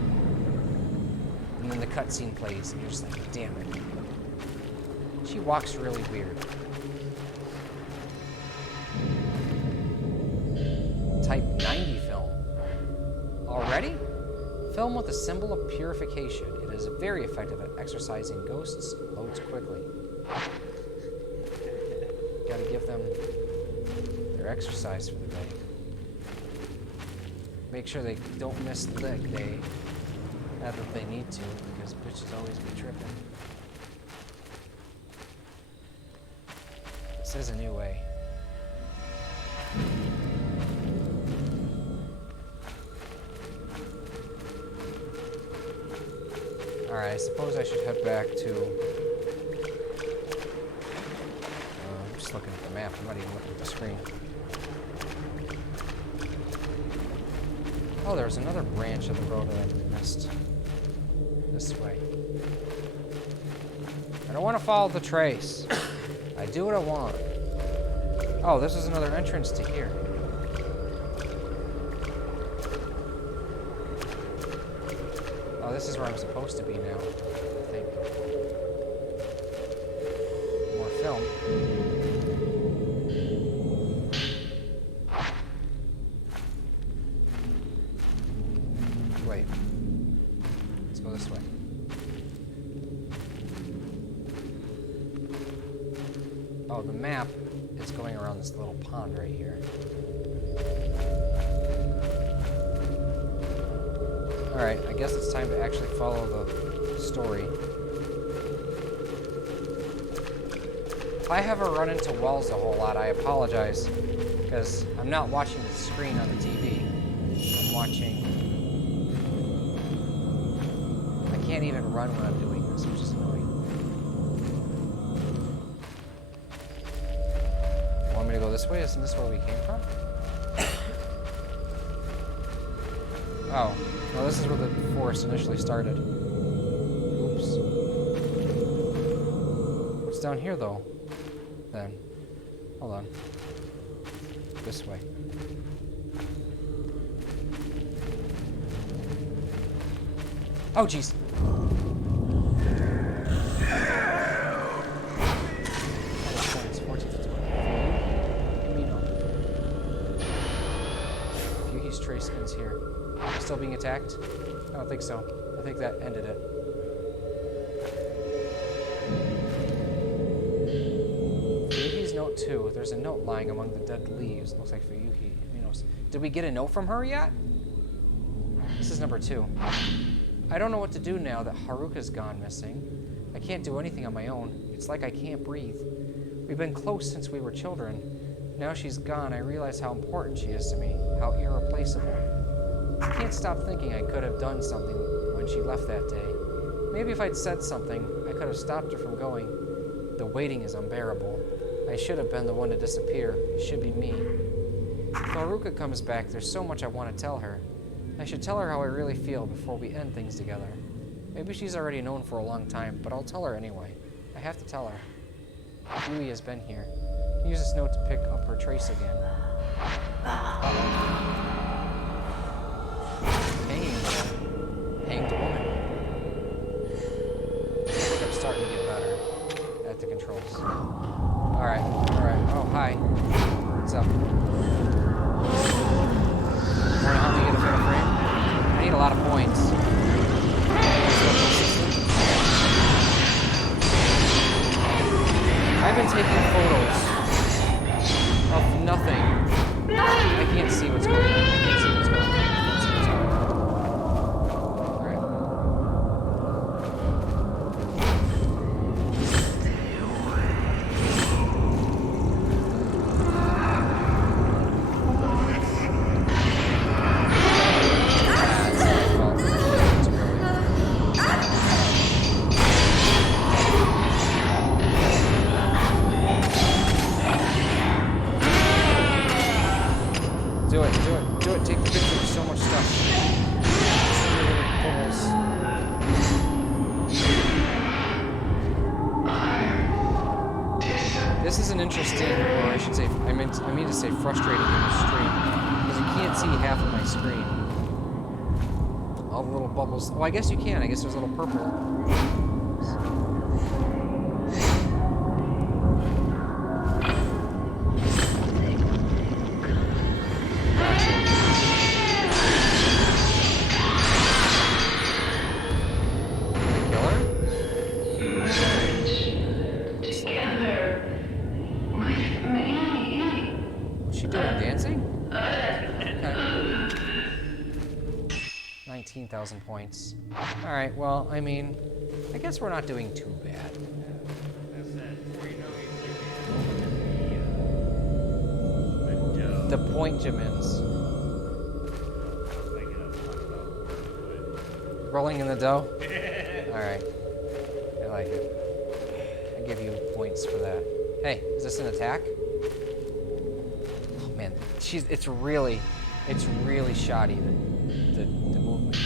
And then the cutscene plays and you're just like, damn it. She walks really weird. Type 90 film. Already? Film with a symbol of purification. It is very effective at exorcising ghosts. Loads quickly. Gotta give them their exercise for the day. Make sure they don't miss lick day. Not that they need to, because bitches always be tripping. This is a new way. Alright, I suppose I should head back to... I'm just looking at the map. I'm not even looking at the screen. Oh, there's another branch of the road that I missed. This way. I don't want to follow the trace. I do what I want. Oh, this is another entrance to here. Oh, this is where I'm supposed to be now, I think. More film. Wait. Let's go this way. Oh, the map is going around this little pond right here. Alright, I guess it's time to actually follow the story. If I have her run into walls a whole lot, I apologize. Because I'm not watching the screen on the TV. I'm watching... I can't even run when I'm doing this, which is annoying. Want me to go this way? Isn't this where we came from? Oh. No, this is where the forest initially started. Oops. What's down here, though? Then. Hold on. This way. Oh, jeez. Yuki's trace ends here. Still being attacked? I don't think so. I think that ended it. Yuki's note 2. There's a note lying among the dead leaves. It looks like for Yuki. Who knows? Did we get a note from her yet? This is number 2. I don't know what to do now that Haruka's gone missing. I can't do anything on my own. It's like I can't breathe. We've been close since we were children. Now she's gone, I realize how important she is to me, how irreplaceable. I can't stop thinking I could have done something when she left that day. Maybe if I'd said something, I could have stopped her from going. The waiting is unbearable. I should have been the one to disappear. It should be me. If Haruka comes back, there's so much I want to tell her. I should tell her how I really feel before we end things together. Maybe she's already known for a long time, but I'll tell her anyway. I have to tell her. Yui has been here. Use this note to pick up her trace again. Hanging there. Hanged woman. I think I'm starting to get better at the controls. Alright, alright. Oh, hi. What's up? Wanna help me get a better frame? I need a lot of points. I've been taking photos of nothing. I can't see what's going on. I can't see what's going on. Alright. Do it, take the picture, there's so much stuff. This is an interesting, or I should say, I mean to say frustrating in the stream, because you can't see half of my screen. All the little bubbles, oh I guess you can, I guess there's a little purple. What's she doing, dancing? Okay. 19,000 points. Alright, well, I mean, I guess we're not doing too bad. The point Jimin's. Rolling in the dough? Alright. I like it. I give you points for that. Hey, is this an attack? Oh man, it's really shoddy, the movement.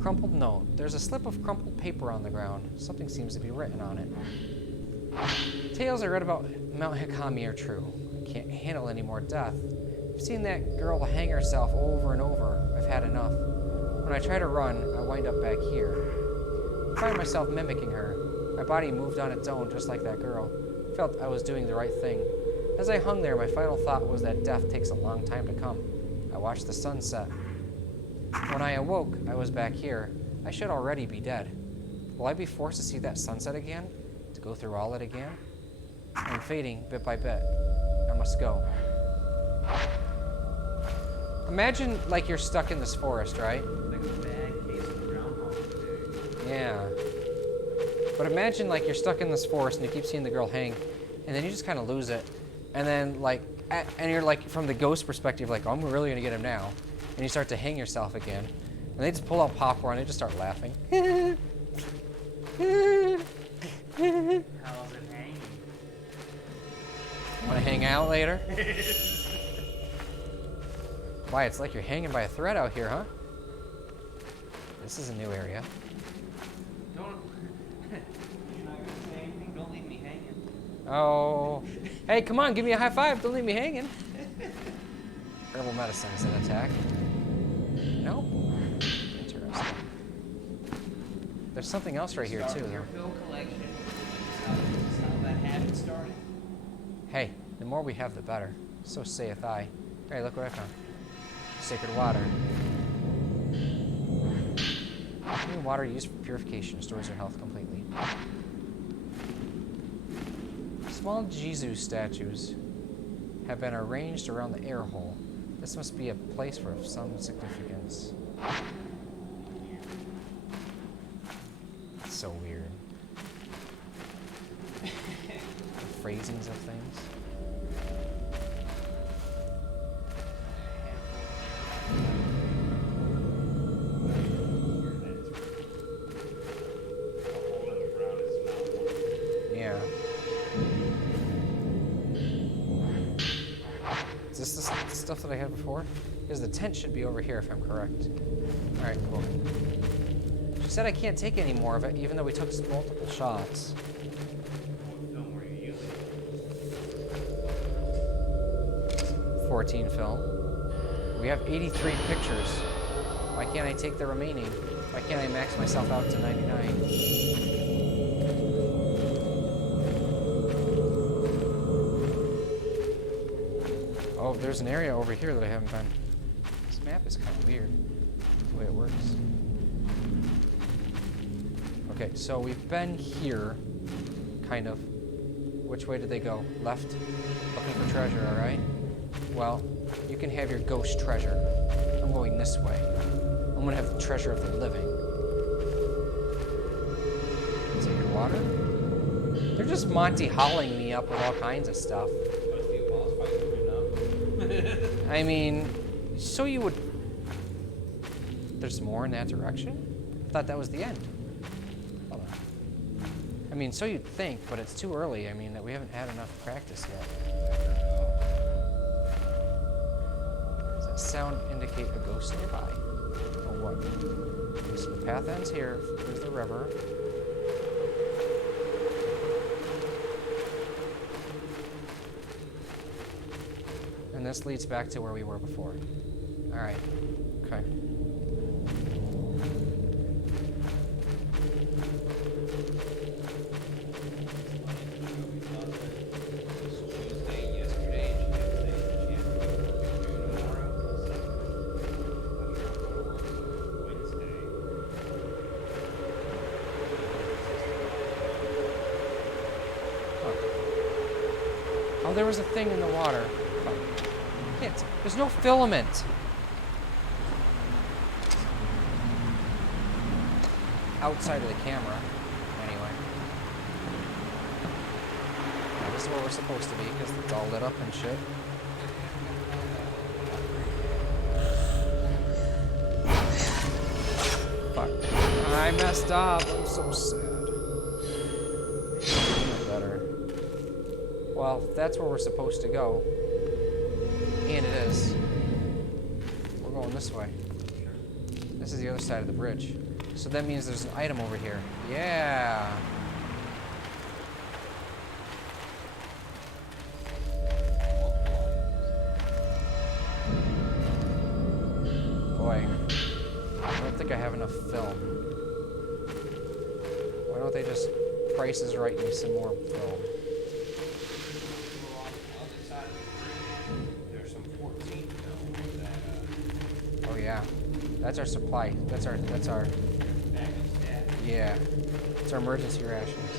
Crumpled note. There's a slip of crumpled paper on the ground. Something seems to be written on it. Tales I read about Mount Hikami are true. I can't handle any more death. I've seen that girl hang herself over and over. I've had enough. When I try to run, I wind up back here. I find myself mimicking her. My body moved on its own just like that girl. I felt I was doing the right thing. As I hung there, my final thought was that death takes a long time to come. I watched the sun set. When I awoke, I was back here. I should already be dead. Will I be forced to see that sunset again? To go through all it again? I'm fading bit by bit. I must go. Imagine like you're stuck in this forest, right? Like a bad case of Groundhog Day. Yeah. But imagine like you're stuck in this forest and you keep seeing the girl hang, and then you just kind of lose it. And then like, and you're like, from the ghost perspective, like, oh, I'm really gonna get him now. And you start to hang yourself again. And they just pull out popcorn, they just start laughing. How's it hanging? Wanna hang out later? Why, it's like you're hanging by a thread out here, huh? This is a new area. Don't. You're not gonna say anything. Don't leave me hanging. Oh. Hey, come on, give me a high five. Don't leave me hanging. Herbal medicine is an attack. No? Interesting. There's something else right here, too. Your pill collection. That's how that habit started. Hey, the more we have, the better. So saith I. Hey, look what I found. Sacred water. Clean water used for purification restores your health completely. Small Jesus statues have been arranged around the air hole. This must be a place for some significance. It's so weird. The phrasings of things. Yeah. Is this the stuff that I had before? Because the tent should be over here if I'm correct. Alright, cool. She said I can't take any more of it, even though we took multiple shots. What film were you using? 14 film. We have 83 pictures. Why can't I take the remaining? Why can't I max myself out to 99? Oh, there's an area over here that I haven't been. This map is kind of weird, the way it works. Okay, so we've been here, kind of. Which way did they go? Left? Looking for treasure, alright? Well, you can have your ghost treasure. I'm going this way. I'm gonna have the treasure of the living. Sacred water? They're just Monty Hauling me up with all kinds of stuff. I mean, so you would... There's more in that direction? I thought that was the end. Hold on. I mean, so you'd think, but it's too early. I mean, that we haven't had enough practice yet. Does that sound indicate a ghost nearby? Or what? So the path ends here. There's the river. And this leads back to where we were before. All right. Okay. Oh, there was a thing in the water. There's no filament. Outside of the camera, anyway. Now, this is where we're supposed to be because it's all lit up and shit. Fuck. I messed up. I'm so sad. Better. Well, that's where we're supposed to go. And it is. We're going this way. This is the other side of the bridge. So that means there's an item over here. Yeah. Boy. I don't think I have enough film. Why don't they just prices right me some more film? Yeah, that's our supply. That's our. Yeah, it's our emergency rations.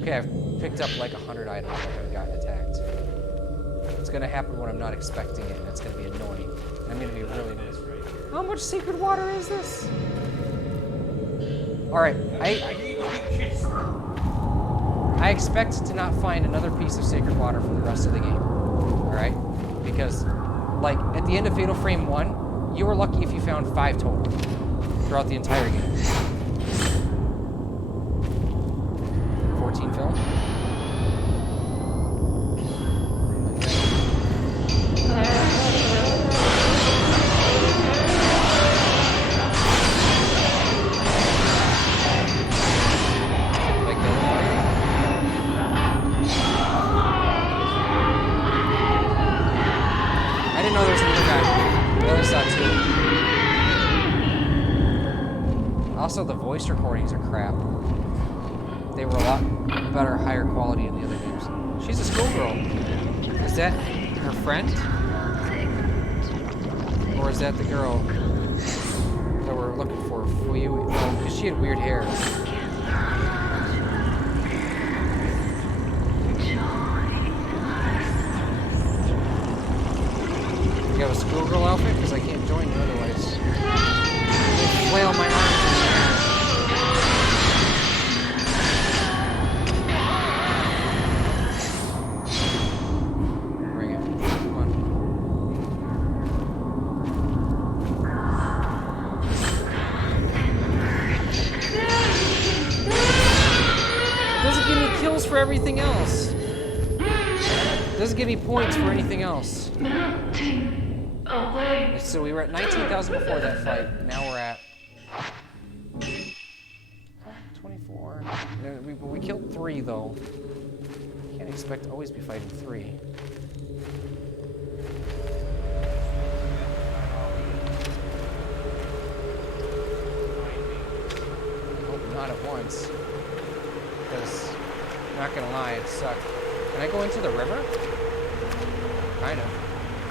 Okay, I've picked up like 100 items. I haven't gotten attacked. It's gonna happen when I'm not expecting it, and it's gonna be annoying. I'm gonna be really annoyed. How much sacred water is this? All right, I expect to not find another piece of sacred water for the rest of the game. Alright? Because, like, at the end of Fatal Frame 1, you were lucky if you found 5 total throughout the entire game. 14 film? I didn't know there was another guy. The other side too. Also, the voice recordings are crap. They were a lot better, higher quality in the other games. She's a schoolgirl. Is that her friend? Or is that the girl that we're looking for? No, because she had weird hair. You have a schoolgirl outfit? Because I can't join you otherwise. I flail my arms in the air. Bring it. Come on. It doesn't give me kills for everything else. It doesn't give me points for anything else. So we were at 19,000 before that fight. Now we're at 24. We killed 3 though. Can't expect to always be fighting 3. I hope not at once. Because, I'm not gonna lie, it sucked. Can I go into the river? Kind of.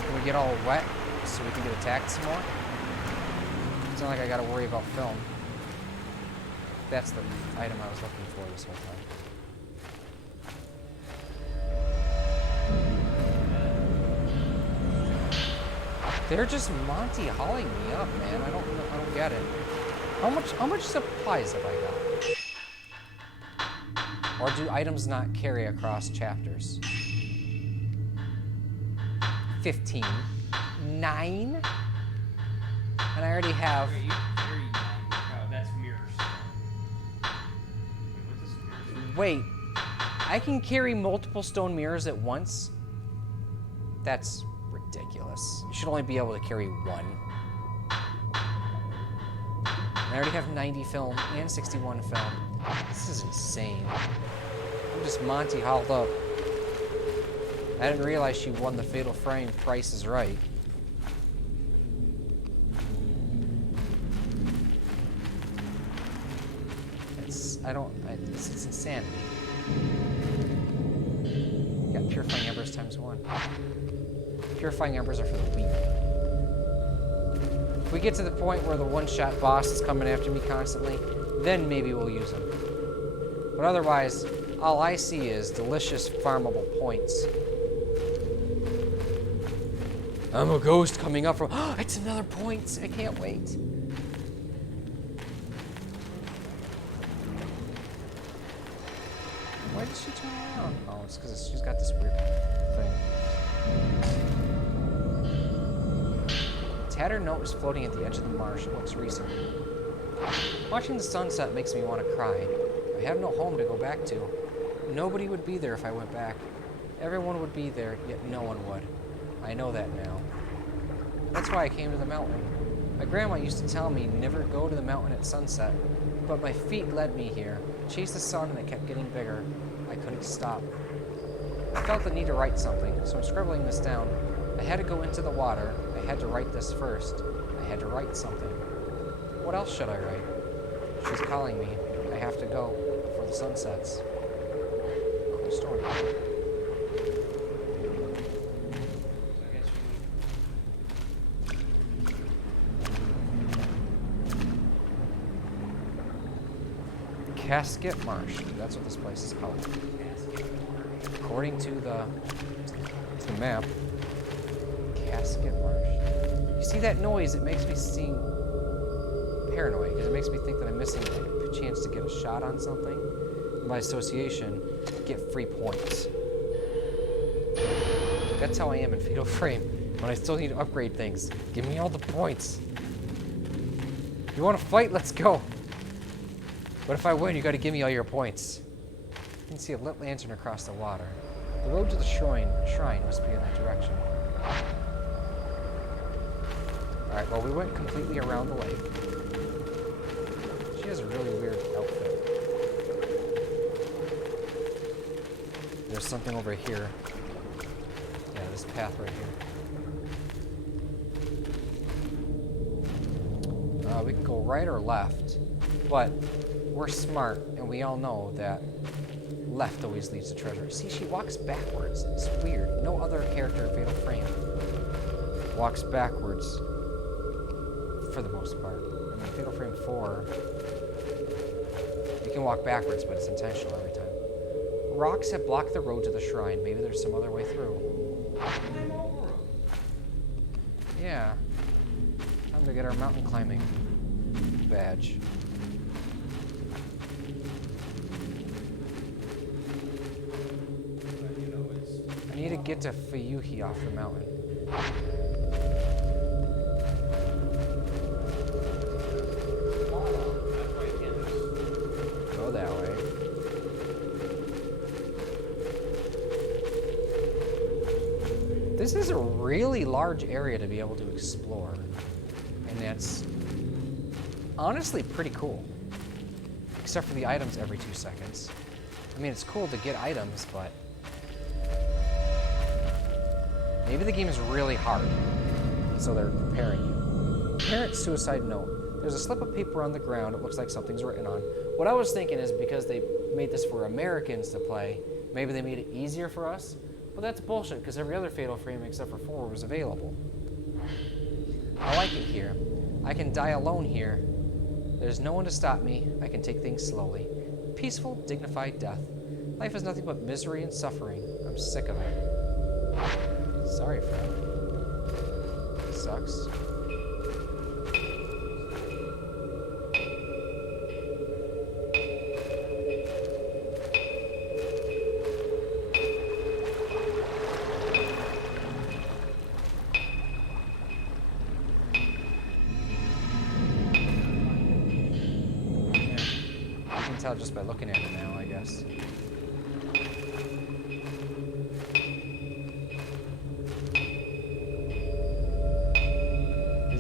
Can we get all wet so we can get attacked some more? It's not like I gotta worry about film. That's the item I was looking for this whole time. They're just Monty Hauling me up, man. I don't get it. How much supplies have I got? Or do items not carry across chapters? 15. 9? And I already have... Okay, you carry 9. Oh, that's mirrors. Wait, what's this mirror? Wait. I can carry multiple stone mirrors at once? That's ridiculous. You should only be able to carry 1. I already have 90 film and 61 film. This is insane. I'm just Monty hauled up. I didn't realize she won the Fatal Frame Price is Right. It's insanity. Yeah, Purifying Embers ×1. Purifying Embers are for the weak. If we get to the point where the one-shot boss is coming after me constantly, then maybe we'll use them. But otherwise, all I see is delicious farmable points. I'm a ghost coming up from... Oh, it's another point! I can't wait. Why did she turn around? Oh, it's because she's got this weird thing. Tattered note is floating at the edge of the marsh. It looks recent. Watching the sunset makes me want to cry. I have no home to go back to. Nobody would be there if I went back. Everyone would be there, yet no one would. I know that now. That's why I came to the mountain. My grandma used to tell me never go to the mountain at sunset, but my feet led me here. I chased the sun and it kept getting bigger. I couldn't stop. I felt the need to write something, so I'm scribbling this down. I had to go into the water. I had to write this first. I had to write something. What else should I write? She's calling me. I have to go before the sun sets. Cool story. Casket Marsh. That's what this place is called. According to the map. Casket Marsh. You see that noise? It makes me seem paranoid because it makes me think that I'm missing a chance to get a shot on something. By association, get free points. That's how I am in Fatal Frame. When I still need to upgrade things. Give me all the points. You want to fight? Let's go. But if I win, you got to give me all your points. You can see a lit lantern across the water. The road to the shrine must be in that direction. Alright, well, we went completely around the lake. She has a really weird outfit. There's something over here. Yeah, this path right here. We can go right or left, but we're smart, and we all know that left always leads to treasure. See, she walks backwards. It's weird. No other character in Fatal Frame walks backwards for the most part. I mean, Fatal Frame 4, you can walk backwards, but it's intentional every time. Rocks have blocked the road to the shrine. Maybe there's some other way through. Yeah. Time to get our mountain climbing badge. I need to get to Fuyuhi off the mountain. Go that way. This is a really large area to be able to explore. And that's honestly pretty cool. Except for the items every 2 seconds. I mean, it's cool to get items, but maybe the game is really hard, so they're preparing you. Parent suicide note. There's a slip of paper on the ground. It looks like something's written on. What I was thinking is because they made this for Americans to play, maybe they made it easier for us. But that's bullshit, because every other Fatal Frame except for 4 was available. I like it here. I can die alone here. There's no one to stop me. I can take things slowly. Peaceful, dignified death. Life is nothing but misery and suffering. I'm sick of it. Sorry, friend. Sucks. Just by looking at it now, I guess.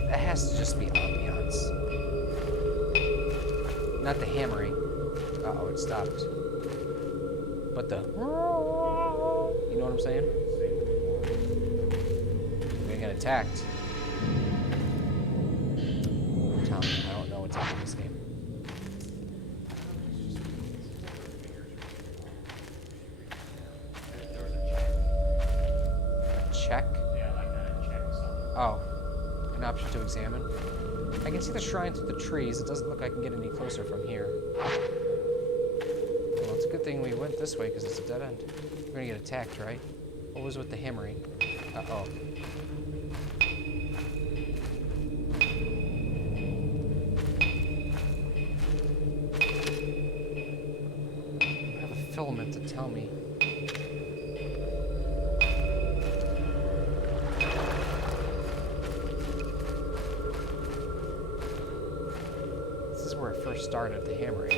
That has to just be ambiance. Not the hammering. Uh-oh, it stopped. But the... You know what I'm saying? We're gonna get attacked. I'm telling you, I don't know what's up in this game. Check? Yeah, like a check something. Oh, an option to examine. I can see the shrine through the trees. It doesn't look like I can get any closer from here. Well, it's a good thing we went this way because it's a dead end. We're gonna get attacked, right? What was with the hammering? Uh-oh. I have a filament to tell me. Where it first started, the hammering.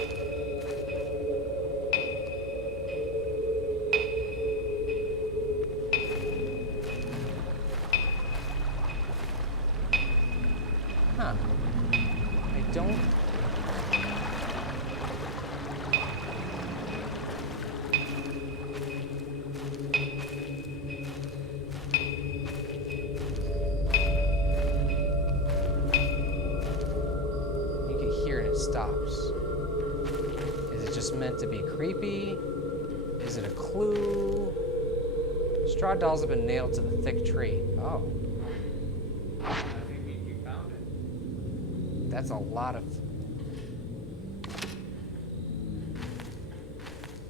Huh. I don't... stops. Is it just meant to be creepy? Is it a clue? Straw dolls have been nailed to the thick tree. Oh. I think you found it. That's a lot of...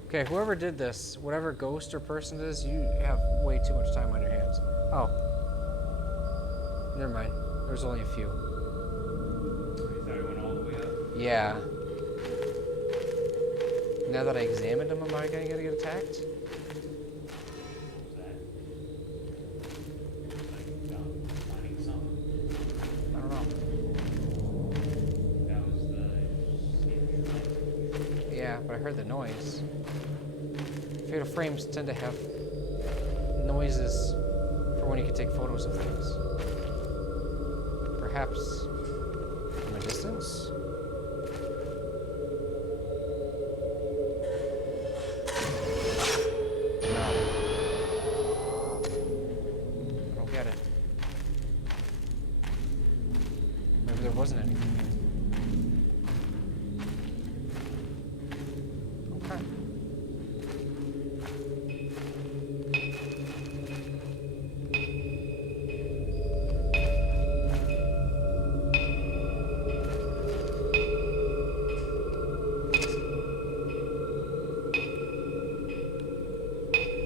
Okay, whoever did this, whatever ghost or person it is, you have way too much time on your hands. Oh. Never mind. There's only a few. You thought it went all the way up? Yeah. Now that I examined him, am I gonna get attacked? I don't know. Yeah, but I heard the noise. Fatal frames tend to have noises for when you can take photos of things. Perhaps from a distance? No. I don't get it. Maybe there wasn't anything here. Okay.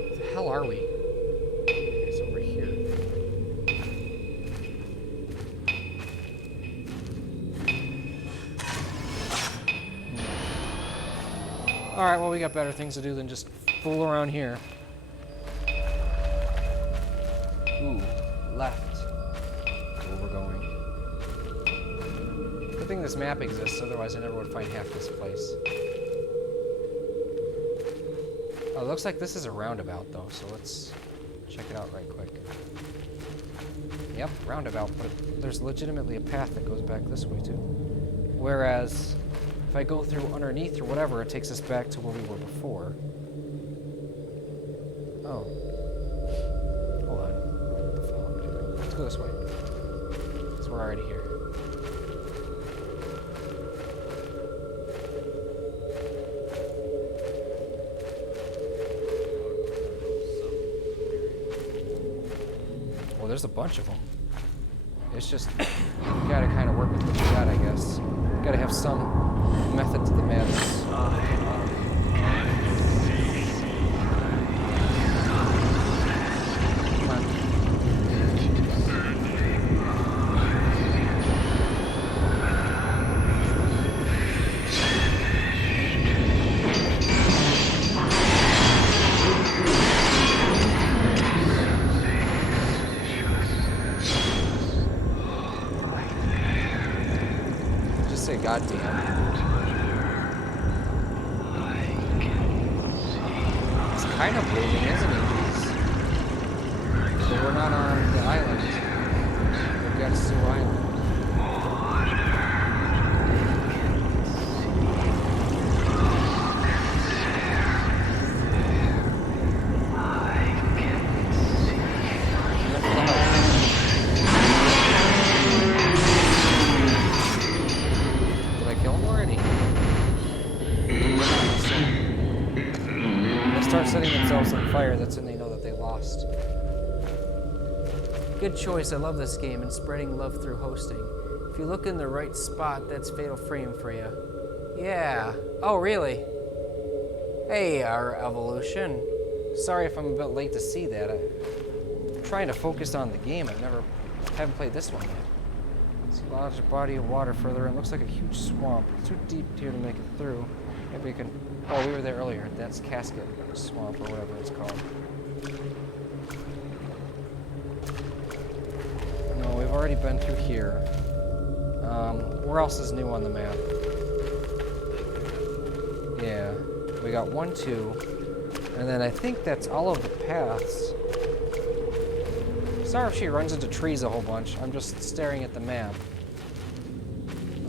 Where the hell are we? It's over here. Alright, well, we got better things to do than just fool around here. Ooh, left. That's where we're going. Good thing this map exists, otherwise I never would find half this place. Oh, it looks like this is a roundabout, though, so let's check it out right quick. Yep, roundabout, but there's legitimately a path that goes back this way, too. Whereas, if I go through underneath or whatever, it takes us back to where we were before. Oh. Hold on. What the fuck am I doing? Let's go this way. Because we're already here. Well, there's a bunch of them. It's just, you gotta kind of work with what you got, I guess. You gotta have some method to the madness. Come on. Just say goddamn. It's kind of bleeding, isn't it? So we're not on the island. We've got Sioux Island. Did I kill him already? When they start setting themselves on fire, that's when they know that they lost. Good choice, I love this game and spreading love through hosting. If you look in the right spot, that's Fatal Frame for you. Yeah. Oh, really? Hey, our evolution. Sorry if I'm a bit late to see that. I'm trying to focus on the game. Haven't played this one yet. See a large body of water further in. Looks like a huge swamp. It's too deep here to make it through. Maybe we can... Oh, we were there earlier. That's Casket Swamp or whatever it's called. No, we've already been through here. Where else is new on the map? Yeah. We got 1, 2. And then I think that's all of the paths. Sorry if she runs into trees a whole bunch. I'm just staring at the map.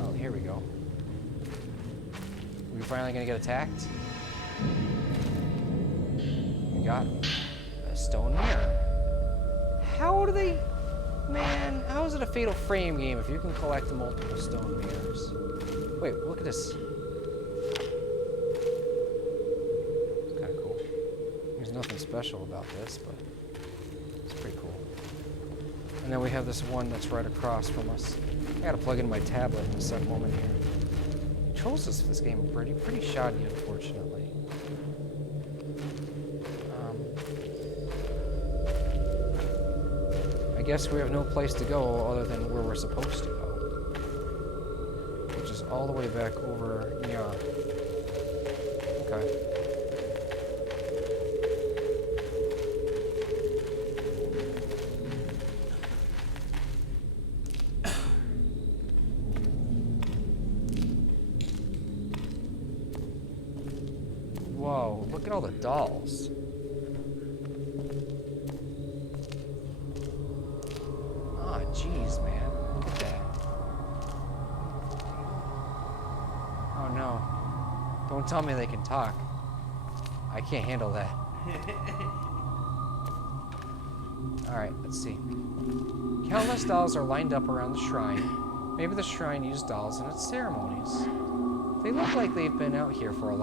Oh, here we go. We're finally gonna get attacked? We got a stone mirror. How do they... Man, how is it a Fatal Frame game if you can collect multiple stone mirrors? Wait, look at this. It's kind of cool. There's nothing special about this, but it's pretty cool. And then we have this one that's right across from us. I gotta plug in my tablet in a second moment here. Controls this game are pretty shoddy, unfortunately. I guess we have no place to go other than where we're supposed to go, which is all the way back over here. Okay. Whoa, look at all the dolls. Oh, jeez, man. Look at that. Oh, no. Don't tell me they can talk. I can't handle that. Alright, let's see. Countless dolls are lined up around the shrine. Maybe the shrine used dolls in its ceremonies. They look like they've been out here for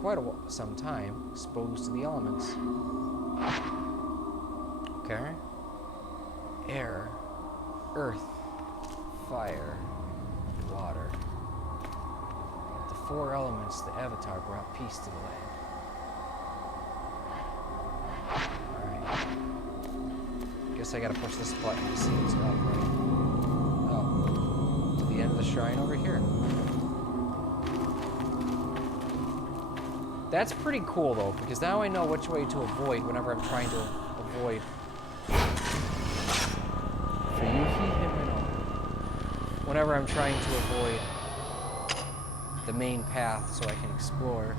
quite some time, exposed to the elements. Okay. Air, earth, fire, water. The 4 elements the Avatar brought peace to the land. Alright. Guess I gotta push this button to see what's up, right? Oh. The end of the shrine over here. That's pretty cool, though, because now I know which way to avoid whenever I'm trying to avoid whenever I'm trying to avoid the main path so I can explore.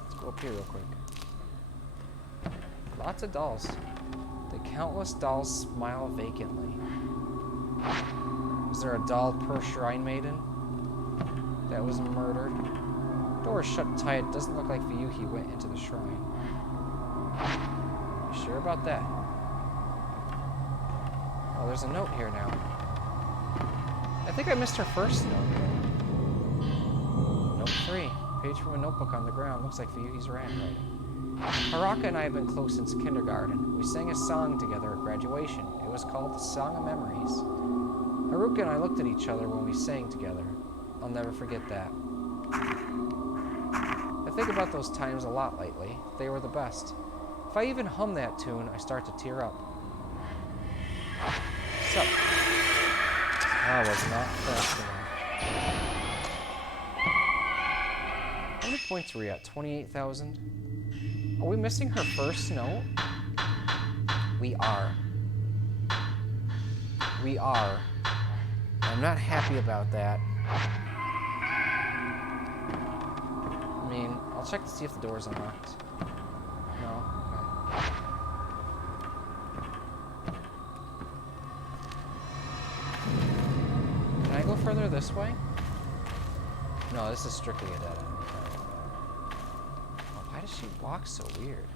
Let's go up here real quick. Lots of dolls. The countless dolls smile vacantly. Is there a doll per shrine maiden that was murdered? Door is shut tight. It doesn't look like Fuyuhi went into the shrine. You sure about that? Oh, there's a note here now. I think I missed her first note. Note 3. Page from a notebook on the ground. Looks like Fuyuhi's handwriting. Haraka and I have been close since kindergarten. We sang a song together at graduation. It was called The Song of Memories. Haruka and I looked at each other when we sang together. I'll never forget that. I think about those times a lot lately. They were the best. If I even hum that tune, I start to tear up. Sup? I was not fast enough. How many points are we at? 28,000? Are we missing her first note? We are. We are. I'm not happy about that. I mean, I'll check to see if the door's unlocked. No? Okay. Can I go further this way? No, this is strictly a dead end. Oh, why does she walk so weird?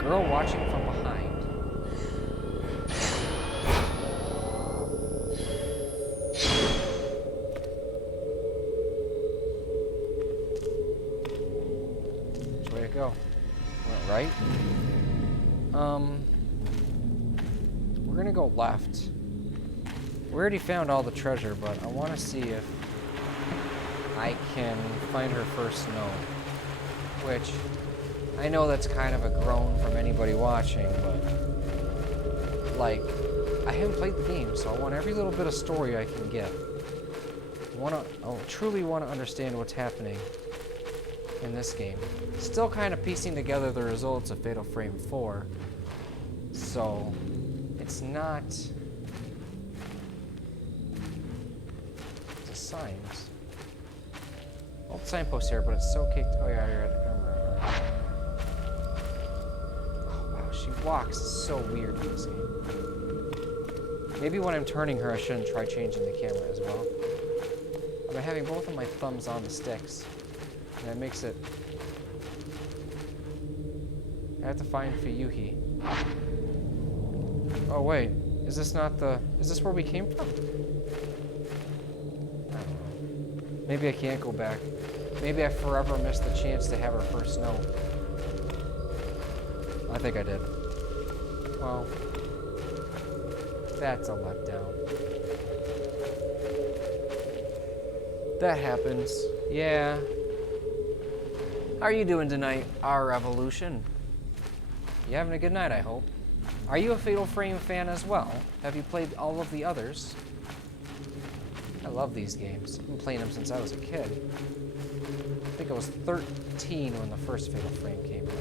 Girl watching from behind. Which way to go? Went right? We're gonna go left. We already found all the treasure, but I want to see if I can find her first note. Which, I know that's kind of a groan from anybody watching, but, like, I haven't played the game, so I want every little bit of story I can get. I truly want to understand what's happening in this game. Still kind of piecing together the results of Fatal Frame 4, so it's not the signs. Old signpost here, but it's so caked. Oh yeah, you're right. She walks so weird in this game. Maybe when I'm turning her, I shouldn't try changing the camera as well. I've been having both of my thumbs on the sticks, and that makes it... I have to find Fuyuhi. Oh wait, is this not the... Is this where we came from? I don't know. Maybe I can't go back. Maybe I forever missed the chance to have her first note. I think I did. Well, that's a letdown. That happens. Yeah. How are you doing tonight, our evolution? You having a good night, I hope. Are you a Fatal Frame fan as well? Have you played all of the others? I love these games. I've been playing them since I was a kid. I think I was 13 when the first Fatal Frame came out.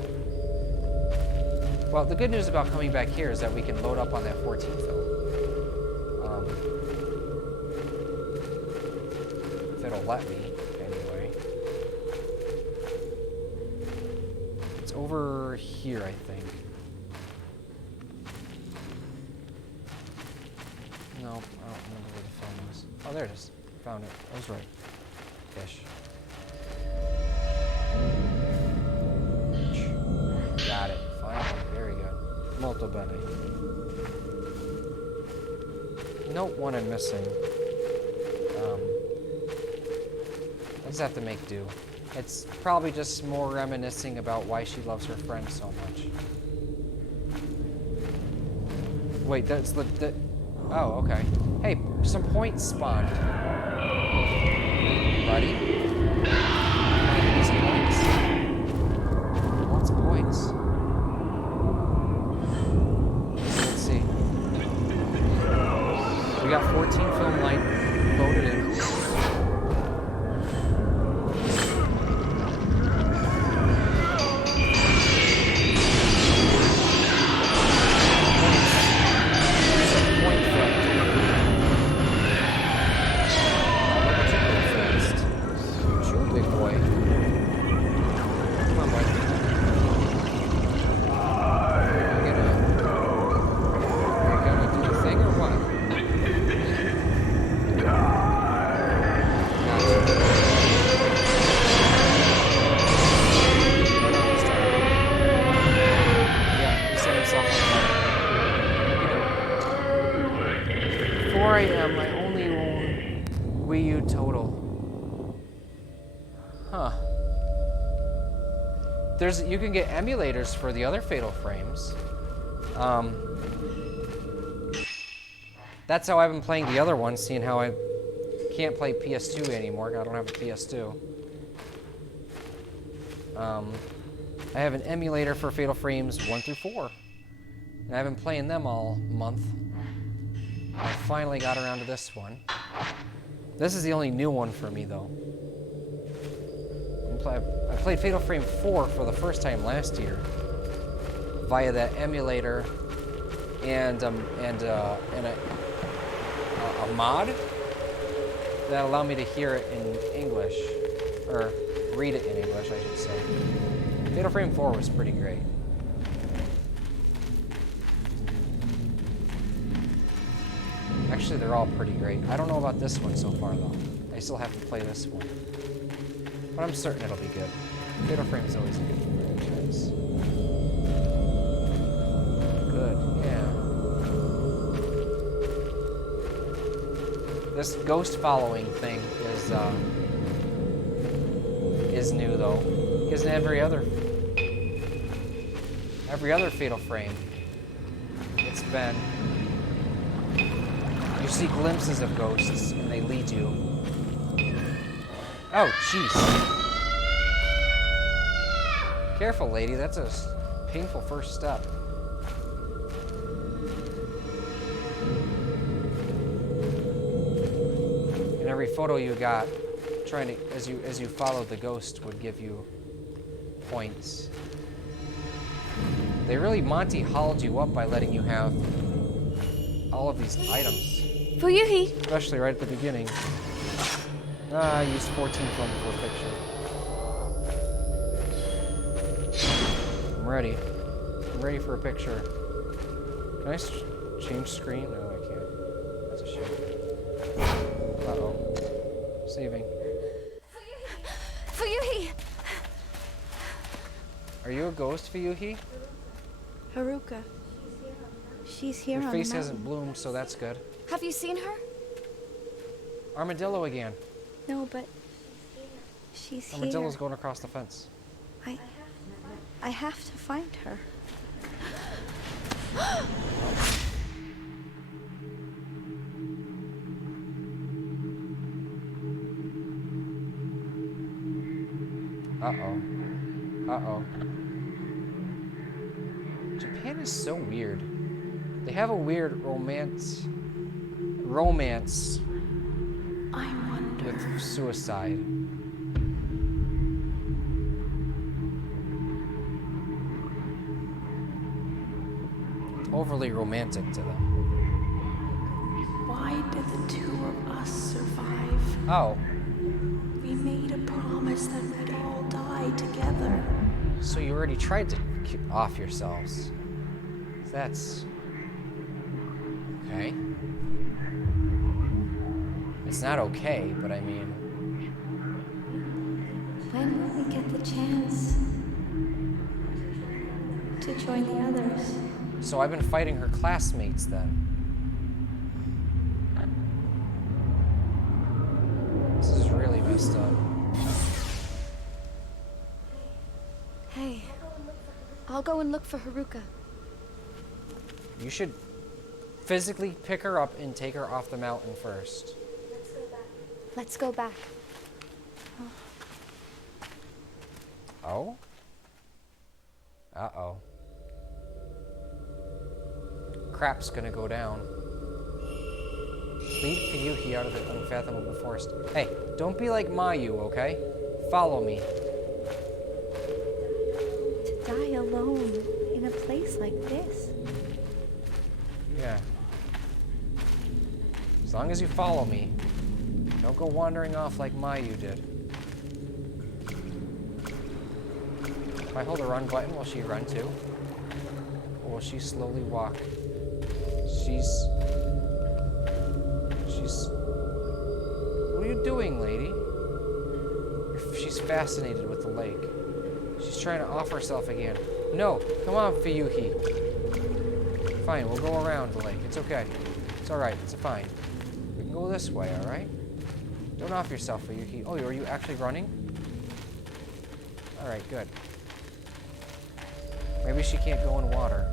Well, the good news about coming back here is that we can load up on that 14 film. If it'll let me, anyway. It's over here, I think. No, I don't remember where the film is. Oh, there it is. Found it. I was right. Fish. Got it. Finally. Very good. Molto bene. Note one I'm missing. I just have to make do. It's probably just more reminiscing about why she loves her friend so much. Wait, that's the oh, okay. Hey, some points spawned. Buddy? These points. Lots of points. Let's see. We got 14 film light loaded in. You can get emulators for the other Fatal Frames. That's how I've been playing the other ones, seeing how I can't play PS2 anymore. I don't have a PS2. I have an emulator for Fatal Frames 1 through 4. And I've been playing them all month. I finally got around to this one. This is the only new one for me, though. I played Fatal Frame 4 for the first time last year via that emulator and a mod that allowed me to hear it in English, or read it in English, I should say. Fatal Frame 4 was pretty great. Actually, they're all pretty great. I don't know about this one so far, though. I still have to play this one. But I'm certain it'll be good. Fatal Frame is always a good franchise. Good, yeah. This ghost following thing is new though. Because in every other Fatal Frame, it's been you see glimpses of ghosts and they lead you. Oh, jeez. Careful, lady. That's a painful first step. And every photo you got, trying to as you followed the ghost, would give you points. They really Monty hauled you up by letting you have all of these items. Fuyuhi! Especially right at the beginning. I used 14 film for a picture. I'm ready. I'm ready for a picture. Can I change screen? No, I can't. That's a shame. Uh-oh. Saving. Fuyuhi! Are you a ghost, Fuyuhi? Haruka. She's here on Your the face mountain. hasn't bloomed, so that's good. Have you seen her? Armadillo again. No, but she's here. Armadillo's going across the fence. I have to find her. Uh-oh. Uh-oh. Japan is so weird. They have a weird romance. I with suicide. Overly romantic to them. Why did the two of us survive? Oh, We made a promise that we'd all die together. so you already tried to off yourselves. That's... okay. It's not okay, but I mean... When will we get the chance to join the others? So I've been fighting her classmates then. This is really messed up. Hey, I'll go and look for Haruka. You should physically pick her up and take her off the mountain first. Let's go back. Oh? Uh-oh. Crap's gonna go down. Lead Fuyuhi out of the unfathomable forest. Hey, don't be like Mayu, okay? Follow me. To die alone in a place like this? Yeah. As long as you follow me. Don't go wandering off like Mayu did. If I hold the run button, will she run too? Or will she slowly walk? She's... What are you doing, lady? She's fascinated with the lake. She's trying to off herself again. No, come on, Fuyuhi. Fine, we'll go around the lake. It's okay. It's alright, it's fine. We can go this way, alright? Don't off yourself, Fuyuhi. Oh, are you actually running? Alright, good. Maybe she can't go in water.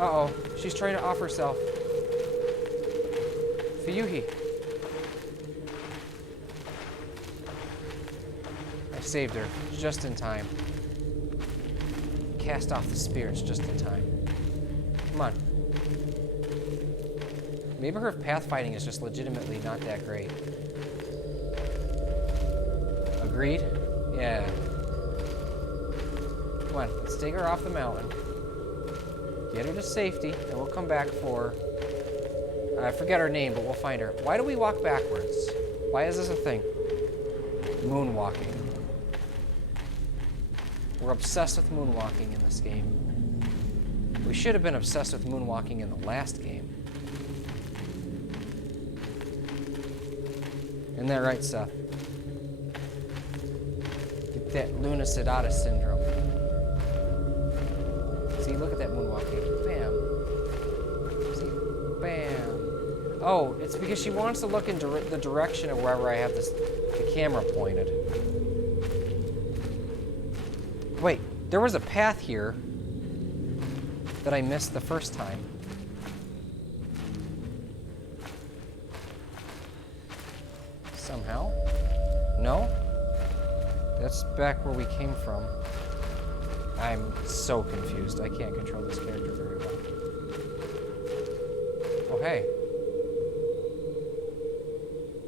Uh-oh, she's trying to off herself. Fuyuhi. I saved her, just in time. Cast off the spirits just in time. Come on. Maybe her pathfinding is just legitimately not that great. Agreed? Yeah. Come on, let's take her off the mountain. Get her to safety, and we'll come back for... I forget her name, but we'll find her. Why do we walk backwards? Why is this a thing? Moonwalking. We're obsessed with moonwalking in this game. We should have been obsessed with moonwalking in the last game. Isn't that right, Seth? Get that Luna Sedata syndrome. See, look at that moonwalking. Bam. See? Bam. Oh, it's because she wants to look in the direction of wherever I have the camera pointed. Wait, there was a path here that I missed the first time. Somehow? No? That's back where we came from. I'm so confused. I can't control this character very well. Oh, hey.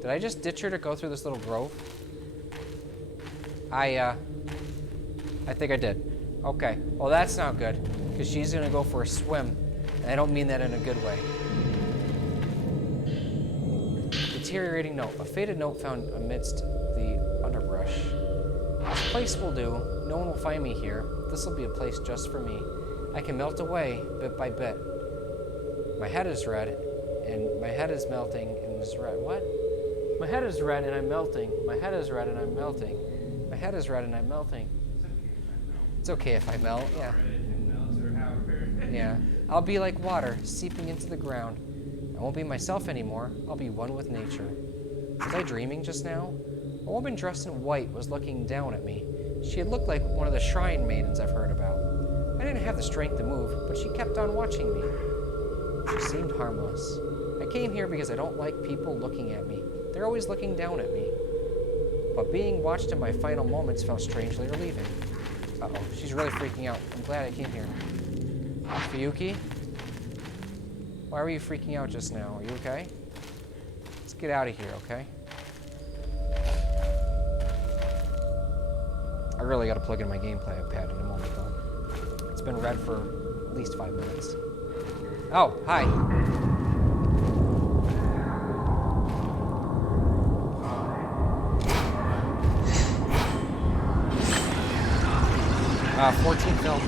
Did I just ditch her to go through this little grove? I think I did. Okay. Well, that's not good, because she's going to go for a swim, and I don't mean that in a good way. Deteriorating note. A faded note found amidst the underbrush. This place will do. No one will find me here. This will be a place just for me. I can melt away bit by bit. My head is red, and my head is melting and is red. What? My head is red and I'm melting. My head is red and I'm melting. My head is red and I'm melting. It's okay if I melt, yeah. Yeah. I'll be like water seeping into the ground. I won't be myself anymore. I'll be one with nature. Was I dreaming just now? A woman dressed in white was looking down at me. She had looked like one of the shrine maidens I've heard about. I didn't have the strength to move, but she kept on watching me. She seemed harmless. I came here because I don't like people looking at me. They're always looking down at me. But being watched in my final moments felt strangely relieving. Uh-oh, she's really freaking out. I'm glad I came here. Fuyuki? Why were you freaking out just now? Are you okay? Let's get out of here, okay? I really gotta plug in my gameplay pad in a moment, though. It's been red for at least 5 minutes. Oh, hi. 14 film.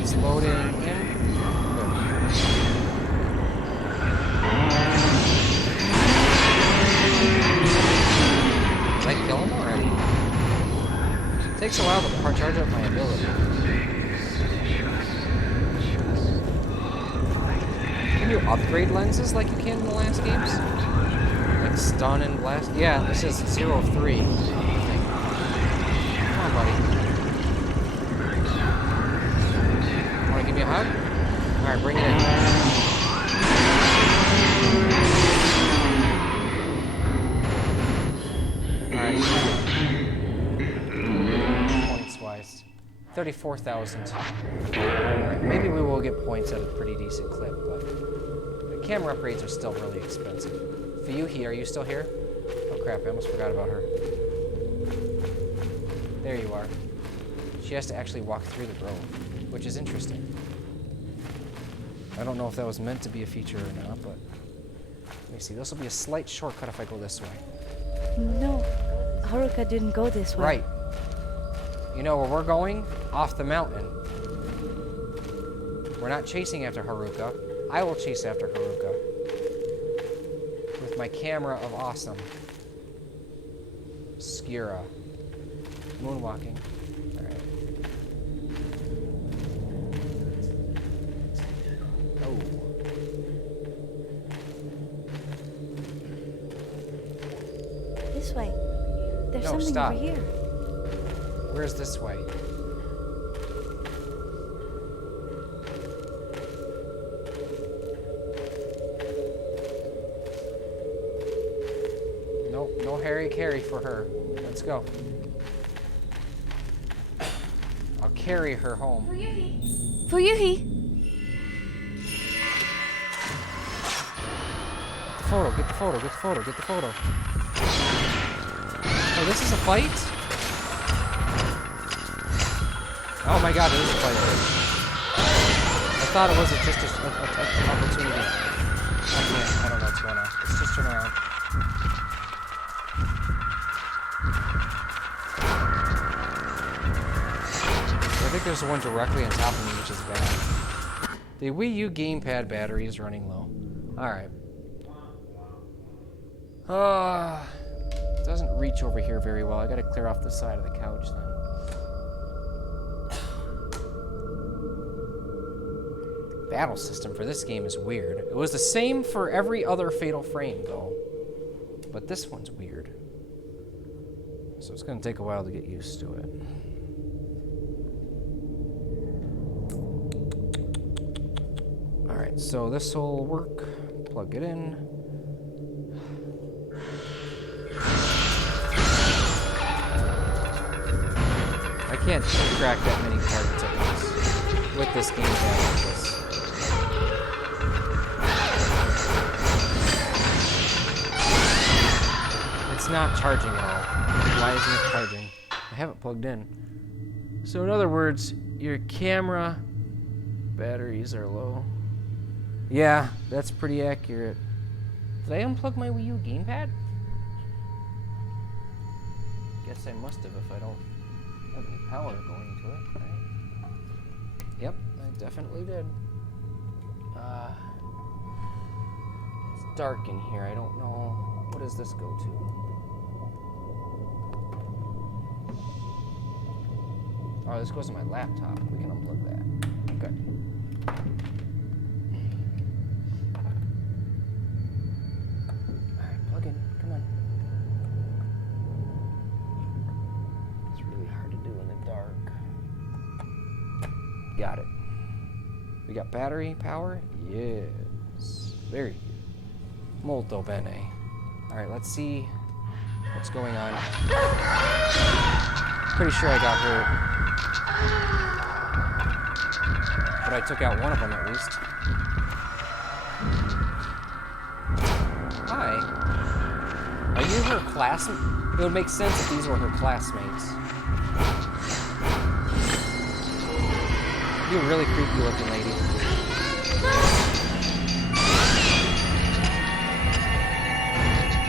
It's loading in. Good. Did I kill him already? It takes a while to charge up my ability. Can you upgrade lenses like you can in the last games? Like stun and blast? Yeah, this is 0 of 3. Come on, buddy. Wanna give me a hug? Alright, bring it in. Alright. Points-wise. 34,000. Alright, maybe we will get points at a pretty decent clip, but the camera upgrades are still really expensive. Fuyuhi, are you still here? Oh crap, I almost forgot about her. There you are. She has to actually walk through the grove, which is interesting. I don't know if that was meant to be a feature or not, but let me see. This will be a slight shortcut if I go this way. No, Haruka didn't go this way. Right. You know where we're going? Off the mountain. We're not chasing after Haruka. I will chase after Haruka. With my camera of awesome. Skira. Moonwalking. Alright. Oh. This way. There's No, something stop. over here. Where's this way? Nope, no Harry Carry for her. Let's go. I'll carry her home. Fuyuhi! Get the photo, get the photo, get the photo, get the photo. Oh, this is a fight? Oh my god, it is a fight. I thought it was just an opportunity. I don't know what's going on. Let's just turn around. I think there's one directly on top of me, which is bad. The Wii U gamepad battery is running low. Alright. It doesn't reach over here very well. I gotta clear off the side of the couch then. Battle system for this game is weird. It was the same for every other Fatal Frame though. But this one's weird. So it's gonna take a while to get used to it. Alright, so this will work. Plug it in. I can't track that many targets at once with this gamepad like this. It's not charging at all. Why isn't it charging? I have it plugged in. So in other words, your camera batteries are low. Yeah, that's pretty accurate. Did I unplug my Wii U gamepad? Guess I must have if I don't have any power going to it, right? Yep, I definitely did. It's dark in here. I don't know. What does this go to? Oh, this goes to my laptop. We can unplug that. Okay. Alright, plug in. Come on. It's really hard to do in the dark. Got it. We got battery power? Yes. Very good. Molto bene. Alright, let's see what's going on. Pretty sure I got hurt. But I took out one of them at least. classmates? It would make sense if these were her classmates. You're a really creepy looking lady.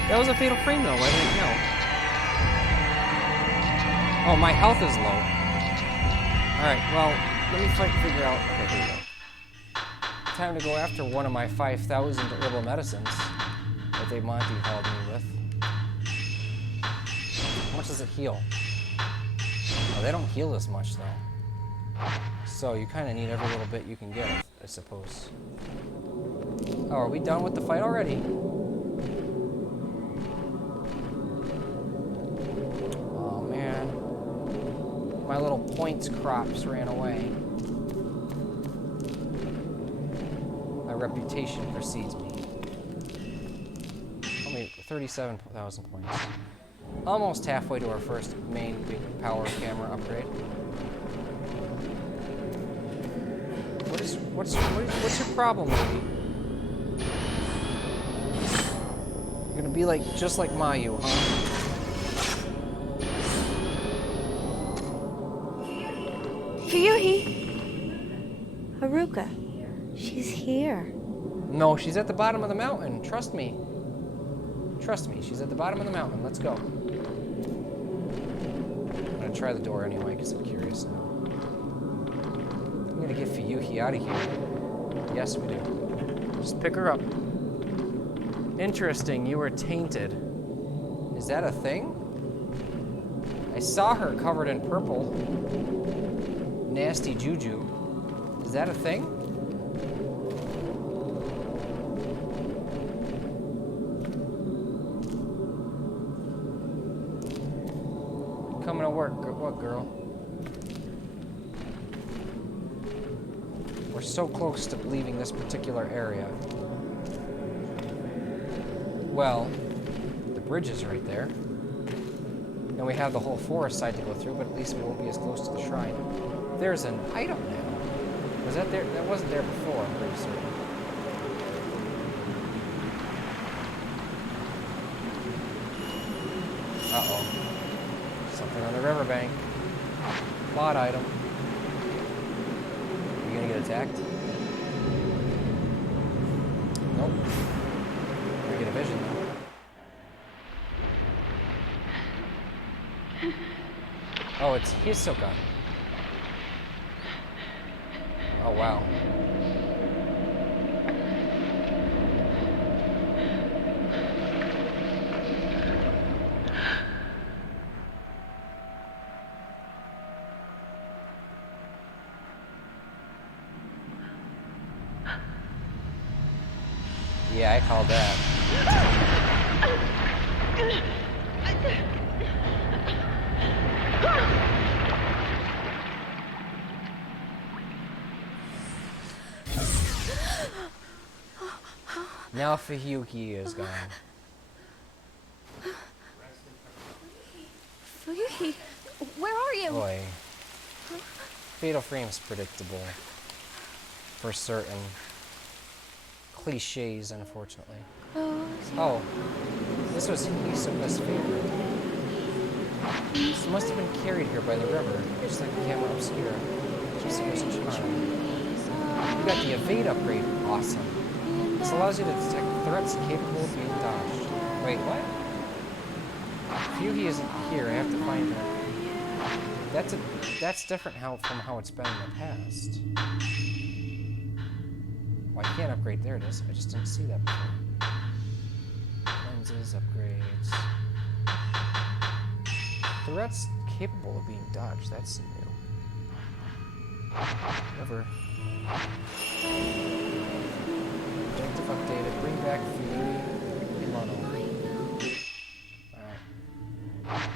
That was a fatal frame though, why didn't it know? Oh, my health is low. Alright, well, let me figure out. Okay, here we go. Time to go after one of my 5,000 herbal medicines that they Monty called me with. How much does it heal? Oh, they don't heal as much though. So you kind of need every little bit you can get, I suppose. Oh, are we done with the fight already? Oh man. My little points crops ran away. My reputation precedes me. Only 37,000 points. Almost halfway to our first main big power camera upgrade. What's your problem, lady? You're gonna be just like Mayu, huh? Fuyuhi! Haruka, she's here. No, she's at the bottom of the mountain. Trust me. Trust me, she's at the bottom of the mountain. Let's go. I'm gonna try the door anyway, because I'm curious now. I'm gonna get Fuyuhi out of here. Yes, we do. Just pick her up. Interesting, you were tainted. Is that a thing? I saw her covered in purple. Nasty juju. Is that a thing? Coming to work. What, girl? We're so close to leaving this particular area. Well, the bridge is right there. And we have the whole forest side to go through, but at least we won't be as close to the shrine. There's an item now. Was that there? That wasn't there before, I'm pretty certain. Uh-oh. Something on the riverbank. Plot item. Are you gonna get attacked? Nope. I get a vision though. Oh, it's Hisoka. Oh, wow. Yeah, I called that. Now Fuyuhi is gone. Fuyuhi, where are you? Boy. Fatal Frame's predictable. For certain. Cliches, unfortunately. Oh. This was Hisoka's favorite. This must have been carried here by the river, just like the camera obscura. Hisoka's charm. You got the evade upgrade. Awesome. This allows you to detect threats capable of being dodged. Wait, what? Fuyuhi isn't here. I have to find her. That's different from how it's been in the past. Well, I can't upgrade. There it is. I just didn't see that before. Lenses, upgrades. Threats capable of being dodged. That's new. Whatever. Objective updated. Bring back Fuyuhi Mono. Alright.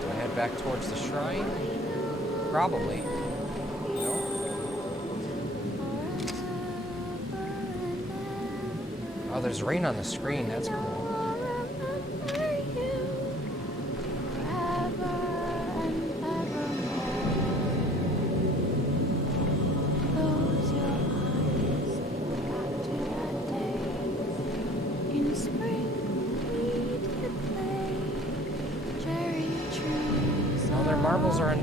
Do I head back towards the shrine? Probably. No? Oh, there's rain on the screen. That's cool.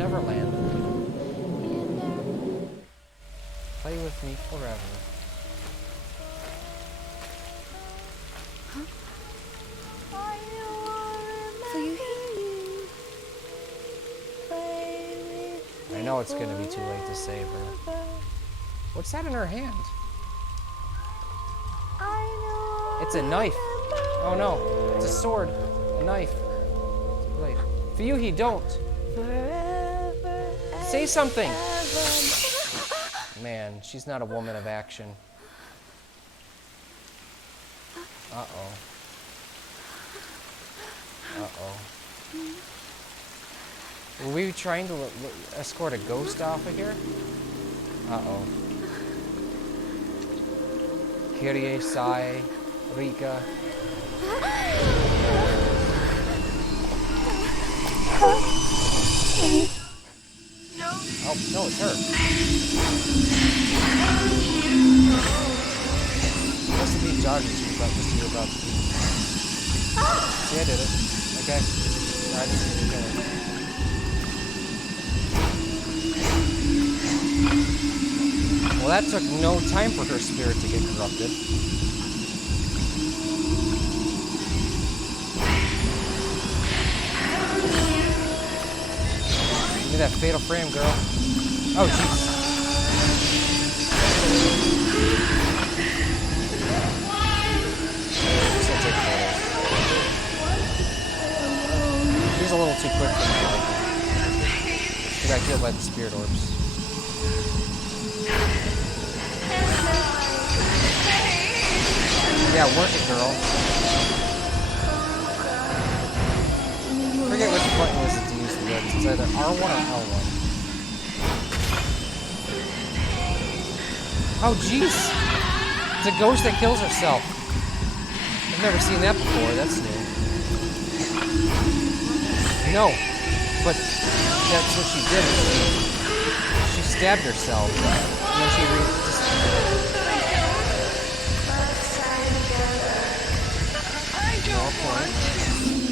Neverland. Play with me forever. I know it's gonna be too late to save her. What's that in her hand? It's a knife. Oh no, it's a sword. A knife. Wait. Fuyuhi, don't. Say something. Man, she's not a woman of action. Uh-oh. Uh-oh. Were we trying to escort a ghost off of here? Uh-oh. Kyrie, Sai, Rika. Oh, no, it's her. Supposed to be Jarvis, you were about to be. See, I did it. Okay. Alright, just keep going. Well, that took no time for her spirit to get corrupted. Give me that fatal frame, girl. Oh, jeez. Just take photos. She's a little too quick for me. She got killed by the spirit orbs. Yeah, work it, girl. Forget which button was it to use the red. It's either R1 or L1. Oh, jeez! It's a ghost that kills herself. I've never seen that before. That's new. No, but that's what she did. She stabbed herself, and then she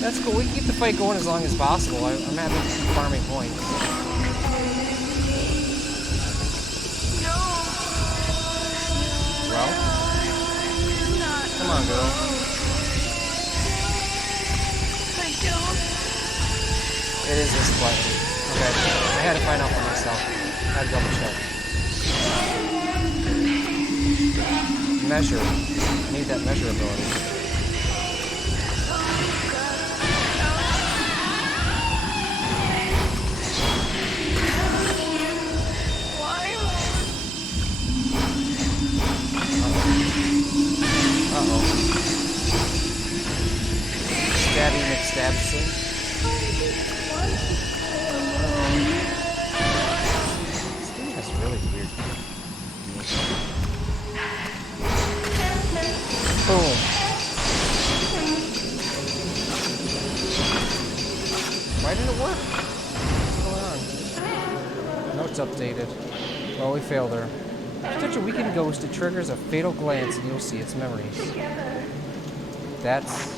That's cool. We can keep the fight going as long as possible. I'm happy to keep farming points. Well, come on, girl. It is this button. Okay, I had to find out for myself. I had to double check. Measure. I need that measure ability. Stabby McStabson. This game has really weird. Boom. Why didn't it work? What's going on? Notes updated. Well, we failed her. If you touch a weakened ghost, it triggers a fatal glance and you'll see its memories. That's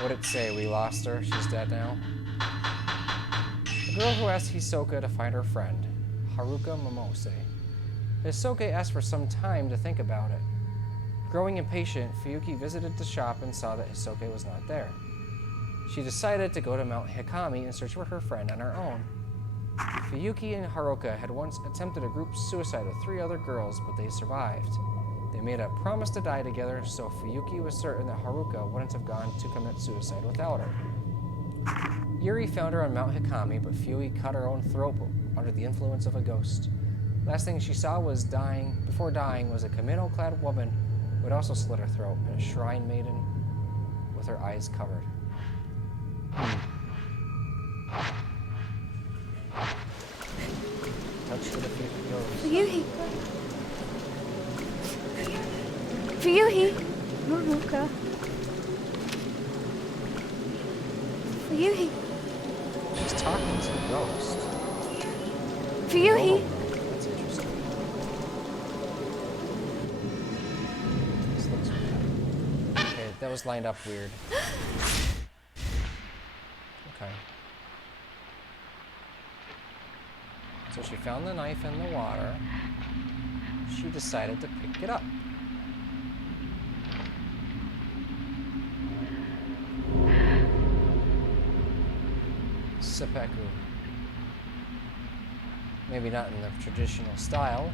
what'd it say? We lost her? She's dead now? The girl who asked Hisoka to find her friend, Haruka Momose. Hisoka asked for some time to think about it. Growing impatient, Fuyuki visited the shop and saw that Hisoka was not there. She decided to go to Mount Hikami and search for her friend on her own. Fuyuki and Haruka had once attempted a group suicide with 3 other girls, but they survived. They made a promise to die together, so Fuyuki was certain that Haruka wouldn't have gone to commit suicide without her. Yuri found her on Mount Hikami, but Fuyuki cut her own throat under the influence of a ghost. Last thing she saw before dying was a kimono-clad woman who had also slit her throat, and a shrine maiden with her eyes covered. Touch to defeat the ghost. Fuyuhi. Fuyuhi. Haruka. Fuyuhi. She's talking to a ghost. Fuyuhi. Oh, that's interesting. This looks weird. Okay, that was lined up weird. Okay. So she found the knife in the water. She decided to pick it up. Seppuku. Maybe not in the traditional style.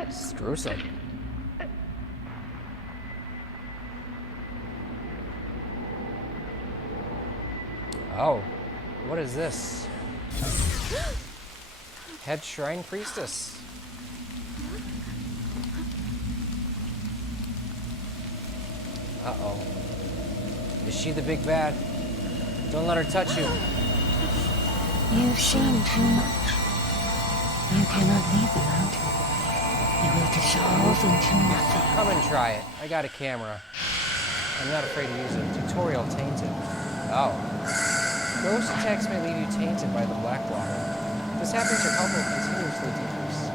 It's gruesome. Oh, what is this? Head Shrine Priestess. Uh-oh. Is she the big bad? Don't let her touch you. You've seen too much. You cannot leave the mountain. You will dissolve into nothing. Come and try it. I got a camera. I'm not afraid to use it. Tutorial tainted. Oh. Ghost attacks may leave you tainted by the black water. If this happens, your health will continuously decrease.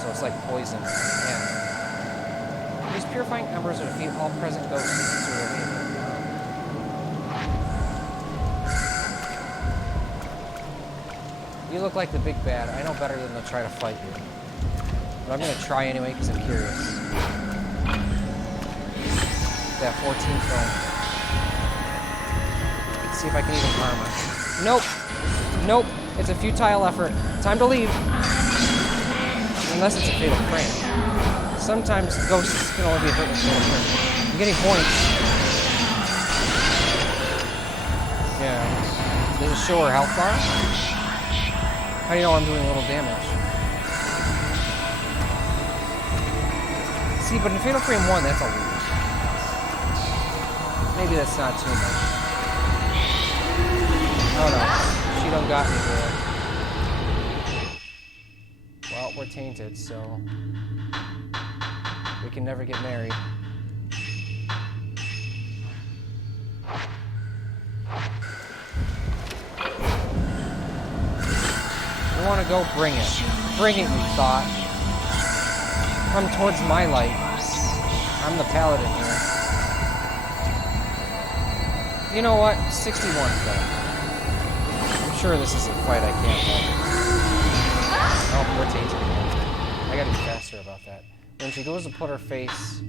So it's like poison. Yeah. Use purifying embers to defeat all present ghosts to relieve them. You look like the big bad. I know better than to try to fight you. But I'm gonna try anyway because I'm curious. That 14 film. Let's see if I can even harm her. Nope. Nope. It's a futile effort. Time to leave. Unless it's a fatal frame. Sometimes ghosts can only be hurt with fatal frame. I'm getting points. Yeah. Does it show her health bar? How do you know I'm doing a little damage? See, but in Fatal Frame 1, that's a lose. Maybe that's not too much. Oh no, she done got me here. Well, we're tainted, so we can never get married. You want to go? Bring it. Bring it, you thought. Come towards my light. I'm the paladin here. You know what? 61 film. I'm sure this is a fight I can't win. Oh, we're tainted again. I gotta be faster about that. When she goes to put her face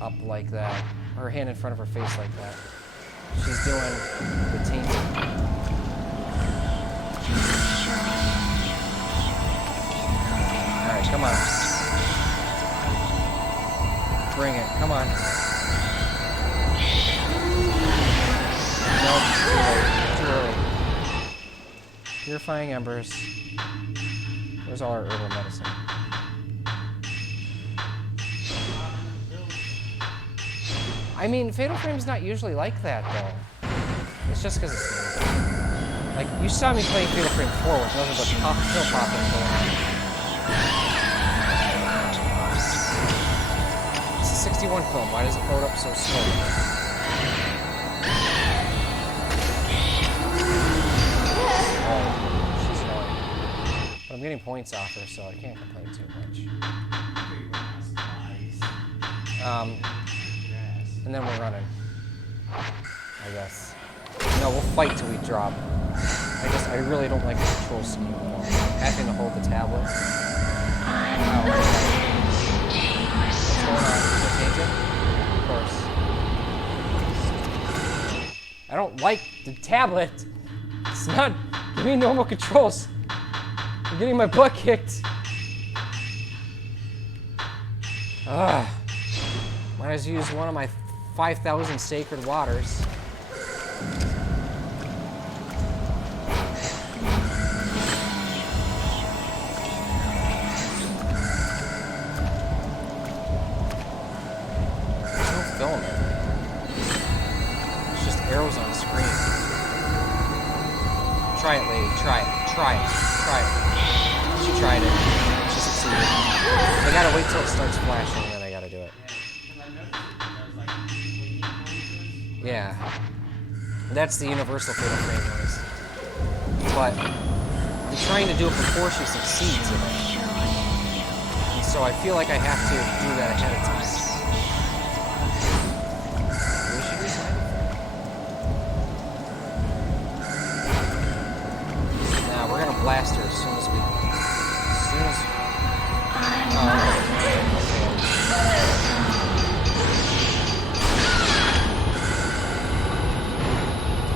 up like that, her hand in front of her face like that, she's doing the tainted. Alright, come on. Bring it, come on. Nope, too early. Purifying embers. Where's all our herbal medicine? I mean, Fatal Frame's not usually like that, though. It's just because it's new. Like, you saw me playing Fatal Frame 4 with nothing but pill popping going on. It's a 61 film. Why does it load up so slow? Oh, she's annoying. But I'm getting points off her, so I can't complain too much. And then we're running. I guess. No, we'll fight till we drop. I really don't like the control scheme anymore. Having to hold the tablet. Wow. What's going on? Is it tainted? Of course. I don't like the tablet. It's not giving me normal controls. I'm getting my butt kicked. Ugh. Might as well use one of my 5,000 sacred waters. There's no film in it. arrows on screen. Try it, lady. Try it. Try it. Try it. She tried it. She succeeded. I gotta wait till it starts flashing, and then I gotta do it. Yeah. That's the universal fatal frame noise. But I'm trying to do it before she succeeds in it. And so I feel like I have to do that ahead of time. We should do something. Nah, we're gonna blast her as soon as we...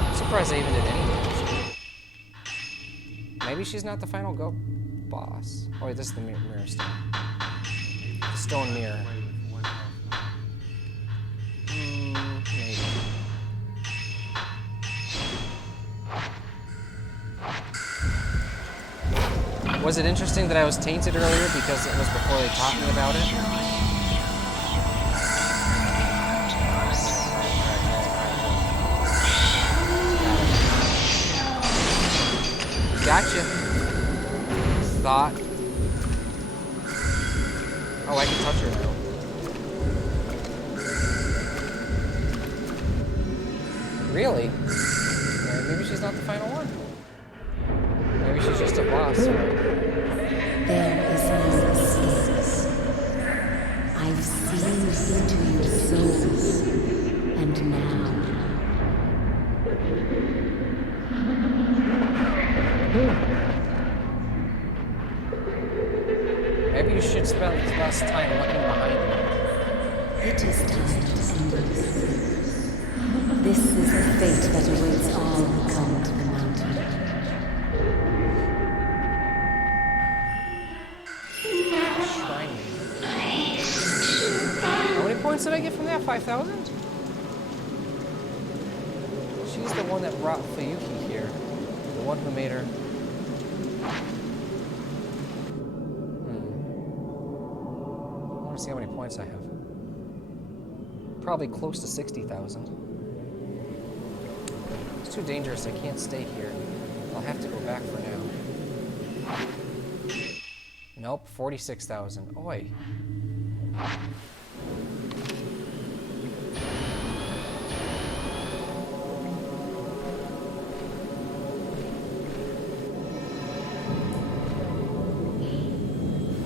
I'm surprised I even did any damage. Maybe she's not the final boss. Oh wait, this is the mirror stone. The stone mirror. Maybe. Was it interesting that I was tainted earlier because it was before they taught me about it? Gotcha. Thought. Oh, I can touch her now. Really? Yeah, maybe she's not the final one. Maybe she's just a boss, right? There is no escape. I've seen into your souls, and now. Maybe you should spend less time looking behind you. It is time to end this. This is the fate that awaits all who come to the mountain. Shrine me. How many points did I get from that? 5,000? She's the one that brought Fuyuki here. The one who made her... I want to see how many points I have. Probably close to 60,000. It's too dangerous. I can't stay here. I'll have to go back for now. Nope, 46,000. Oi.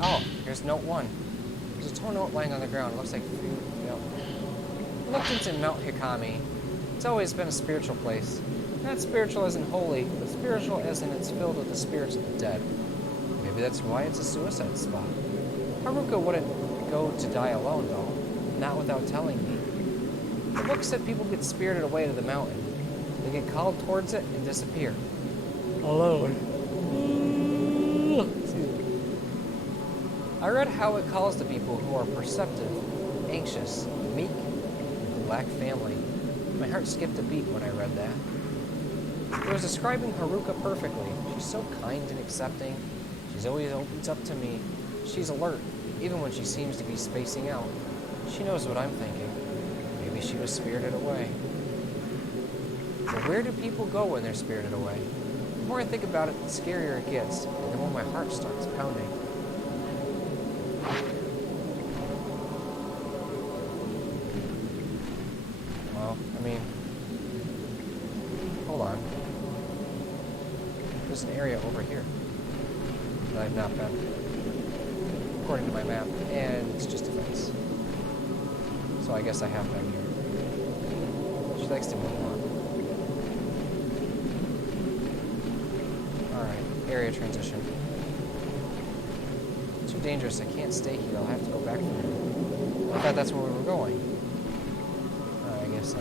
Oh, here's note 1. There's a torn note lying on the ground. It looks like... Yep. Looked into Mount Hikami. It's always been a spiritual place. Not spiritual as in holy, but spiritual as in it's filled with the spirits of the dead. Maybe that's why it's a suicide spot. Haruka wouldn't go to die alone, though. Not without telling me. The book said people get spirited away to the mountain. They get called towards it and disappear. Alone. I read how it calls the people who are perceptive, anxious, meek, and who lack family. My heart skipped a beat when I read that. It was describing Haruka perfectly. She's so kind and accepting. She's always opens up to me. She's alert, even when she seems to be spacing out. She knows what I'm thinking. Maybe she was spirited away. But where do people go when they're spirited away? The more I think about it, the scarier it gets, and the more my heart starts pounding. Well, I mean, hold on. There's an area over here that I've not been, according to my map, and it's just a fence. So I guess I have been here. She likes to move on. Alright, area transition. Too dangerous, I can't stay here, I'll have to go back for now. Well, I thought that's where we were going. I guess so.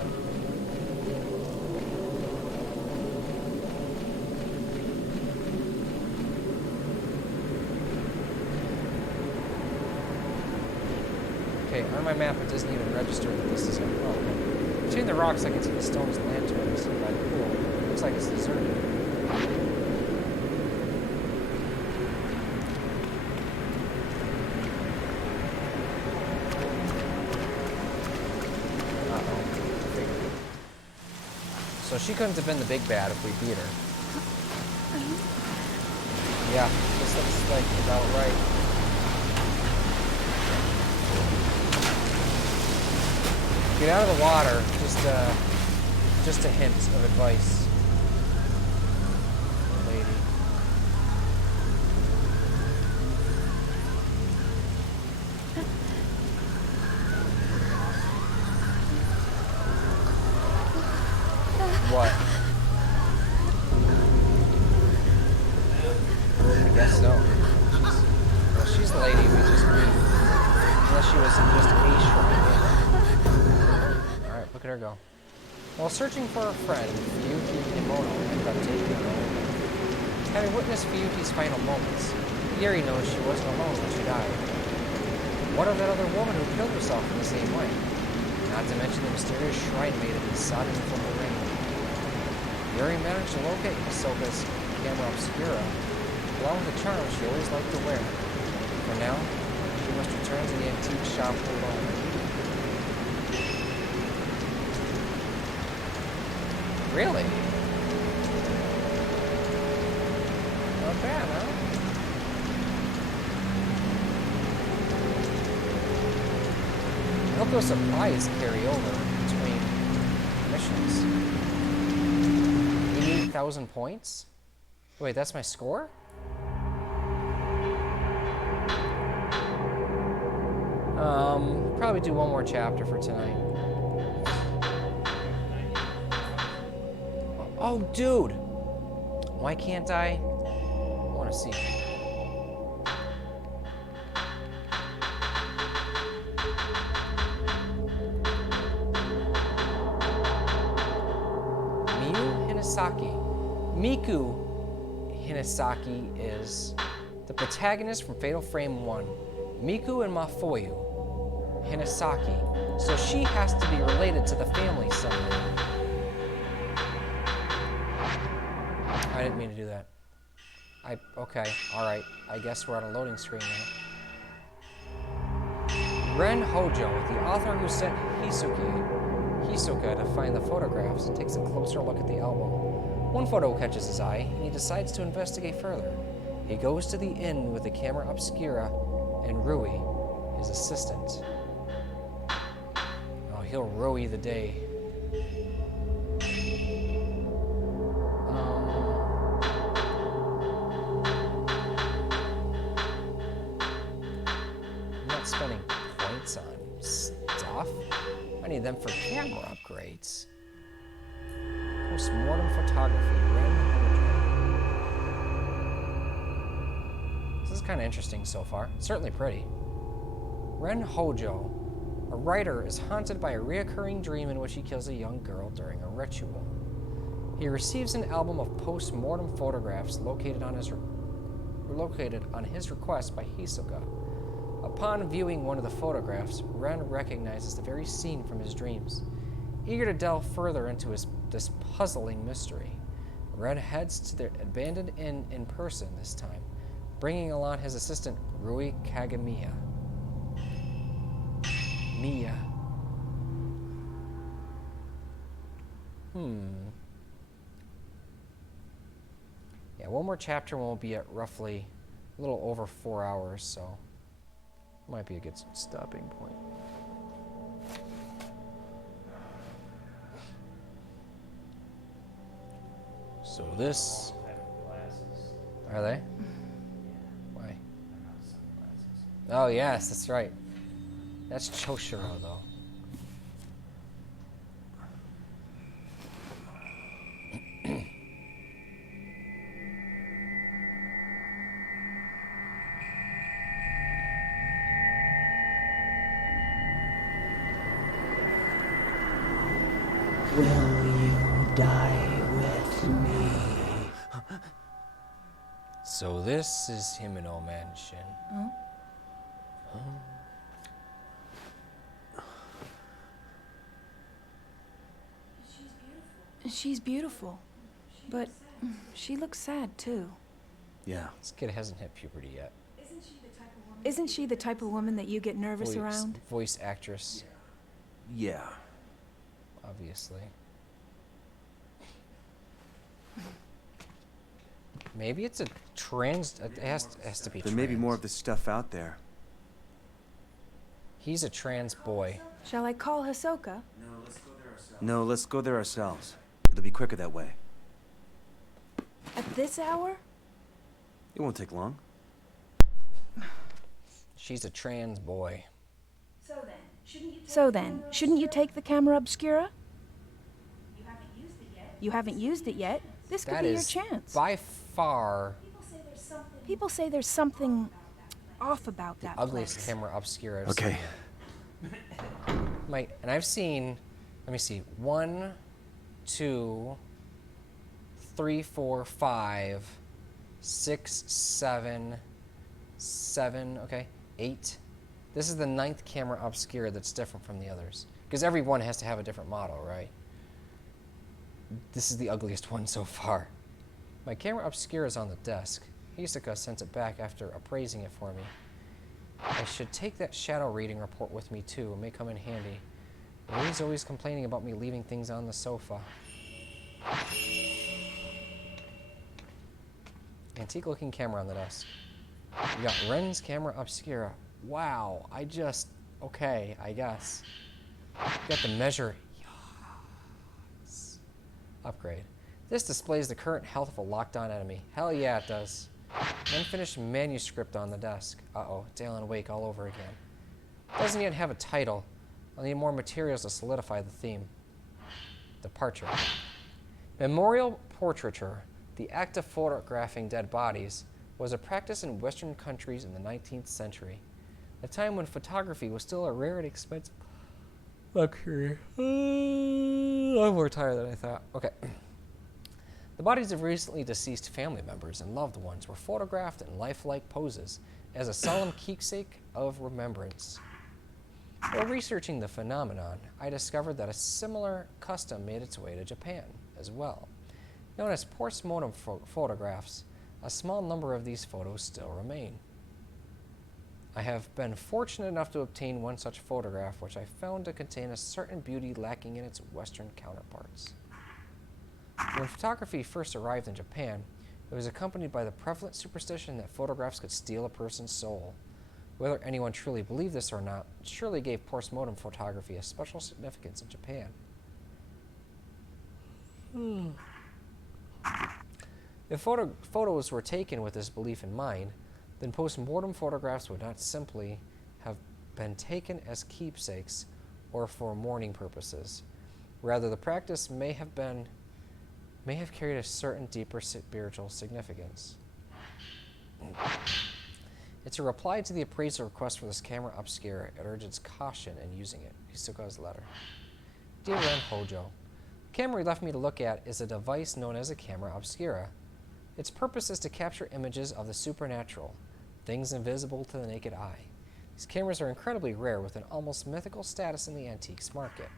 Okay, on my map it doesn't even register that this is a... Oh, okay. Between the rocks I can see the stone's lanterns by the pool. Looks like it's deserted. So she couldn't have been the big bad if we beat her. Yeah, this looks like about right. Get out of the water. Just a hint of advice, lady. What? I guess so. She's the lady we just beat. Unless she was just a shrine. Alright, look at her go. While searching for a friend, Fuyuki Kimono ended up taking her own. Having witnessed Fuyuki's final moments, Yuri knows she wasn't alone when she died. What of that other woman who killed herself in the same way? Not to mention the mysterious shrine maiden sodden from the rain. Yuri managed to locate Hisoka's camera obscura, along with the charm she always liked to wear. For now, she must return to the antique shop alone. Really? Not bad, huh? I hope those supplies carry over between missions. 88,000 points? Wait, that's my score? Probably do one more chapter for tonight. Oh, dude! Why can't I want to see. Miku Hinasaki is the protagonist from Fatal Frame 1. Miku and Mafuyu Hinasaki. So she has to be related to the family somehow. I didn't mean to do that. Okay, alright. I guess we're on a loading screen now. Ren Hojo, the author who sent Hisoka to find the photographs, takes a closer look at the album. One photo catches his eye, and he decides to investigate further. He goes to the inn with the camera obscura and Rui, his assistant. Oh, he'll Rui the day. I'm not spending points on stuff. I need them for camera upgrades. Post-mortem photography, Ren Hojo. This is kind of interesting so far. It's certainly pretty. Ren Hojo, a writer, is haunted by a reoccurring dream in which he kills a young girl during a ritual. He receives an album of post-mortem photographs located on his request by Hisoka. Upon viewing one of the photographs, Ren recognizes the very scene from his dreams. Eager to delve further into this puzzling mystery, Ren heads to their abandoned inn in person this time, bringing along his assistant, Rui Kagamiya. Mia. Yeah, one more chapter and we'll be at roughly a little over 4 hours, so might be a good stopping point. So this... Are they? Why? Oh yes, that's right. That's Choshiro though. Will you die with me? So this is Himeno Mansion. Huh? She's beautiful. But she looks sad too. Yeah. This kid hasn't hit puberty yet. Isn't she the type of woman that you get nervous around? Voice actress. Yeah. Obviously. Maybe it's a trans. It has to be. There may be more of this stuff out there. He's a trans boy. Shall I call Hisoka? No, let's go there ourselves. It'll be quicker that way. At this hour? It won't take long. She's a trans boy. So then, shouldn't you take the camera obscura? You haven't used it yet. This could That be your is chance. by far People say there's something off about that ugliest place. camera obscura. Okay. And I've seen, let me see, 1, 2, 3, 4, 5, 6, 7, 7, okay, 8. This is the 9th camera obscura that's different from the others. Because every one has to have a different model, right? This is the ugliest one so far. My camera obscura is on the desk. Hisoka sent it back after appraising it for me. I should take that shadow reading report with me too. It may come in handy. Ray's always complaining about me leaving things on the sofa. Antique looking camera on the desk. We got Ren's camera obscura. Wow, okay, I guess. We got the measure. Yes. Upgrade. This displays the current health of a locked on enemy. Hell yeah, it does. Unfinished manuscript on the desk. Uh-oh, it's Alan Wake all over again. Doesn't yet have a title. I'll need more materials to solidify the theme. Departure. Memorial portraiture, the act of photographing dead bodies, was a practice in Western countries in the 19th century, a time when photography was still a rare and expensive luxury. I'm more tired than I thought. Okay. The bodies of recently deceased family members and loved ones were photographed in lifelike poses as a solemn keepsake of remembrance. While researching the phenomenon, I discovered that a similar custom made its way to Japan as well. Known as post-mortem photographs, a small number of these photos still remain. I have been fortunate enough to obtain one such photograph, which I found to contain a certain beauty lacking in its Western counterparts. When photography first arrived in Japan, it was accompanied by the prevalent superstition that photographs could steal a person's soul. Whether anyone truly believed this or not, it surely gave post-mortem photography a special significance in Japan. If photos were taken with this belief in mind, then post-mortem photographs would not simply have been taken as keepsakes or for mourning purposes. Rather, the practice may have carried a certain deeper spiritual significance. It's a reply to the appraiser request for this camera obscura. It urges caution in using it. Hisoka's letter. Dear Ren Hojo, the camera you left me to look at is a device known as a camera obscura. Its purpose is to capture images of the supernatural, things invisible to the naked eye. These cameras are incredibly rare with an almost mythical status in the antiques market.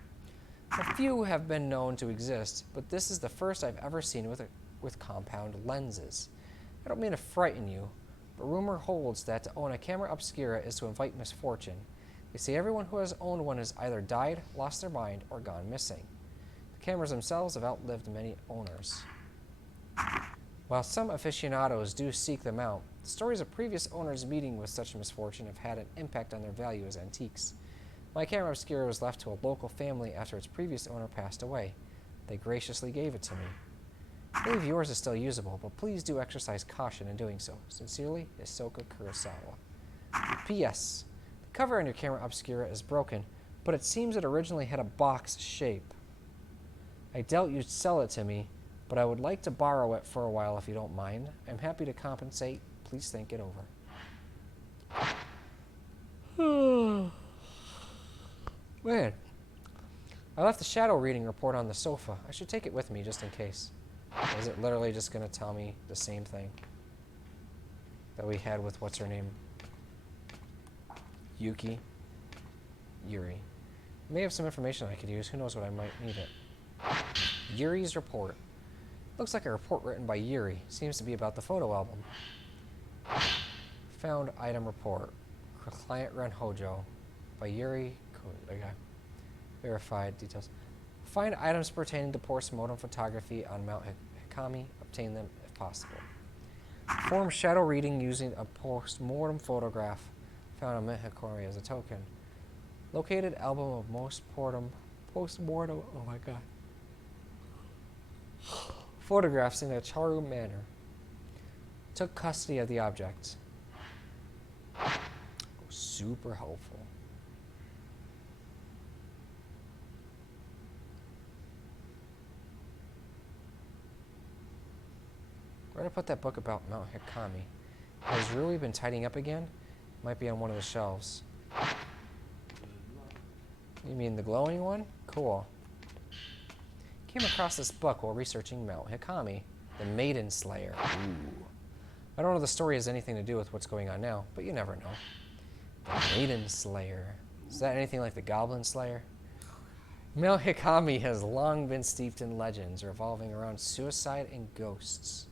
A few have been known to exist, but this is the first I've ever seen with compound lenses. I don't mean to frighten you, but rumor holds that to own a camera obscura is to invite misfortune. They say everyone who has owned one has either died, lost their mind, or gone missing. The cameras themselves have outlived many owners. While some aficionados do seek them out, the stories of previous owners meeting with such misfortune have had an impact on their value as antiques. My camera obscura was left to a local family after its previous owner passed away. They graciously gave it to me. I believe yours is still usable, but please do exercise caution in doing so. Sincerely, Hisoka Kurosawa. P.S. The cover on your camera obscura is broken, but it seems it originally had a box shape. I doubt you'd sell it to me, but I would like to borrow it for a while if you don't mind. I'm happy to compensate. Please think it over. Man, I left the shadow reading report on the sofa. I should take it with me just in case. Is it literally just going to tell me the same thing that we had with what's her name? Yuri. May have some information I could use. Who knows what I might need it. Yuri's report. Looks like a report written by Yuri. Seems to be about the photo album. Found item report. Client Ren Hojo by Yuri. Okay. Verified details. Find items pertaining to post-mortem photography on Mount Hikami obtain them if possible. Perform shadow reading using a post-mortem photograph found on Hikori as a token. Located album of post-mortem, oh my god, photographs in a Charu manner. Took custody of the object. Super helpful. Where'd I put that book about Mount Hikami? Has Rui been tidying up again? Might be on one of the shelves. You mean the glowing one? Cool. Came across this book while researching Mount Hikami, the Maiden Slayer. Ooh. I don't know if the story has anything to do with what's going on now, but you never know. The Maiden Slayer. Is that anything like the Goblin Slayer? Mount Hikami has long been steeped in legends revolving around suicide and ghosts.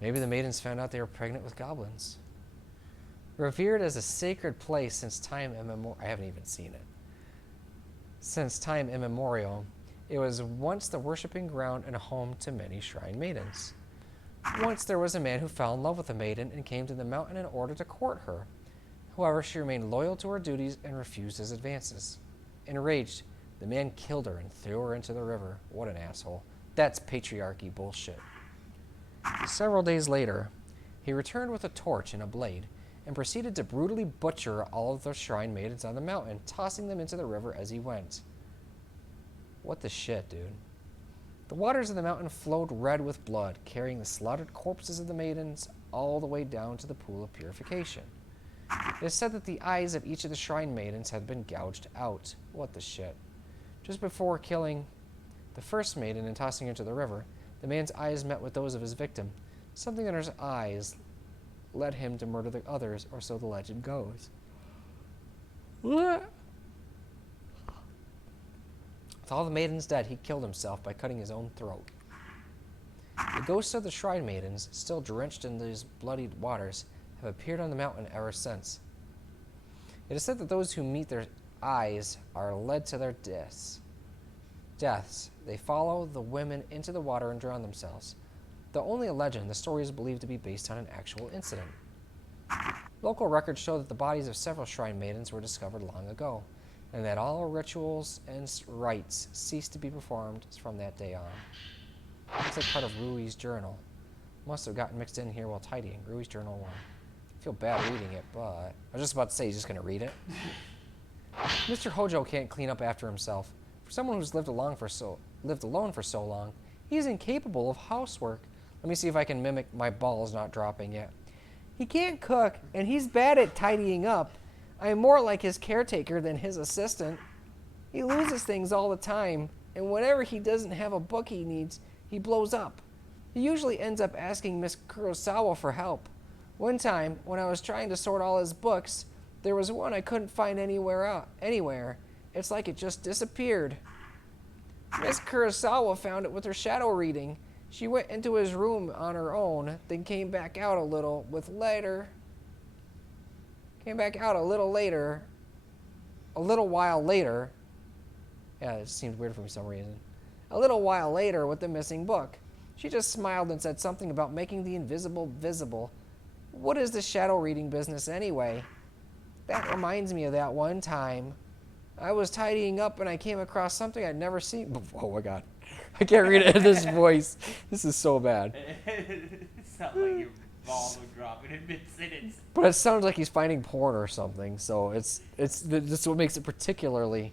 Maybe the maidens found out they were pregnant with goblins. Revered as a sacred place since time immemorial, I haven't even seen it. Since time immemorial, it was once the worshipping ground and a home to many shrine maidens. Once there was a man who fell in love with a maiden and came to the mountain in order to court her. However, she remained loyal to her duties and refused his advances. Enraged, the man killed her and threw her into the river. What an asshole. That's patriarchy bullshit. Several days later, he returned with a torch and a blade and proceeded to brutally butcher all of the shrine maidens on the mountain, tossing them into the river as he went. What the shit, dude? The waters of the mountain flowed red with blood, carrying the slaughtered corpses of the maidens all the way down to the pool of purification. It is said that the eyes of each of the shrine maidens had been gouged out. What the shit? Just before killing the first maiden and tossing her into the river, the man's eyes met with those of his victim. Something in his eyes led him to murder the others, or so the legend goes. What? With all the maidens dead, he killed himself by cutting his own throat. The ghosts of the shrine maidens, still drenched in these bloodied waters, have appeared on the mountain ever since. It is said that those who meet their eyes are led to their deaths. They follow the women into the water and drown themselves. Though only a legend, the story is believed to be based on an actual incident. Local records show that the bodies of several shrine maidens were discovered long ago, and that all rituals and rites ceased to be performed from that day on. Looks like part of Rui's journal. Must have gotten mixed in here while tidying. Rui's journal 1. I feel bad reading it, but I was just about to say he's just going to read it. Mr. Hojo can't clean up after himself. For someone who's lived alone for so long, he's incapable of housework. Let me see if I can mimic my balls not dropping yet. He can't cook, and he's bad at tidying up. I am more like his caretaker than his assistant. He loses things all the time, and whenever he doesn't have a book he needs, he blows up. He usually ends up asking Miss Kurosawa for help. One time, when I was trying to sort all his books, there was one I couldn't find anywhere. It's like it just disappeared. Miss Kurosawa found it with her shadow reading. She went into his room on her own, then came back out a little while later. Yeah, it seemed weird for some reason. A little while later with the missing book. She just smiled and said something about making the invisible visible. What is the shadow reading business anyway? That reminds me of that one time. I was tidying up and I came across something I'd never seen before. Oh my god. I can't read it in this voice. This is so bad. It's not like your balls are dropping in mid-sentence. But it sounds like he's finding porn or something, so that's what makes it particularly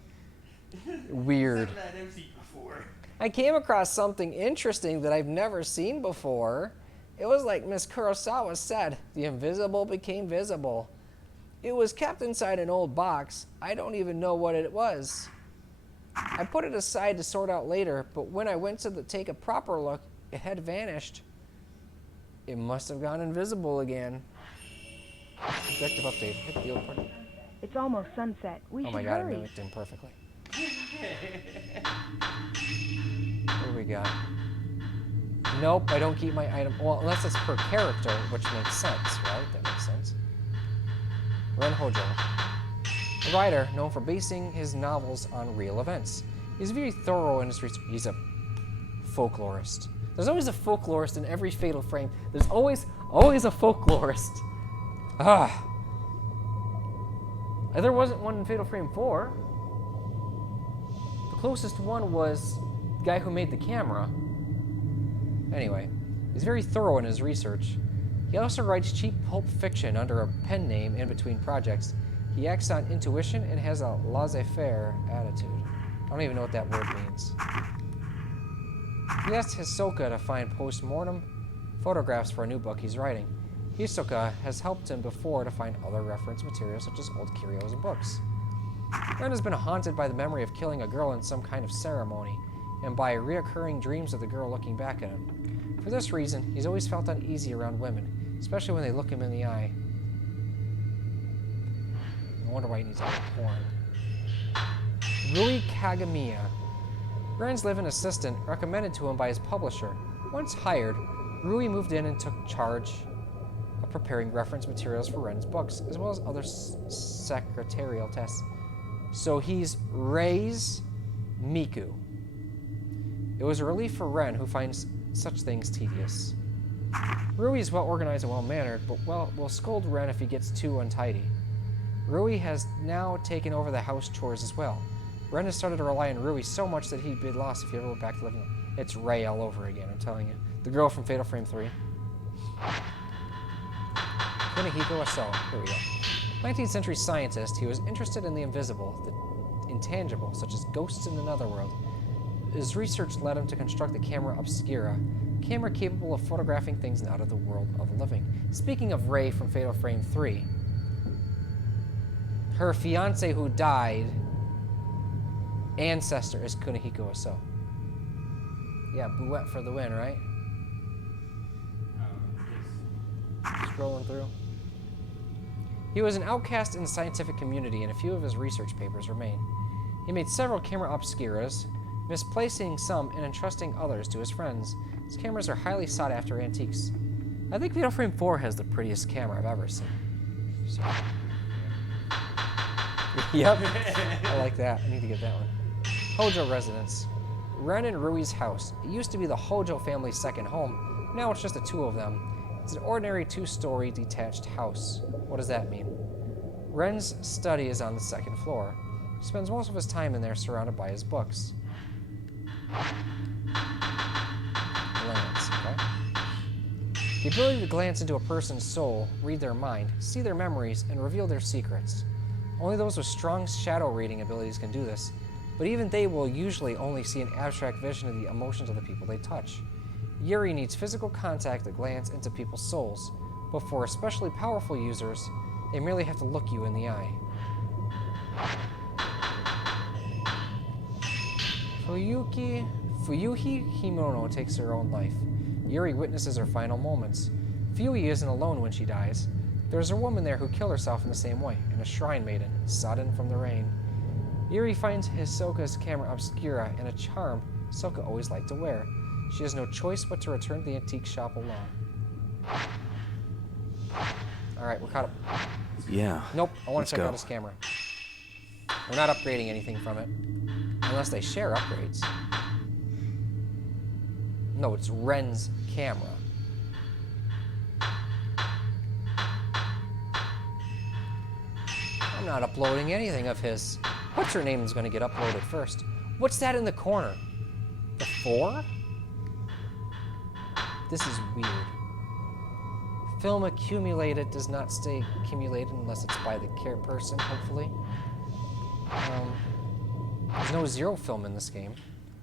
weird. Something I've never seen before. I came across something interesting that I've never seen before. It was like Miss Kurosawa said, the invisible became visible. It was kept inside an old box. I don't even know what it was. I put it aside to sort out later, but when I went to take a proper look, it had vanished. It must have gone invisible again. Objective update. Hit the old part. It's almost sunset. We should Oh my god, I hurry. mimicked him perfectly. What do we got? Nope, I don't keep my item. Well, unless it's per character, which makes sense, right? That makes sense. Ren Hojo. A writer known for basing his novels on real events. He's very thorough in his research. He's a folklorist. There's always a folklorist in every Fatal Frame. There's always a folklorist. Ah. There wasn't one in Fatal Frame 4. The closest one was the guy who made the camera. Anyway, he's very thorough in his research. He also writes cheap pulp fiction under a pen name in between projects. He acts on intuition and has a laissez-faire attitude. I don't even know what that word means. He asked Hisoka to find post-mortem photographs for a new book he's writing. Hisoka has helped him before to find other reference materials such as old curios and books. Ren has been haunted by the memory of killing a girl in some kind of ceremony, and by reoccurring dreams of the girl looking back at him. For this reason, he's always felt uneasy around women, especially when they look him in the eye. I wonder why he needs all the porn. Rui Kagamiya. Ren's live-in assistant, recommended to him by his publisher. Once hired, Rui moved in and took charge of preparing reference materials for Ren's books, as well as other secretarial tasks. So he's Rei's Miku. It was a relief for Ren, who finds such things tedious. Rui is well-organized and well-mannered, but will scold Ren if he gets too untidy. Rui has now taken over the house chores as well. Ren has started to rely on Rui so much that he'd be lost if he ever went back to living. It's Rei all over again, I'm telling you. The girl from Fatal Frame 3. Kunihiko Aso. Here we go. 19th century scientist, he was interested in the invisible, the intangible, such as ghosts in the netherworld. His research led him to construct the camera obscura, a camera capable of photographing things not of the world of the living. Speaking of Rei from Fatal Frame 3, her fiance who died, ancestor is Kunihiko Aso. Yeah, Bouette for the win, right? Scrolling through. He was an outcast in the scientific community, and a few of his research papers remain. He made several camera obscuras, misplacing some and entrusting others to his friends. His cameras are highly sought-after antiques. I think Fatal Frame 4 has the prettiest camera I've ever seen. So. Yep, I like that. I need to get that one. Hojo residence. Ren and Rui's house. It used to be the Hojo family's second home. Now it's just the two of them. It's an ordinary two-story detached house. What does that mean? Ren's study is on the second floor. He spends most of his time in there surrounded by his books. Glance, okay? The ability to glance into a person's soul, read their mind, see their memories, and reveal their secrets. Only those with strong shadow reading abilities can do this, but even they will usually only see an abstract vision of the emotions of the people they touch. Yuri needs physical contact to glance into people's souls, but for especially powerful users, they merely have to look you in the eye. Fuyuhi Himono takes her own life. Yuri witnesses her final moments. Fuyuhi isn't alone when she dies. There's a woman there who killed herself in the same way, and a shrine maiden, sodden from the rain. Yuri finds Hisoka's camera obscura and a charm Hisoka always liked to wear. She has no choice but to return to the antique shop alone. Alright, we're caught up. Yeah. Nope, I want Let's to check go. out his camera. We're not upgrading anything from it. Unless they share upgrades. No, it's Ren's camera. I'm not uploading anything of his. What's her name is going to get uploaded first? What's that in the corner? The 4? This is weird. Film accumulated does not stay accumulated unless it's by the person, hopefully. There's no zero film in this game.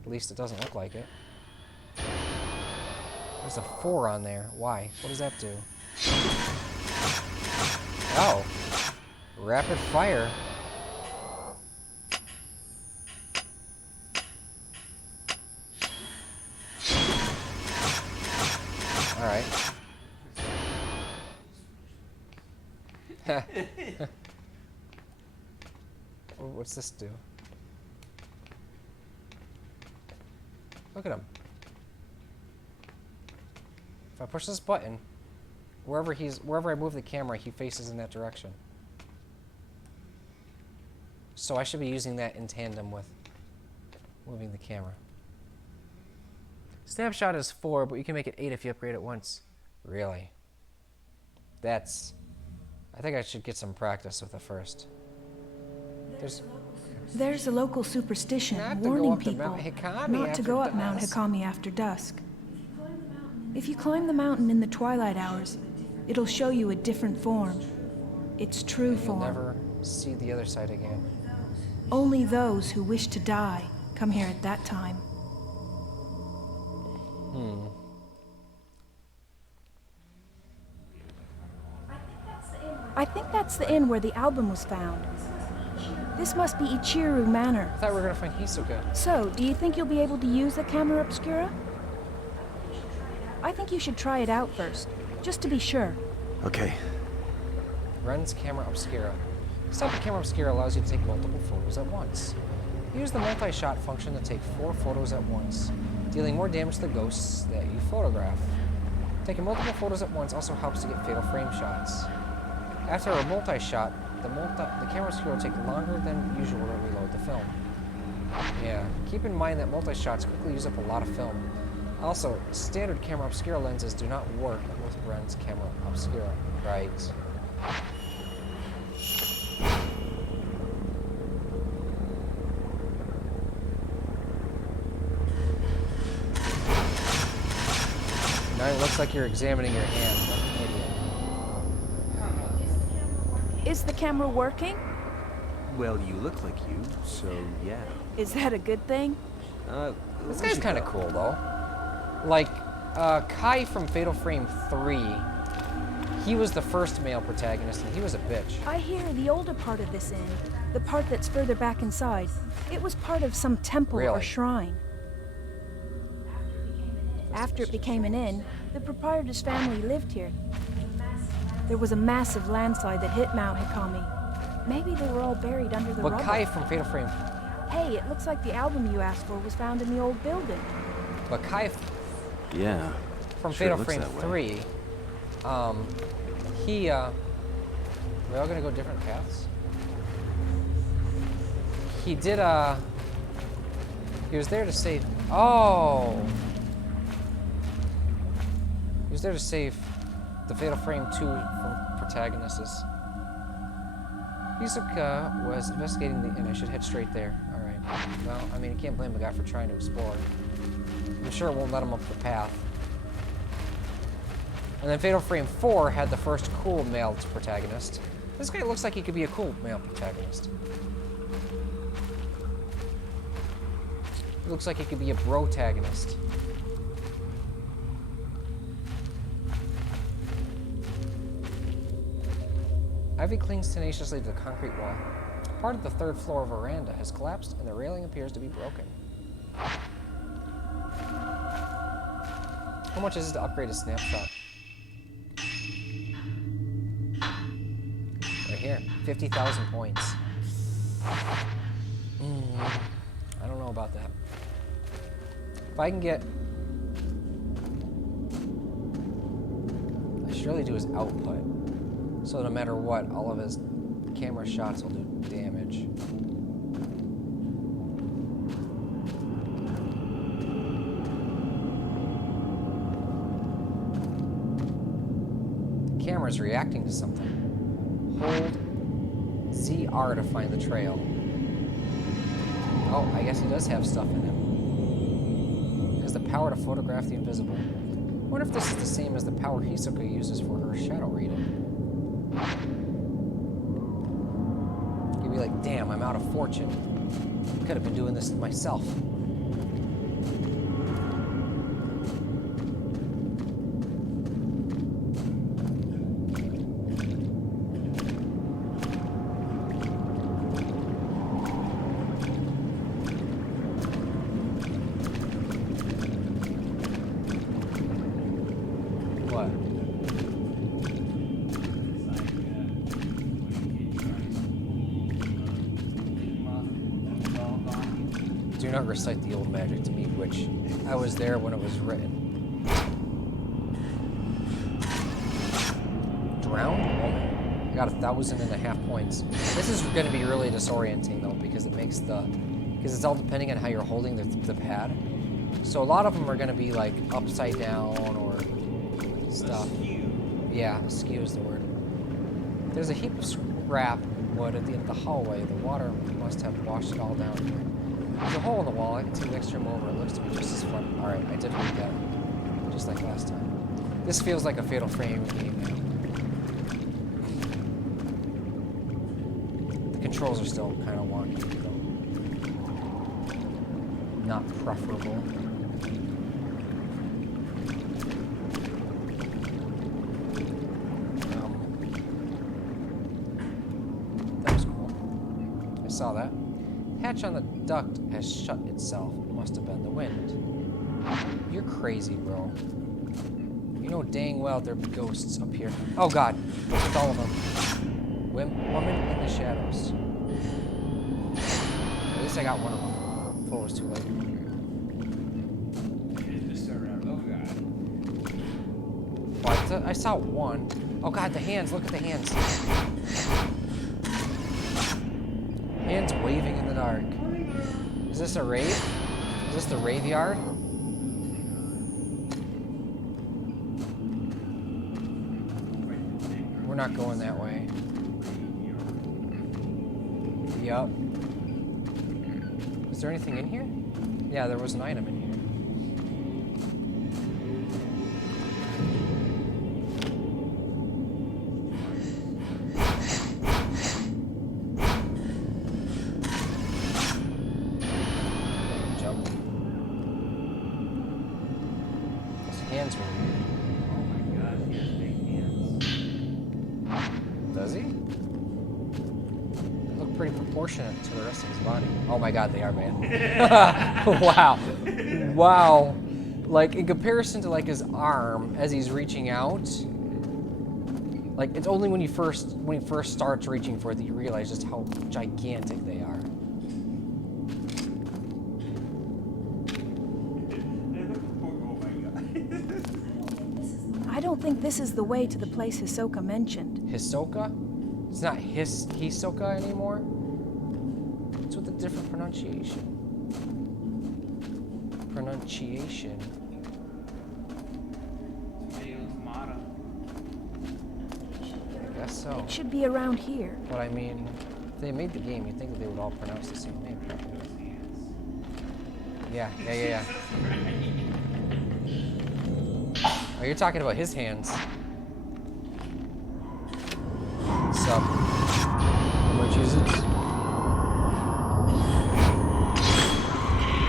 At least it doesn't look like it. There's a 4 on there. Why? What does that do? Oh. Rapid fire. Alright. What's this do? Look at him. If I push this button, wherever I move the camera, he faces in that direction. So I should be using that in tandem with moving the camera. Snapshot is 4, but you can make it 8 if you upgrade it once. Really? That's... I think I should get some practice with it first. There's a local superstition warning people not to go up Mount Hikami after dusk. If you climb the mountain in the twilight hours, it'll show you a different form. Its true form. You'll never see the other side again. Only those who wish to die come here at that time. I think that's the inn where the album was found. This must be Ichiru Manor. I thought we were gonna find Hisoka. So, do you think you'll be able to use the camera obscura? I think you should try it out first, just to be sure. Okay. Ren's camera obscura. Stop camera obscura allows you to take multiple photos at once. Use the multi-shot function to take 4 photos at once, dealing more damage to the ghosts that you photograph. Taking multiple photos at once also helps to get fatal frame shots. After a multi-shot, the camera obscura will take longer than usual to reload the film. Yeah, keep in mind that multi-shots quickly use up a lot of film. Also, standard camera obscura lenses do not work with Ren's camera obscura. Right. Now it looks like you're examining your hand like an idiot. Is the camera working? Well, you look like you, so yeah. Is that a good thing? This guy's kind of cool, though. Like, Kai from Fatal Frame 3, he was the first male protagonist, and he was a bitch. I hear the older part of this inn, the part that's further back inside, it was part of some temple or shrine. After it became an inn, the proprietor's family lived here. There was a massive landslide that hit Mount Hikami. Maybe they were all buried under the rubble. But Kai from Fatal Frame... Hey, it looks like the album you asked for was found in the old building. But Kai... Yeah. From Fatal Frame 3, he, we're all gonna go different paths? He did, he was there to save... Oh! He was there to save the Fatal Frame 2 from protagonists. Hisoka was investigating the inn. I should head straight there. Alright. Well, I mean, you can't blame the guy for trying to explore. I'm sure it won't let him up the path. And then Fatal Frame 4 had the first cool male protagonist. This guy looks like he could be a cool male protagonist. He looks like he could be a brotagonist. Ivy clings tenaciously to the concrete wall. Part of the 3rd floor veranda has collapsed and the railing appears to be broken. How much is it to upgrade a snapshot? Right here, 50,000 points. I don't know about that. If I can get... I should really do his output. So no matter what, all of his camera shots will do damage. The camera's reacting to something. Hold ZR to find the trail. Oh, I guess he does have stuff in him. It has the power to photograph the invisible. I wonder if this is the same as the power Hisoka uses for her shadow reading. You'd be like, damn, I'm out of fortune. Could have been doing this myself. Do not recite the old magic to me, which I was there when it was written. Drown? Oh man. I got 1,500 points. This is going to be really disorienting though, because it makes the... Because it's all depending on how you're holding the pad. So a lot of them are gonna be like upside down or stuff. Yeah, askew is the word. There's a heap of scrap wood at the end of the hallway. The water must have washed it all down here. There's a hole in the wall. I can see the next room over. It looks to be just as fun. Alright, I did read that. Just like last time. This feels like a Fatal Frame game now. The controls are still kind of wonky, though. Not preferable. That was cool. I saw that. Hatch on the duct has shut itself. It must have been the wind. You're crazy, bro. You know dang well there'd be ghosts up here. Oh god, what's with all of them? Woman in the shadows. At least I got one of them. Before it was too late. What? I saw one. Oh god, the hands. Look at the hands. Hands waving in the dark. Is this a rave? Is this the rave yard? We're not going that way. Yup. Is there anything in here? Yeah, there was an item in here. Jump. His hands were weird. Oh my gosh, he has big hands. Does he? They look pretty proportionate to the rest of his body. Oh my god, they are, man. Wow. Wow. Like, in comparison to, like, his arm as he's reaching out, like, it's only when he first starts reaching for it that you realize just how gigantic they are. I don't think this is the way to the place Hisoka mentioned. Hisoka? It's not Hisoka anymore? It's with a different pronunciation. Pronunciation. I guess so. It should be around here. But I mean, if they made the game, you'd think that they would all pronounce the same name. Yeah. Oh, you're talking about his hands. Sup? Massachusetts?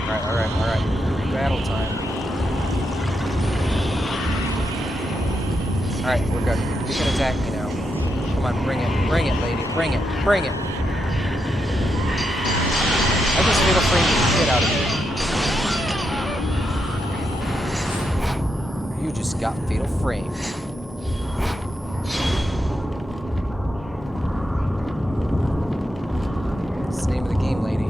Alright. Battle time. Alright, we're good. You can attack me now. Come on, bring it, lady. Bring it. I just fatal frame the shit out of you. You just got fatal framed. It's the name of the game, lady.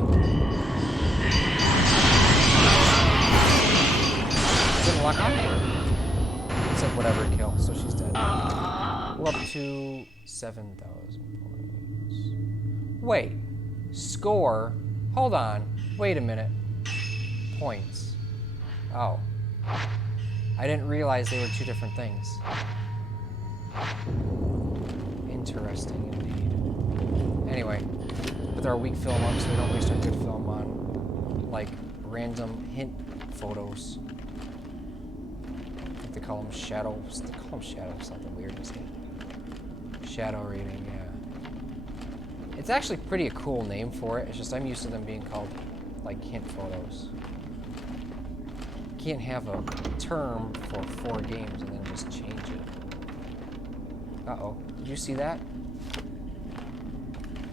Didn't lock on to her. Except whatever kill, so she's dead. We're up to 7,000 points. Wait. Score. Hold on. Wait a minute. Points. Oh. I didn't realize they were two different things. Interesting indeed. Anyway, with our weak film up so we don't waste our good film on, like, random hint photos. I think they call them shadows. They call them shadows, something weird, isn't it? Shadow reading, yeah. It's actually pretty a cool name for it. It's just I'm used to them being called, like, hint photos. You can't have a term for 4 games and then just change it. Uh-oh. Did you see that?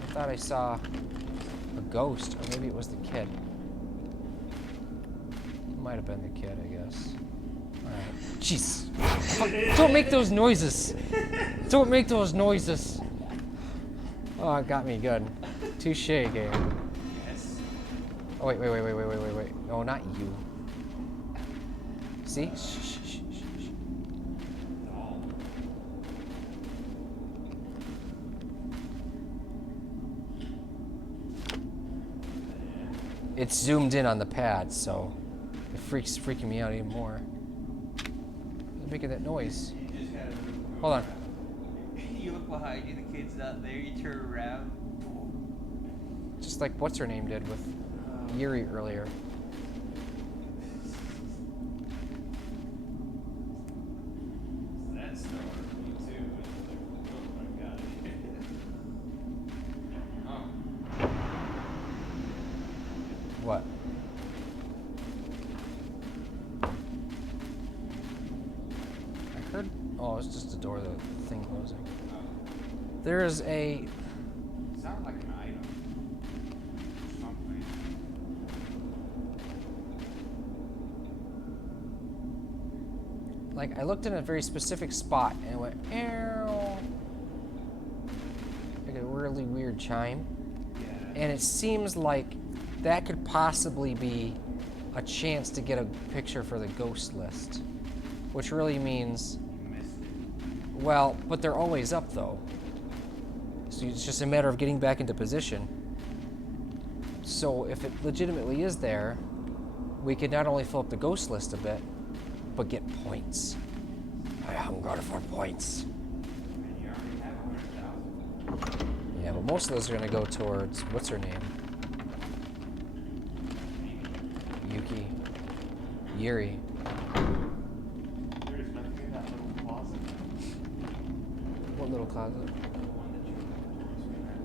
I thought I saw a ghost, or maybe it was the kid. It might have been the kid, I guess. Alright. Jeez. Don't make those noises! Don't make those noises! Oh, it got me good. Touche, game. Yes. Oh, wait. No, not you. See? Shh. It's zoomed in on the pad, so It's freaking me out even more. Who's making that noise? Hold on. You look behind you, the kid's not there, you turn around. Just like what's her name did with Yuri earlier. That's me too. Oh my god. Oh. What? I heard. Oh, it's just a door, the thing closing. There's a. Sounds like an item. Something. Like, I looked in a very specific spot and it went, ew. Like a really weird chime. Yeah. And it seems like that could possibly be a chance to get a picture for the ghost list. Which really means, You missed it. well, but they're always up though. So it's just a matter of getting back into position. So if it legitimately is there, we could not only fill up the ghost list a bit, but get points. I hunger for points. And you already have 100,000. Yeah, but most of those are gonna go towards, what's her name? Yuki. Yuri. There's nothing in that little closet. What little closet? The one that you towards me in that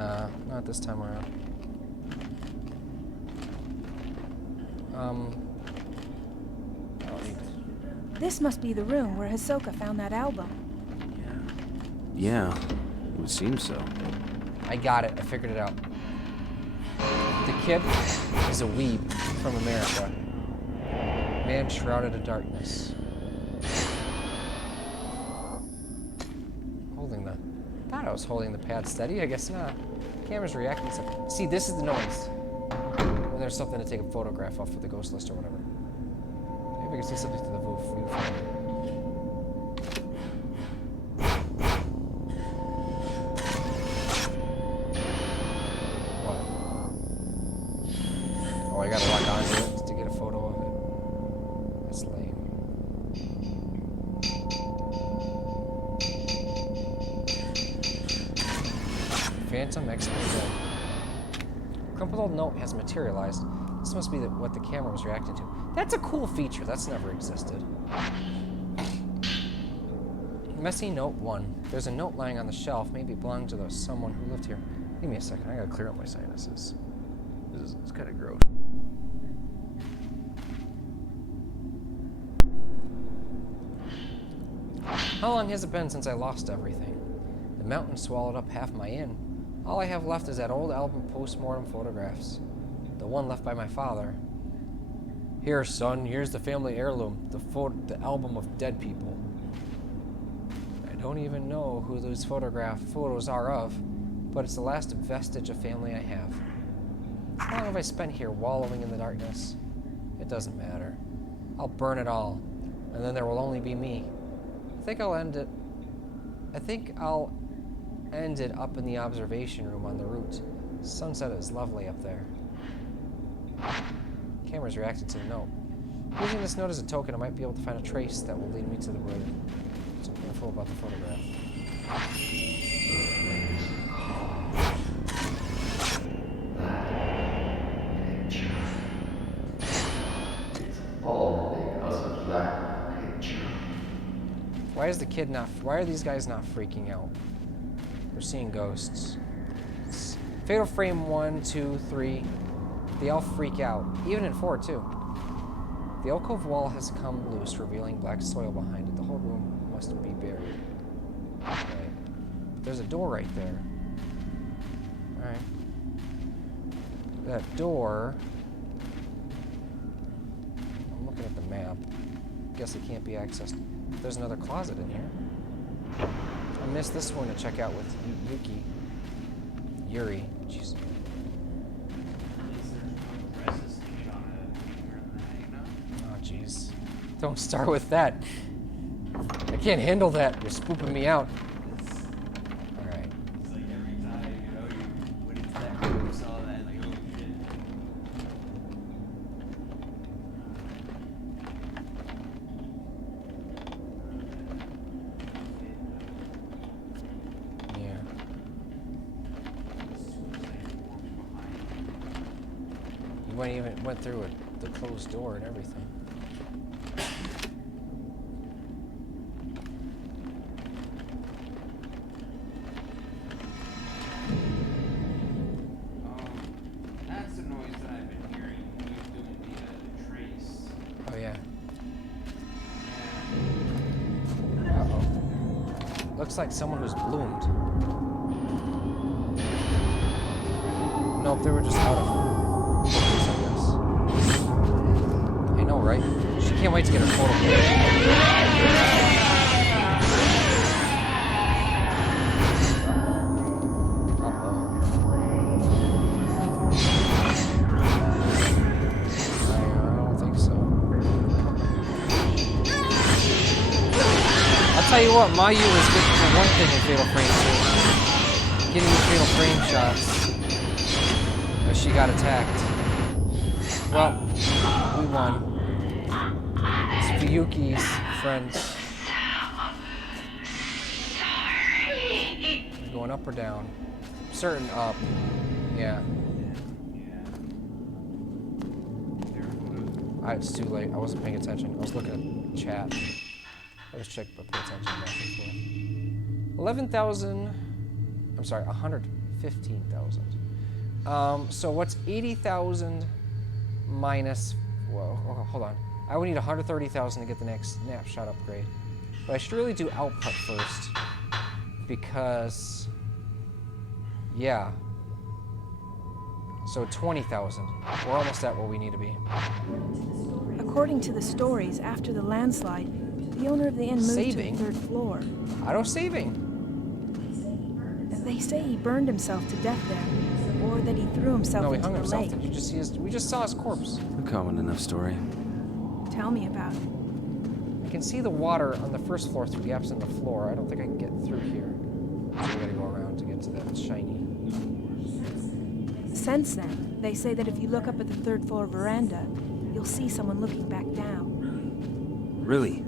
room. Nah, not this time around. I don't need This must be the room where Hisoka found that album. Yeah, it would seem so. I got it. I figured it out. The kid is a weeb from America. Man shrouded in darkness. Holding the... I thought I was holding the pad steady. I guess not. Camera's reacting to something. See, this is the noise. When there's something to take a photograph of for the ghost list or whatever. Maybe I can see something through the viewfinder. Oh, I gotta lock onto it to get a photo of it. That's lame. Phantom Explosion. Crumpled old note has materialized. This must be what the camera was reacting to. That's a cool feature. That's never existed. Messy note 1. There's a note lying on the shelf. Maybe it belonged to someone who lived here. Give me a second. I gotta clear up my sinuses. It's kind of gross. How long has it been since I lost everything? The mountain swallowed up half my inn. All I have left is that old album of post-mortem photographs. The one left by my father. Here, son, here's the family heirloom, the album of dead people. I don't even know who those photos are of, but it's the last vestige of family I have. How long have I spent here wallowing in the darkness? It doesn't matter. I'll burn it all, and then there will only be me. I think I'll end it up in the observation room on the route. Sunset is lovely up there. Camera's reacted to the note. Using this note as a token, I might be able to find a trace that will lead me to the road. So info about the photograph. Why are these guys not freaking out? They're seeing ghosts. Fatal frame 1, 2, 3. They all freak out. Even in 4, too. The alcove wall has come loose, revealing black soil behind it. The whole room must be buried. Right. There's a door right there. Alright. That door... I'm looking at the map. Guess it can't be accessed. There's another closet in here. I missed this one to check out with Yuki. Yuri. Jeez. Oh, jeez. Don't start with that. I can't handle that. You're spooping me out. Alright. It's like every time, you went into that room, you saw that, like, oh shit. went through the closed door and everything. That's the noise that I've been hearing when he was doing the trace. Oh yeah. Yeah. Uh-oh. Looks like someone who's bloomed. Nope, they were just out of focus, I guess. I know, right? She can't wait to get her photo. I'll tell you what, Mayu is good for one thing in Fatal Frame 2. Getting the Fatal Frame shots. As she got attacked. Well, we won. It's Fuyuki's friends. Going up or down? Certain up. Yeah. It's too late. I wasn't paying attention. I was looking at chat. I was checked, but pay attention back and forth. 11,000. I'm sorry, 115,000. So what's 80,000 minus? Whoa, hold on. I would need 130,000 to get the next snapshot upgrade. But I should really do output first because, yeah. So 20,000. We're almost at where we need to be. According to the stories, after the landslide, the owner of the inn moved to the 3rd floor. Auto saving. They say he burned himself to death there, or that he threw himself into the lake. Did you just see his? We just saw his corpse. A common enough story. Tell me about it. I can see the water on the 1st floor through gaps in the floor. I don't think I can get through here. So we gotta go around to get to that shiny. Since then, they say that if you look up at the 3rd floor veranda, you'll see someone looking back down. Really?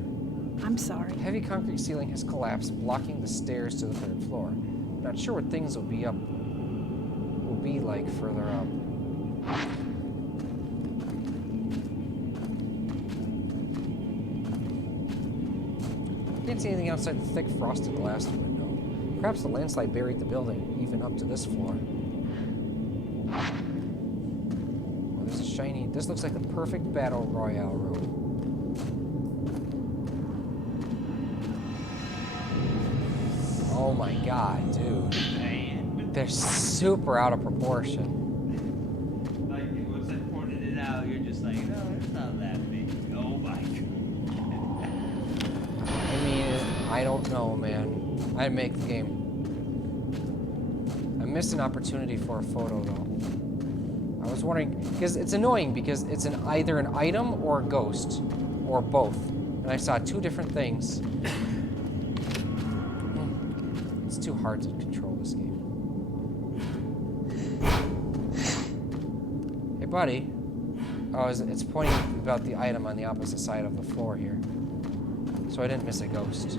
I'm sorry. Heavy concrete ceiling has collapsed, blocking the stairs to the 3rd floor. Not sure what things will be like further up. Can't see anything outside the thick frosted glass window. Perhaps the landslide buried the building, even up to this floor. Oh, there's a shiny. This looks like the perfect battle royale room. Oh my god, dude. They're super out of proportion. Like, once I pointed it out, you're just like, no, it's not that big. Oh my god. I mean, I don't know, man. I'd make the game. I missed an opportunity for a photo, though. I was wondering, because it's annoying, because it's either an item or a ghost, or both. And I saw two different things. It's too hard to control this game. Hey, buddy. Oh, it's pointing about the item on the opposite side of the floor here. So I didn't miss a ghost.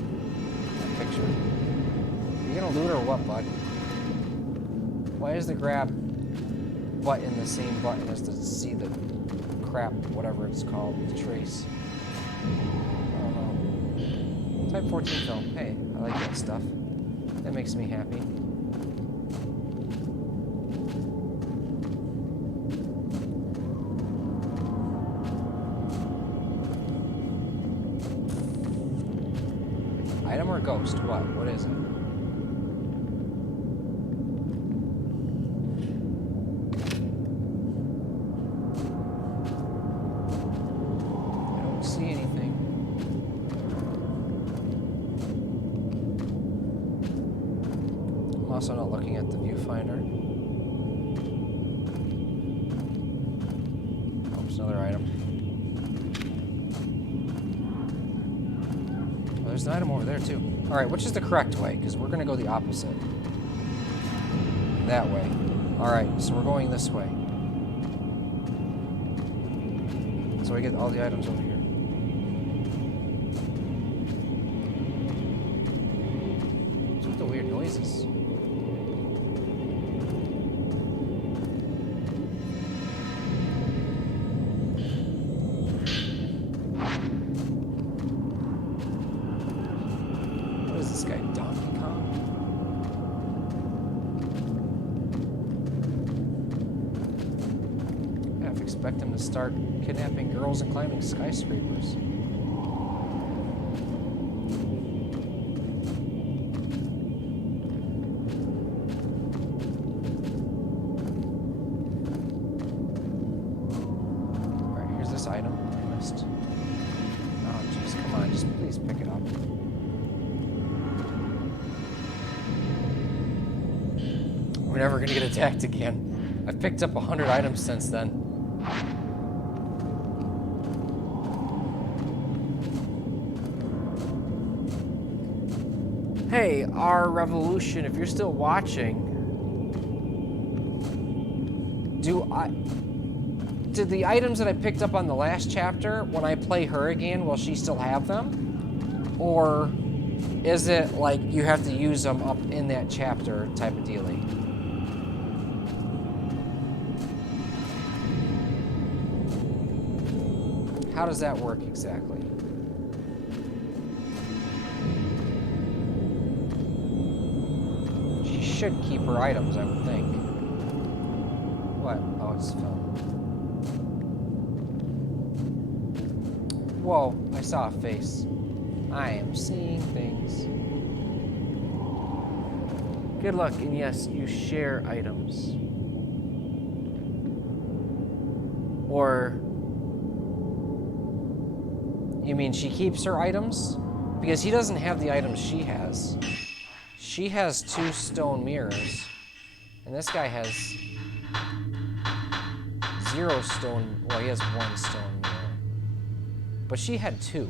Picture. Are you gonna loot or what, bud? Why is the grab button the same button as to see the crap, whatever it's called, the trace? I don't know. Type 14 film. Hey, I like that stuff. That makes me happy. Item or ghost? What? What is it? I don't see anything. I'm also not looking at the viewfinder. Oh, there's another item. There's an item over there, too. All right, which is the correct way? Because we're going to go the opposite. That way. All right, so we're going this way. So I get all the items over here. What's with the weird noises? gonna start kidnapping girls and climbing skyscrapers. Alright, here's this item I missed. Oh jeez, come on, just please pick it up. We're never gonna get attacked again. I've picked up 100 items since then. Hey, our revolution, if you're still watching, did the items that I picked up on the last chapter, when I play her again, will she still have them? Or is it like you have to use them up in that chapter type of dealie? How does that work exactly? She should keep her items, I would think. What? Oh, it's film. Whoa, I saw a face. I am seeing things. Good luck, and yes, you share items. Or... You mean she keeps her items? Because he doesn't have the items she has. She has 2 stone mirrors. And this guy has 0 stone... Well, he has 1 stone mirror. But she had 2.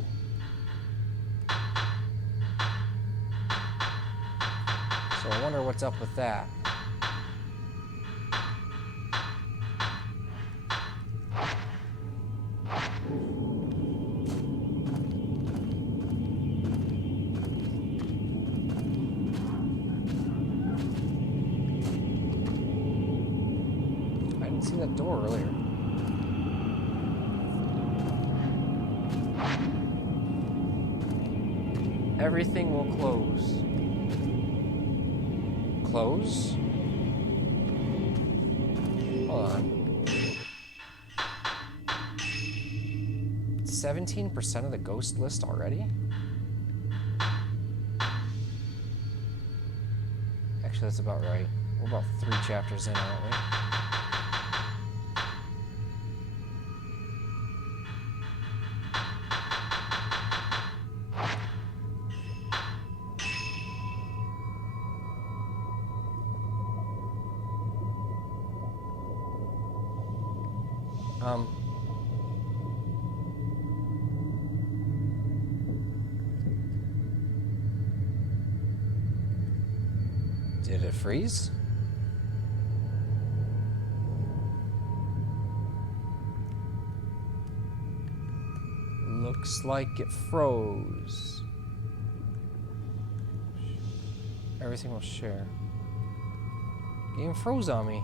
So I wonder what's up with that. See that door earlier. Everything will close. Close? Hold on. 17% of the ghost list already? Actually, that's about right. We're about 3 chapters in, aren't we? Did it freeze? Looks like it froze. Everything will share. Game froze on me.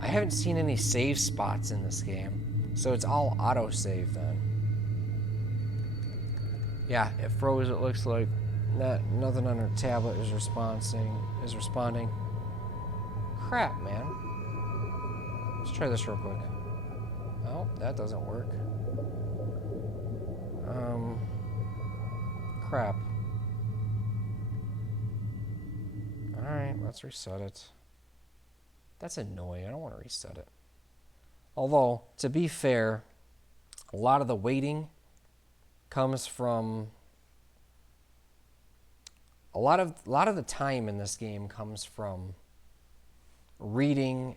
I haven't seen any save spots in this game, so it's all auto-save then. Yeah, it froze. It looks like nothing on her tablet is responding. Crap, man. Let's try this real quick. Oh, that doesn't work. Crap. Alright, let's reset it. That's annoying. I don't want to reset it. Although, to be fair, a lot of the waiting comes from... A lot of the time in this game comes from reading,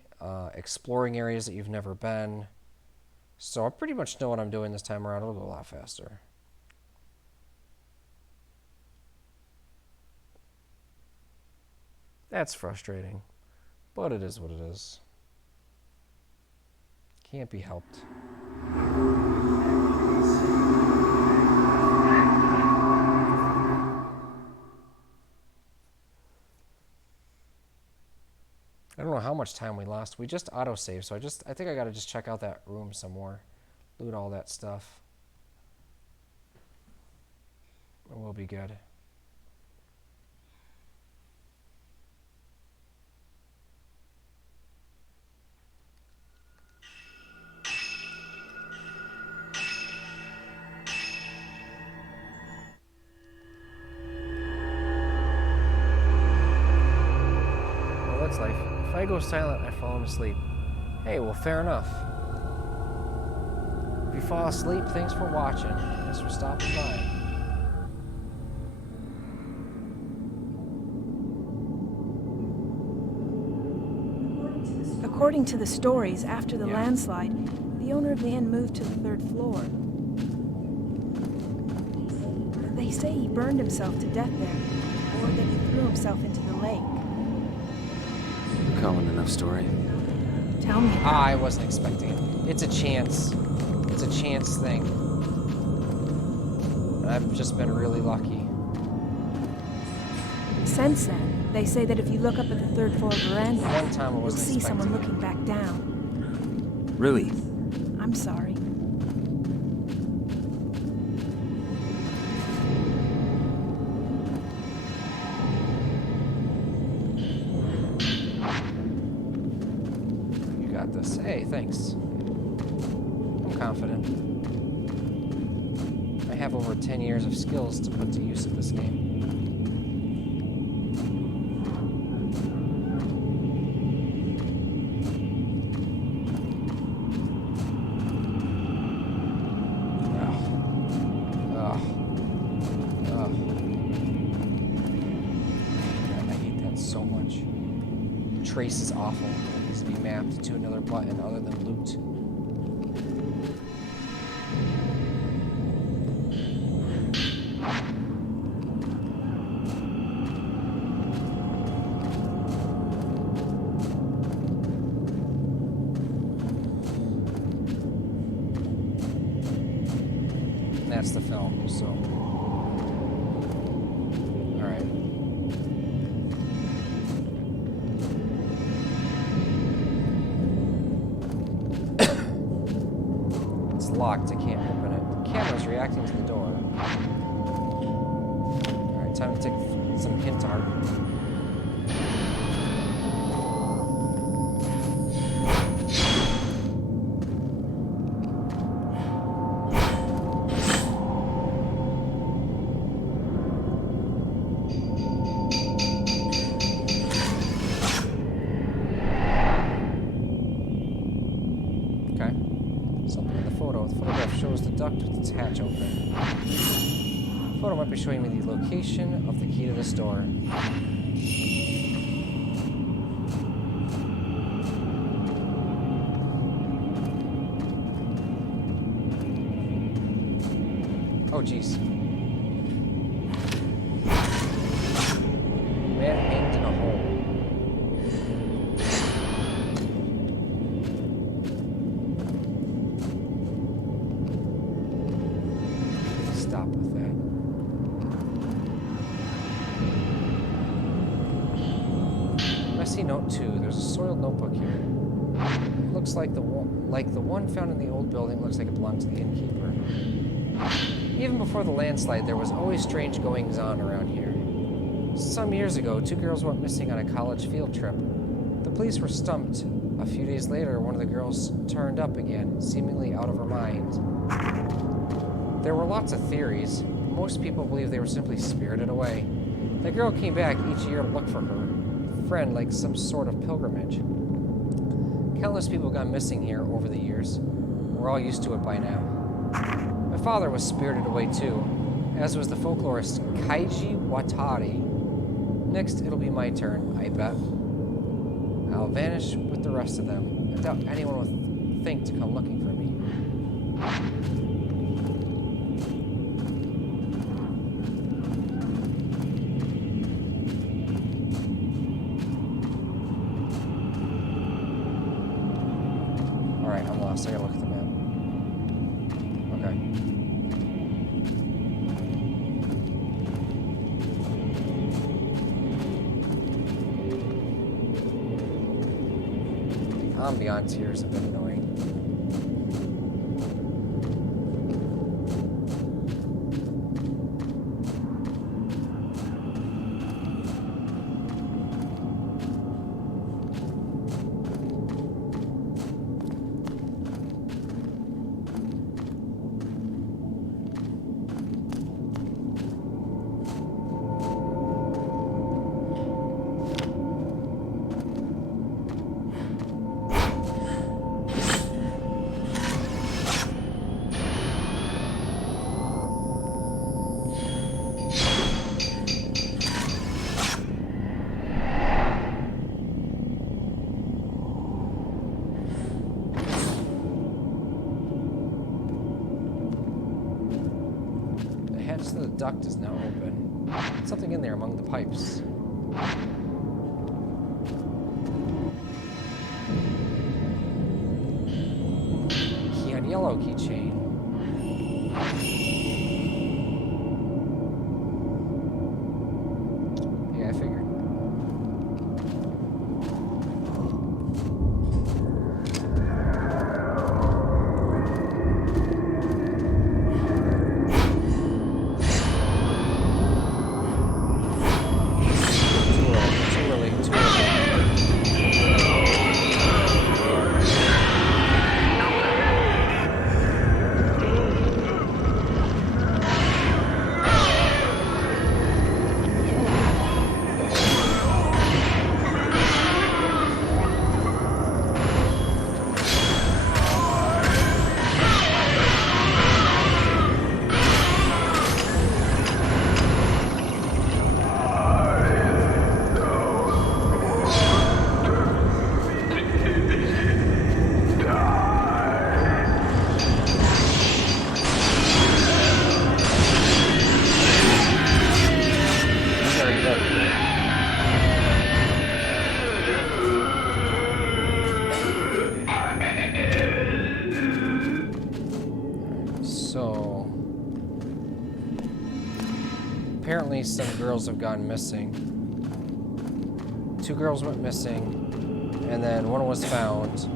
exploring areas that you've never been. So I pretty much know what I'm doing this time around. It'll go a lot faster. That's frustrating, but it is what it is. Can't be helped. I don't know how much time we lost. We just autosave, so I think I gotta just check out that room some more. Loot all that stuff. And we'll be good. It's like, if I go silent, I fall asleep. Hey, well, fair enough. If you fall asleep, thanks for watching. Thanks for stopping by. According to the stories, after the landslide, the owner of the inn moved to the 3rd floor. They say he burned himself to death there, or that he threw himself into the lake. Common enough story. Tell me. I wasn't expecting it. It's a chance. It's a chance thing. And I've just been really lucky. Since then, they say that if you look up at the 3rd floor veranda, One time I you'll wasn't see someone expecting looking back down. Really? I'm sorry. You got this. Hey, thanks. I'm confident. I have over 10 years of skills to put to use in this game. Trace is awful. It needs to be mapped to another button other than loot. And that's the film, so. Alright. Locked, I can't open it. The camera's reacting to the door. Alright, time to take some hint art. With its hatch open. The photo might be showing me the location of the key to this door. Oh, jeez. Man hanged in a hole. Stop with that. Messy note 2. There's a soiled notebook here. Looks like the one found in the old building. Looks like it belonged to the innkeeper. Even before the landslide, there was always strange goings-on around here. Some years ago, 2 girls went missing on a college field trip. The police were stumped. A few days later, one of the girls turned up again, seemingly out of her mind. There were lots of theories. Most people believe they were simply spirited away. The girl came back each year to look for her friend, like some sort of pilgrimage. Countless people got missing here over the years. We're all used to it by now. My father was spirited away too, as was the folklorist Kaiji Watari. Next, it'll be my turn, I bet. I'll vanish with the rest of them. I doubt anyone will think to come looking for me. Alright, I'm lost. I gotta look at the map. Okay. Ambiance here is a bit annoying. duct is now open. Something in there among the pipes. Key on yellow keychain. Yeah, I figured. So, apparently some girls have gone missing. 2 girls went missing, and then one was found,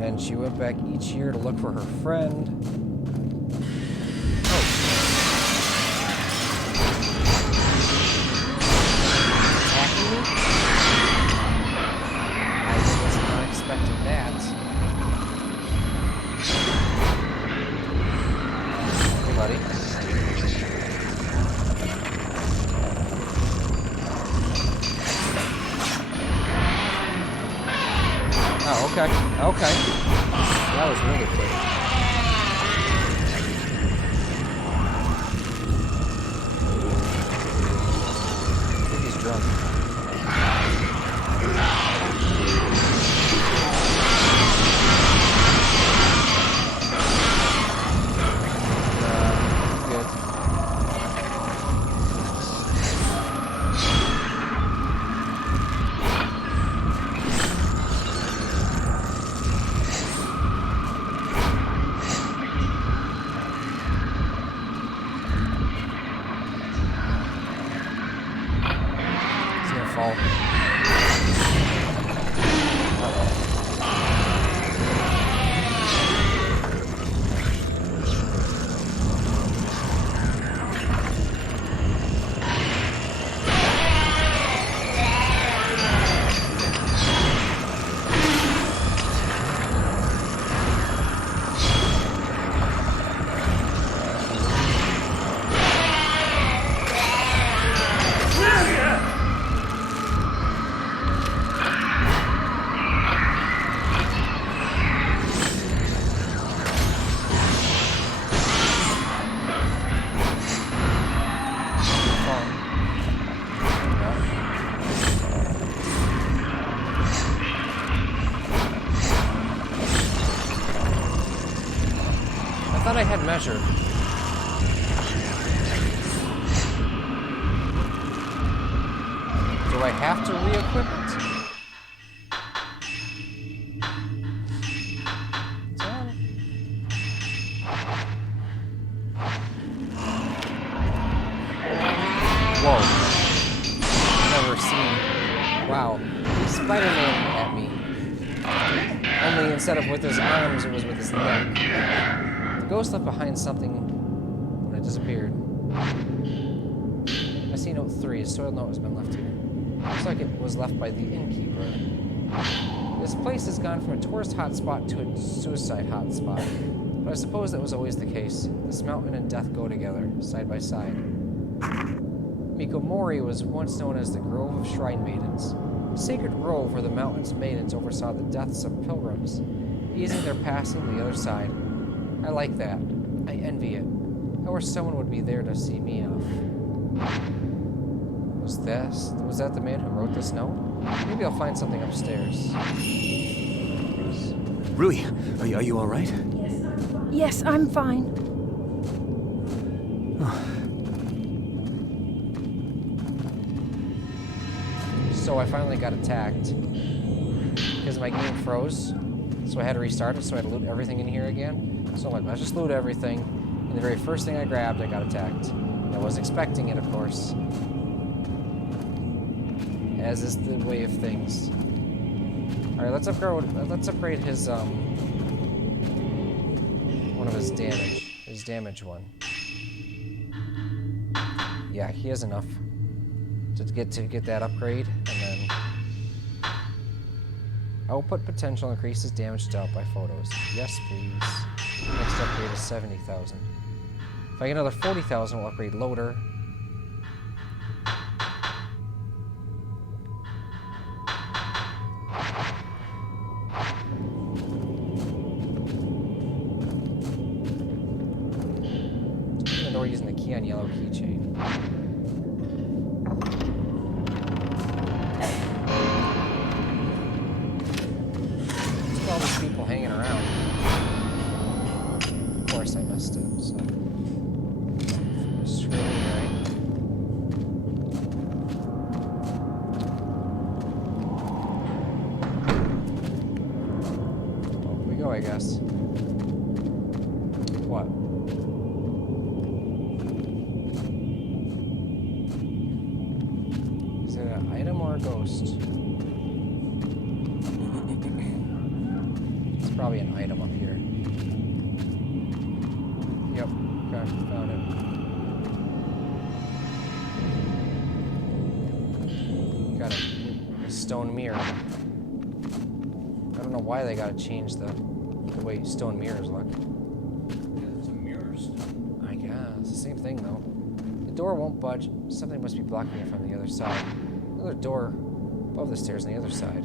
and she went back each year to look for her friend. Oh. Attacking me? I was not expecting that. Buddy. Oh, okay. Okay. That was really quick. I think he's drunk. I had measured. Do I have to re-equip it? It's on. Whoa. Never seen. Wow. He's Spider-Man at me. Only instead of with his arms, it was with his neck. The ghost left behind something when it disappeared. I see note 3. A soiled note has been left here. Looks like it was left by the innkeeper. This place has gone from a tourist hotspot to a suicide hotspot. But I suppose that was always the case. This mountain and death go together, side by side. Mikomori was once known as the Grove of Shrine Maidens. A sacred grove where the mountain's maidens oversaw the deaths of pilgrims, easing their passing to the other side. I like that. I envy it. I wish someone would be there to see me off. Was that the man who wrote this note? Maybe I'll find something upstairs. Rui, are you all right? Yes, I'm fine. So I finally got attacked because my game froze. So I had to restart it, so I had to loot everything in here again. So I'm like, let's just loot everything. And the very first thing I grabbed, I got attacked. I wasn't expecting it, of course. As is the way of things. Alright, let's upgrade his, one of his damage one. Yeah, he has enough to get that upgrade, and then output potential increases damage dealt by photos. Yes, please. Next upgrade is 70,000. If I get another 40,000, we'll upgrade loader. Even though we're using the key on yellow keychain. All these people hanging around. Of course I missed it, so. Screwing, right? Well, here we go, I guess. What? Is it an item or a ghost? Probably an item up here. Yep, okay, found it. Got a stone mirror. I don't know why they gotta change the way stone mirrors look. It's a mirror stone. I guess. It's the same thing though. The door won't budge. Something must be blocking it from the other side. Another door above the stairs on the other side.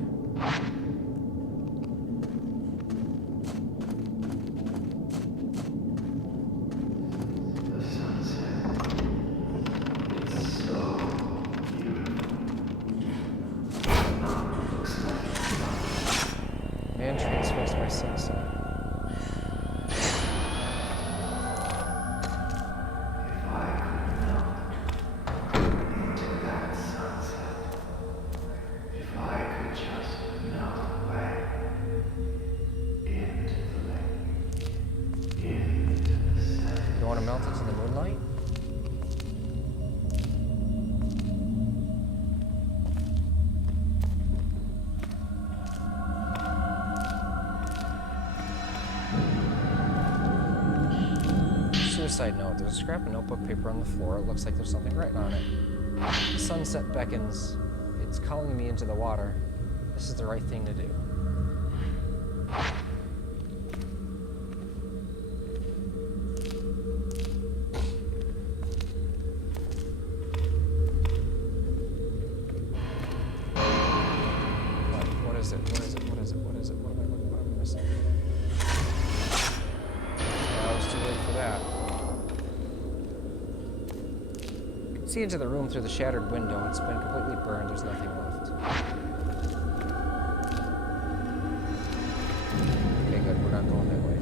Man transfixed by sunset. You want to melt into the moonlight? Suicide note. There's a scrap of notebook paper on the floor. It looks like there's something written on it. The sunset beckons. It's calling me into the water. This is the right thing to do. What is it? What is it? What is it? What is it? What am I missing? I was too late for that. See into the room through the shattered window. It's been completely burned. There's nothing left. Okay, good. We're not going that way.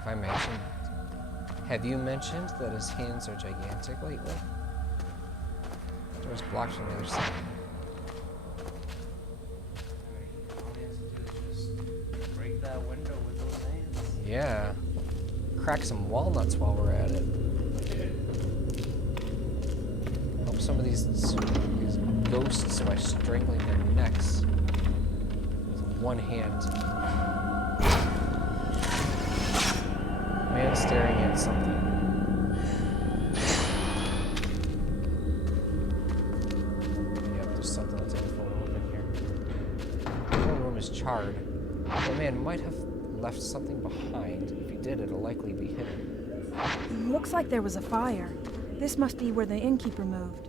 If I mentioned... Have you mentioned that his hands are gigantic lately? Door's blocked from the other side. All he has to do is just break that window with those hands. Yeah. Crack some walnuts while we're at it. Help some of these ghosts by strangling their necks with one hand. Man staring at something. Charred. The man might have left something behind. If he did, it'll likely be hidden. Looks like there was a fire. This must be where the innkeeper moved.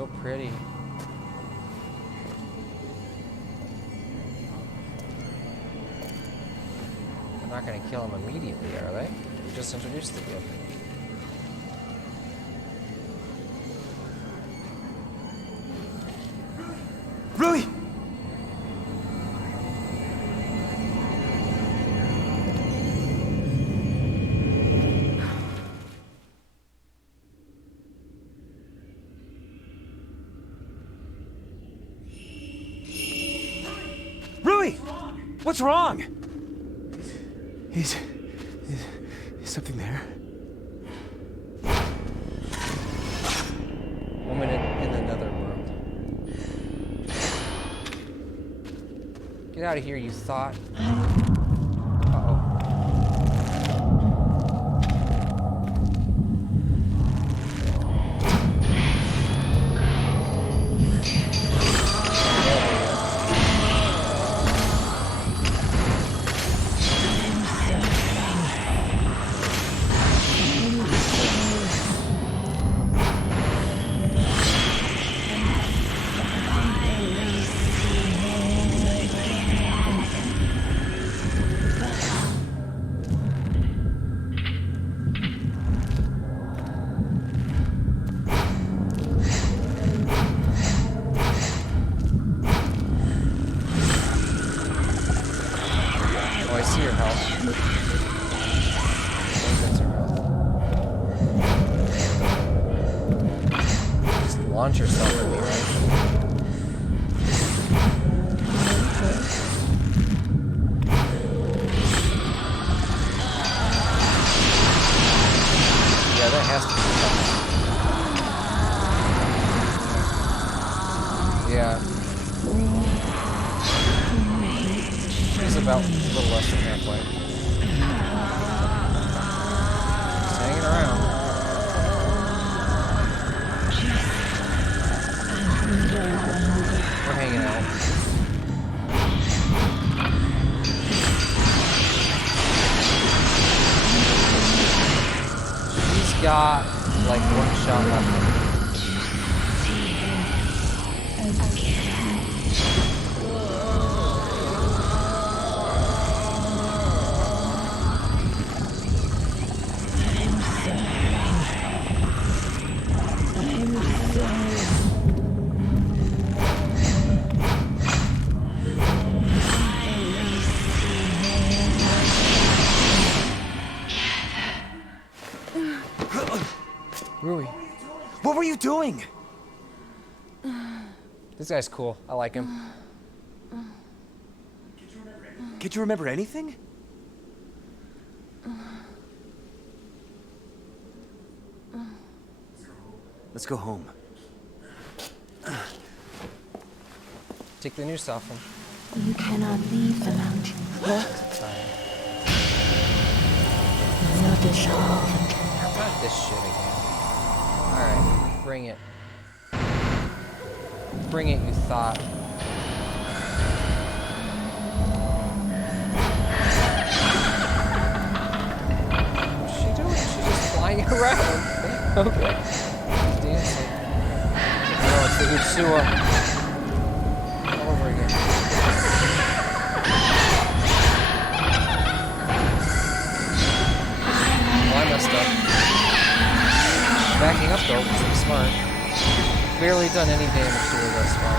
so pretty. They're not gonna kill him immediately, are they? We just introduced the gift. Rui! Rui! What's wrong? Is something there? Woman in another world. Get out of here, you thought. Uh-oh. I see your health. Just launch yourself at me, right? Yeah, that has to be tough. Yeah. She's about a little less than halfway. Just hanging around. We're hanging out. She's got like one shot left. Rui. What were you doing? This guy's cool. I like him. Can't you remember anything? Let's go home. Take the noose off him. You cannot leave the mountain. Look. You will dissolve into Not this shit again. Alright, bring it. Bring it, you thought. What's she doing? She's just flying around. Okay. She's dancing. No, it's the Utsua. All over again. Well, I messed up. Backing up though, because I'm smart. Barely done any damage to her thus far.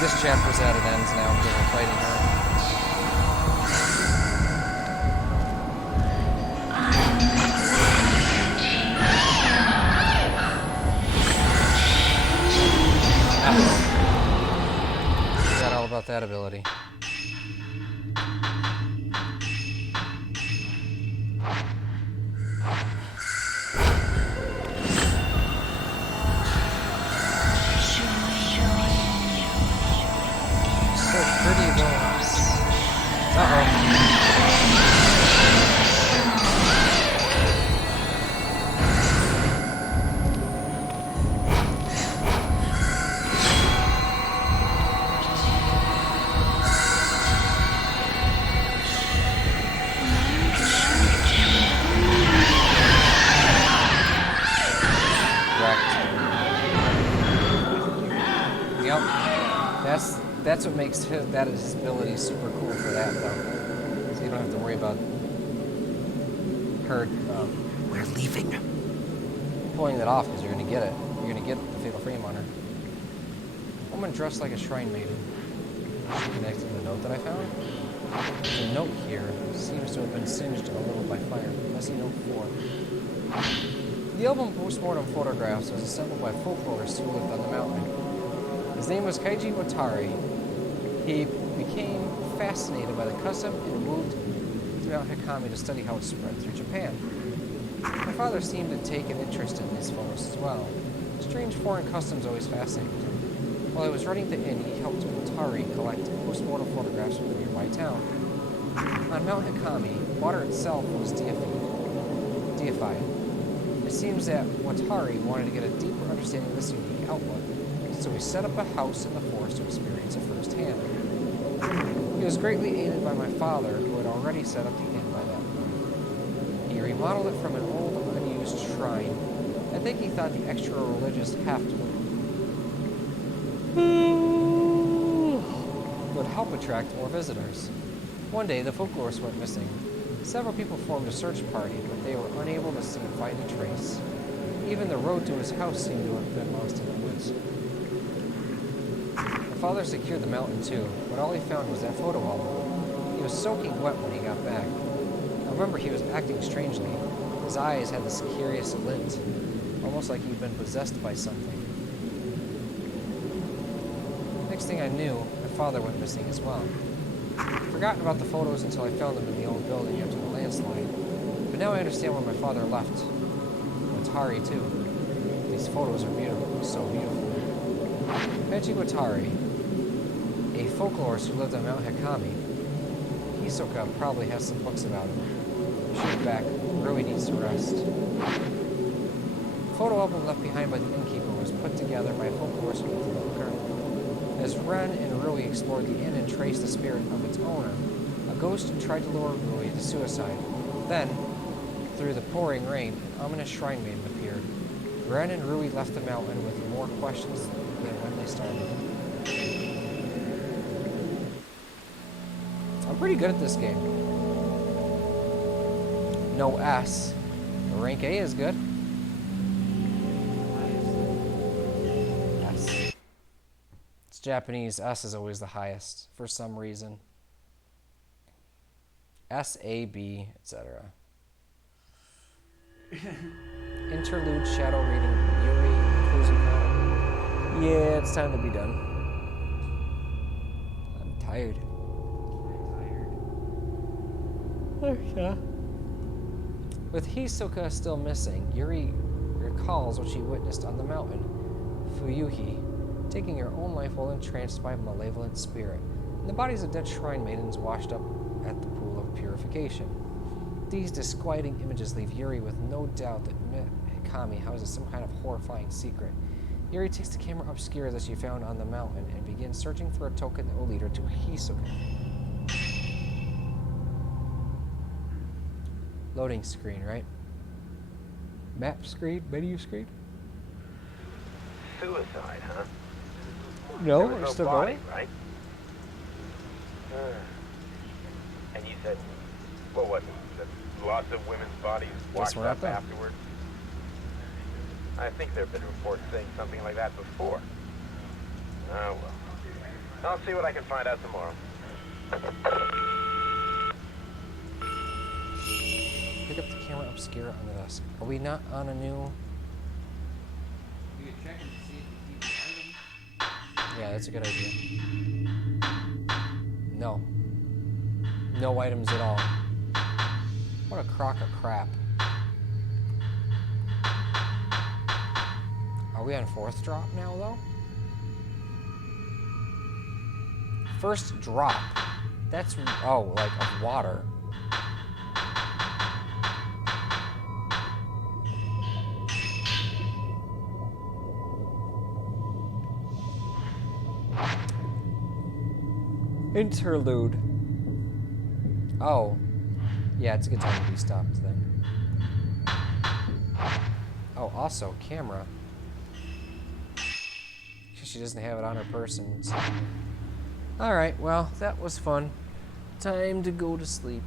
This chapter's at an end now because we're fighting her. Forgot all about that ability. So pretty though. That's what makes his ability super cool for that, though. So you don't have to worry about her We're leaving. pulling that off, because you're gonna get it. You're gonna get the fatal frame on her. Woman dressed like a shrine maiden. Connected to the note that I found. The note here seems to have been singed a little by fire. Messy note 4. The album postmortem photographs was assembled by folklorists who lived on the mountain. His name was Kaiji Watari. He became fascinated by the custom and moved to Mount Hikami to study how it spread through Japan. My father seemed to take an interest in these photos as well. Strange foreign customs always fascinated him. While he was running the inn, he helped Watari collect postmortem photographs from the nearby town. On Mount Hikami, water itself was deified. It seems that Watari wanted to get a deeper understanding of this unique outlook, so he set up a house in the forest to experience it firsthand. He was greatly aided by my father, who had already set up the inn by that point. He remodeled it from an old, unused shrine. I think he thought the extra religious heft would help attract more visitors. One day, the folklorists went missing. Several people formed a search party, but they were unable to find a trace. Even the road to his house seemed to have been lost in the woods. My father secured the mountain too, but all he found was that photo album. He was soaking wet when he got back. I remember he was acting strangely. His eyes had this curious glint, almost like he'd been possessed by something. Next thing I knew, my father went missing as well. I'd forgotten about the photos until I found them in the old building after the landslide. But now I understand where my father left. Watari, too. These photos are beautiful, so beautiful. Kaiji Watari, a folklorist who lived on Mount Hikami. Hisoka probably has some books about him. Shoot back, Rui needs to rest. The photo album left behind by the innkeeper was put together by a folklorist with the local garden. As Ren and Rui explored the inn and traced the spirit of its owner, a ghost tried to lure Rui to suicide. Then, through the pouring rain, an ominous shrine maiden appeared. Ren and Rui left the mountain with more questions than when they started. I'm pretty good at this game. No S. The rank A is good. S. It's Japanese. S is always the highest for some reason. S, A, B, etc. Interlude, shadow reading, Yuri, cruising car. Yeah, it's time to be done. I'm tired. Yeah. With Hisoka still missing, Yuri recalls what she witnessed on the mountain, Fuyuhi, taking her own life while entranced by a malevolent spirit, and the bodies of dead shrine maidens washed up at the pool of purification. These disquieting images leave Yuri with no doubt that Hikami houses some kind of horrifying secret. Yuri takes the camera obscura that she found on the mountain and begins searching for a token that will lead her to Hisoka. Loading screen, right? Map screen? Menu screen? Suicide, huh? No, there was we're no still body, going. right? And you said, what was it? That lots of women's bodies washed we're not up done. afterward? I think there have been reports saying something like that before. Oh, well. I'll see what I can find out tomorrow. Pick up the camera obscura on the desk. Are we not on a new... You can check and see if you see the item. Yeah, that's a good idea. No. No items at all. What a crock of crap. Are we on fourth drop now, though? First drop. That's... Oh, like of water. Interlude. Oh. Yeah, it's a good time to be stopped then. Oh, also, camera. because she doesn't have it on her person. So. Alright, well, that was fun. Time to go to sleep.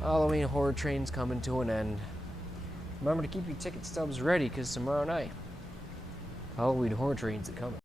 Halloween Horror Train's coming to an end. Remember to keep your ticket stubs ready, because tomorrow night, Halloween Horror Train's coming.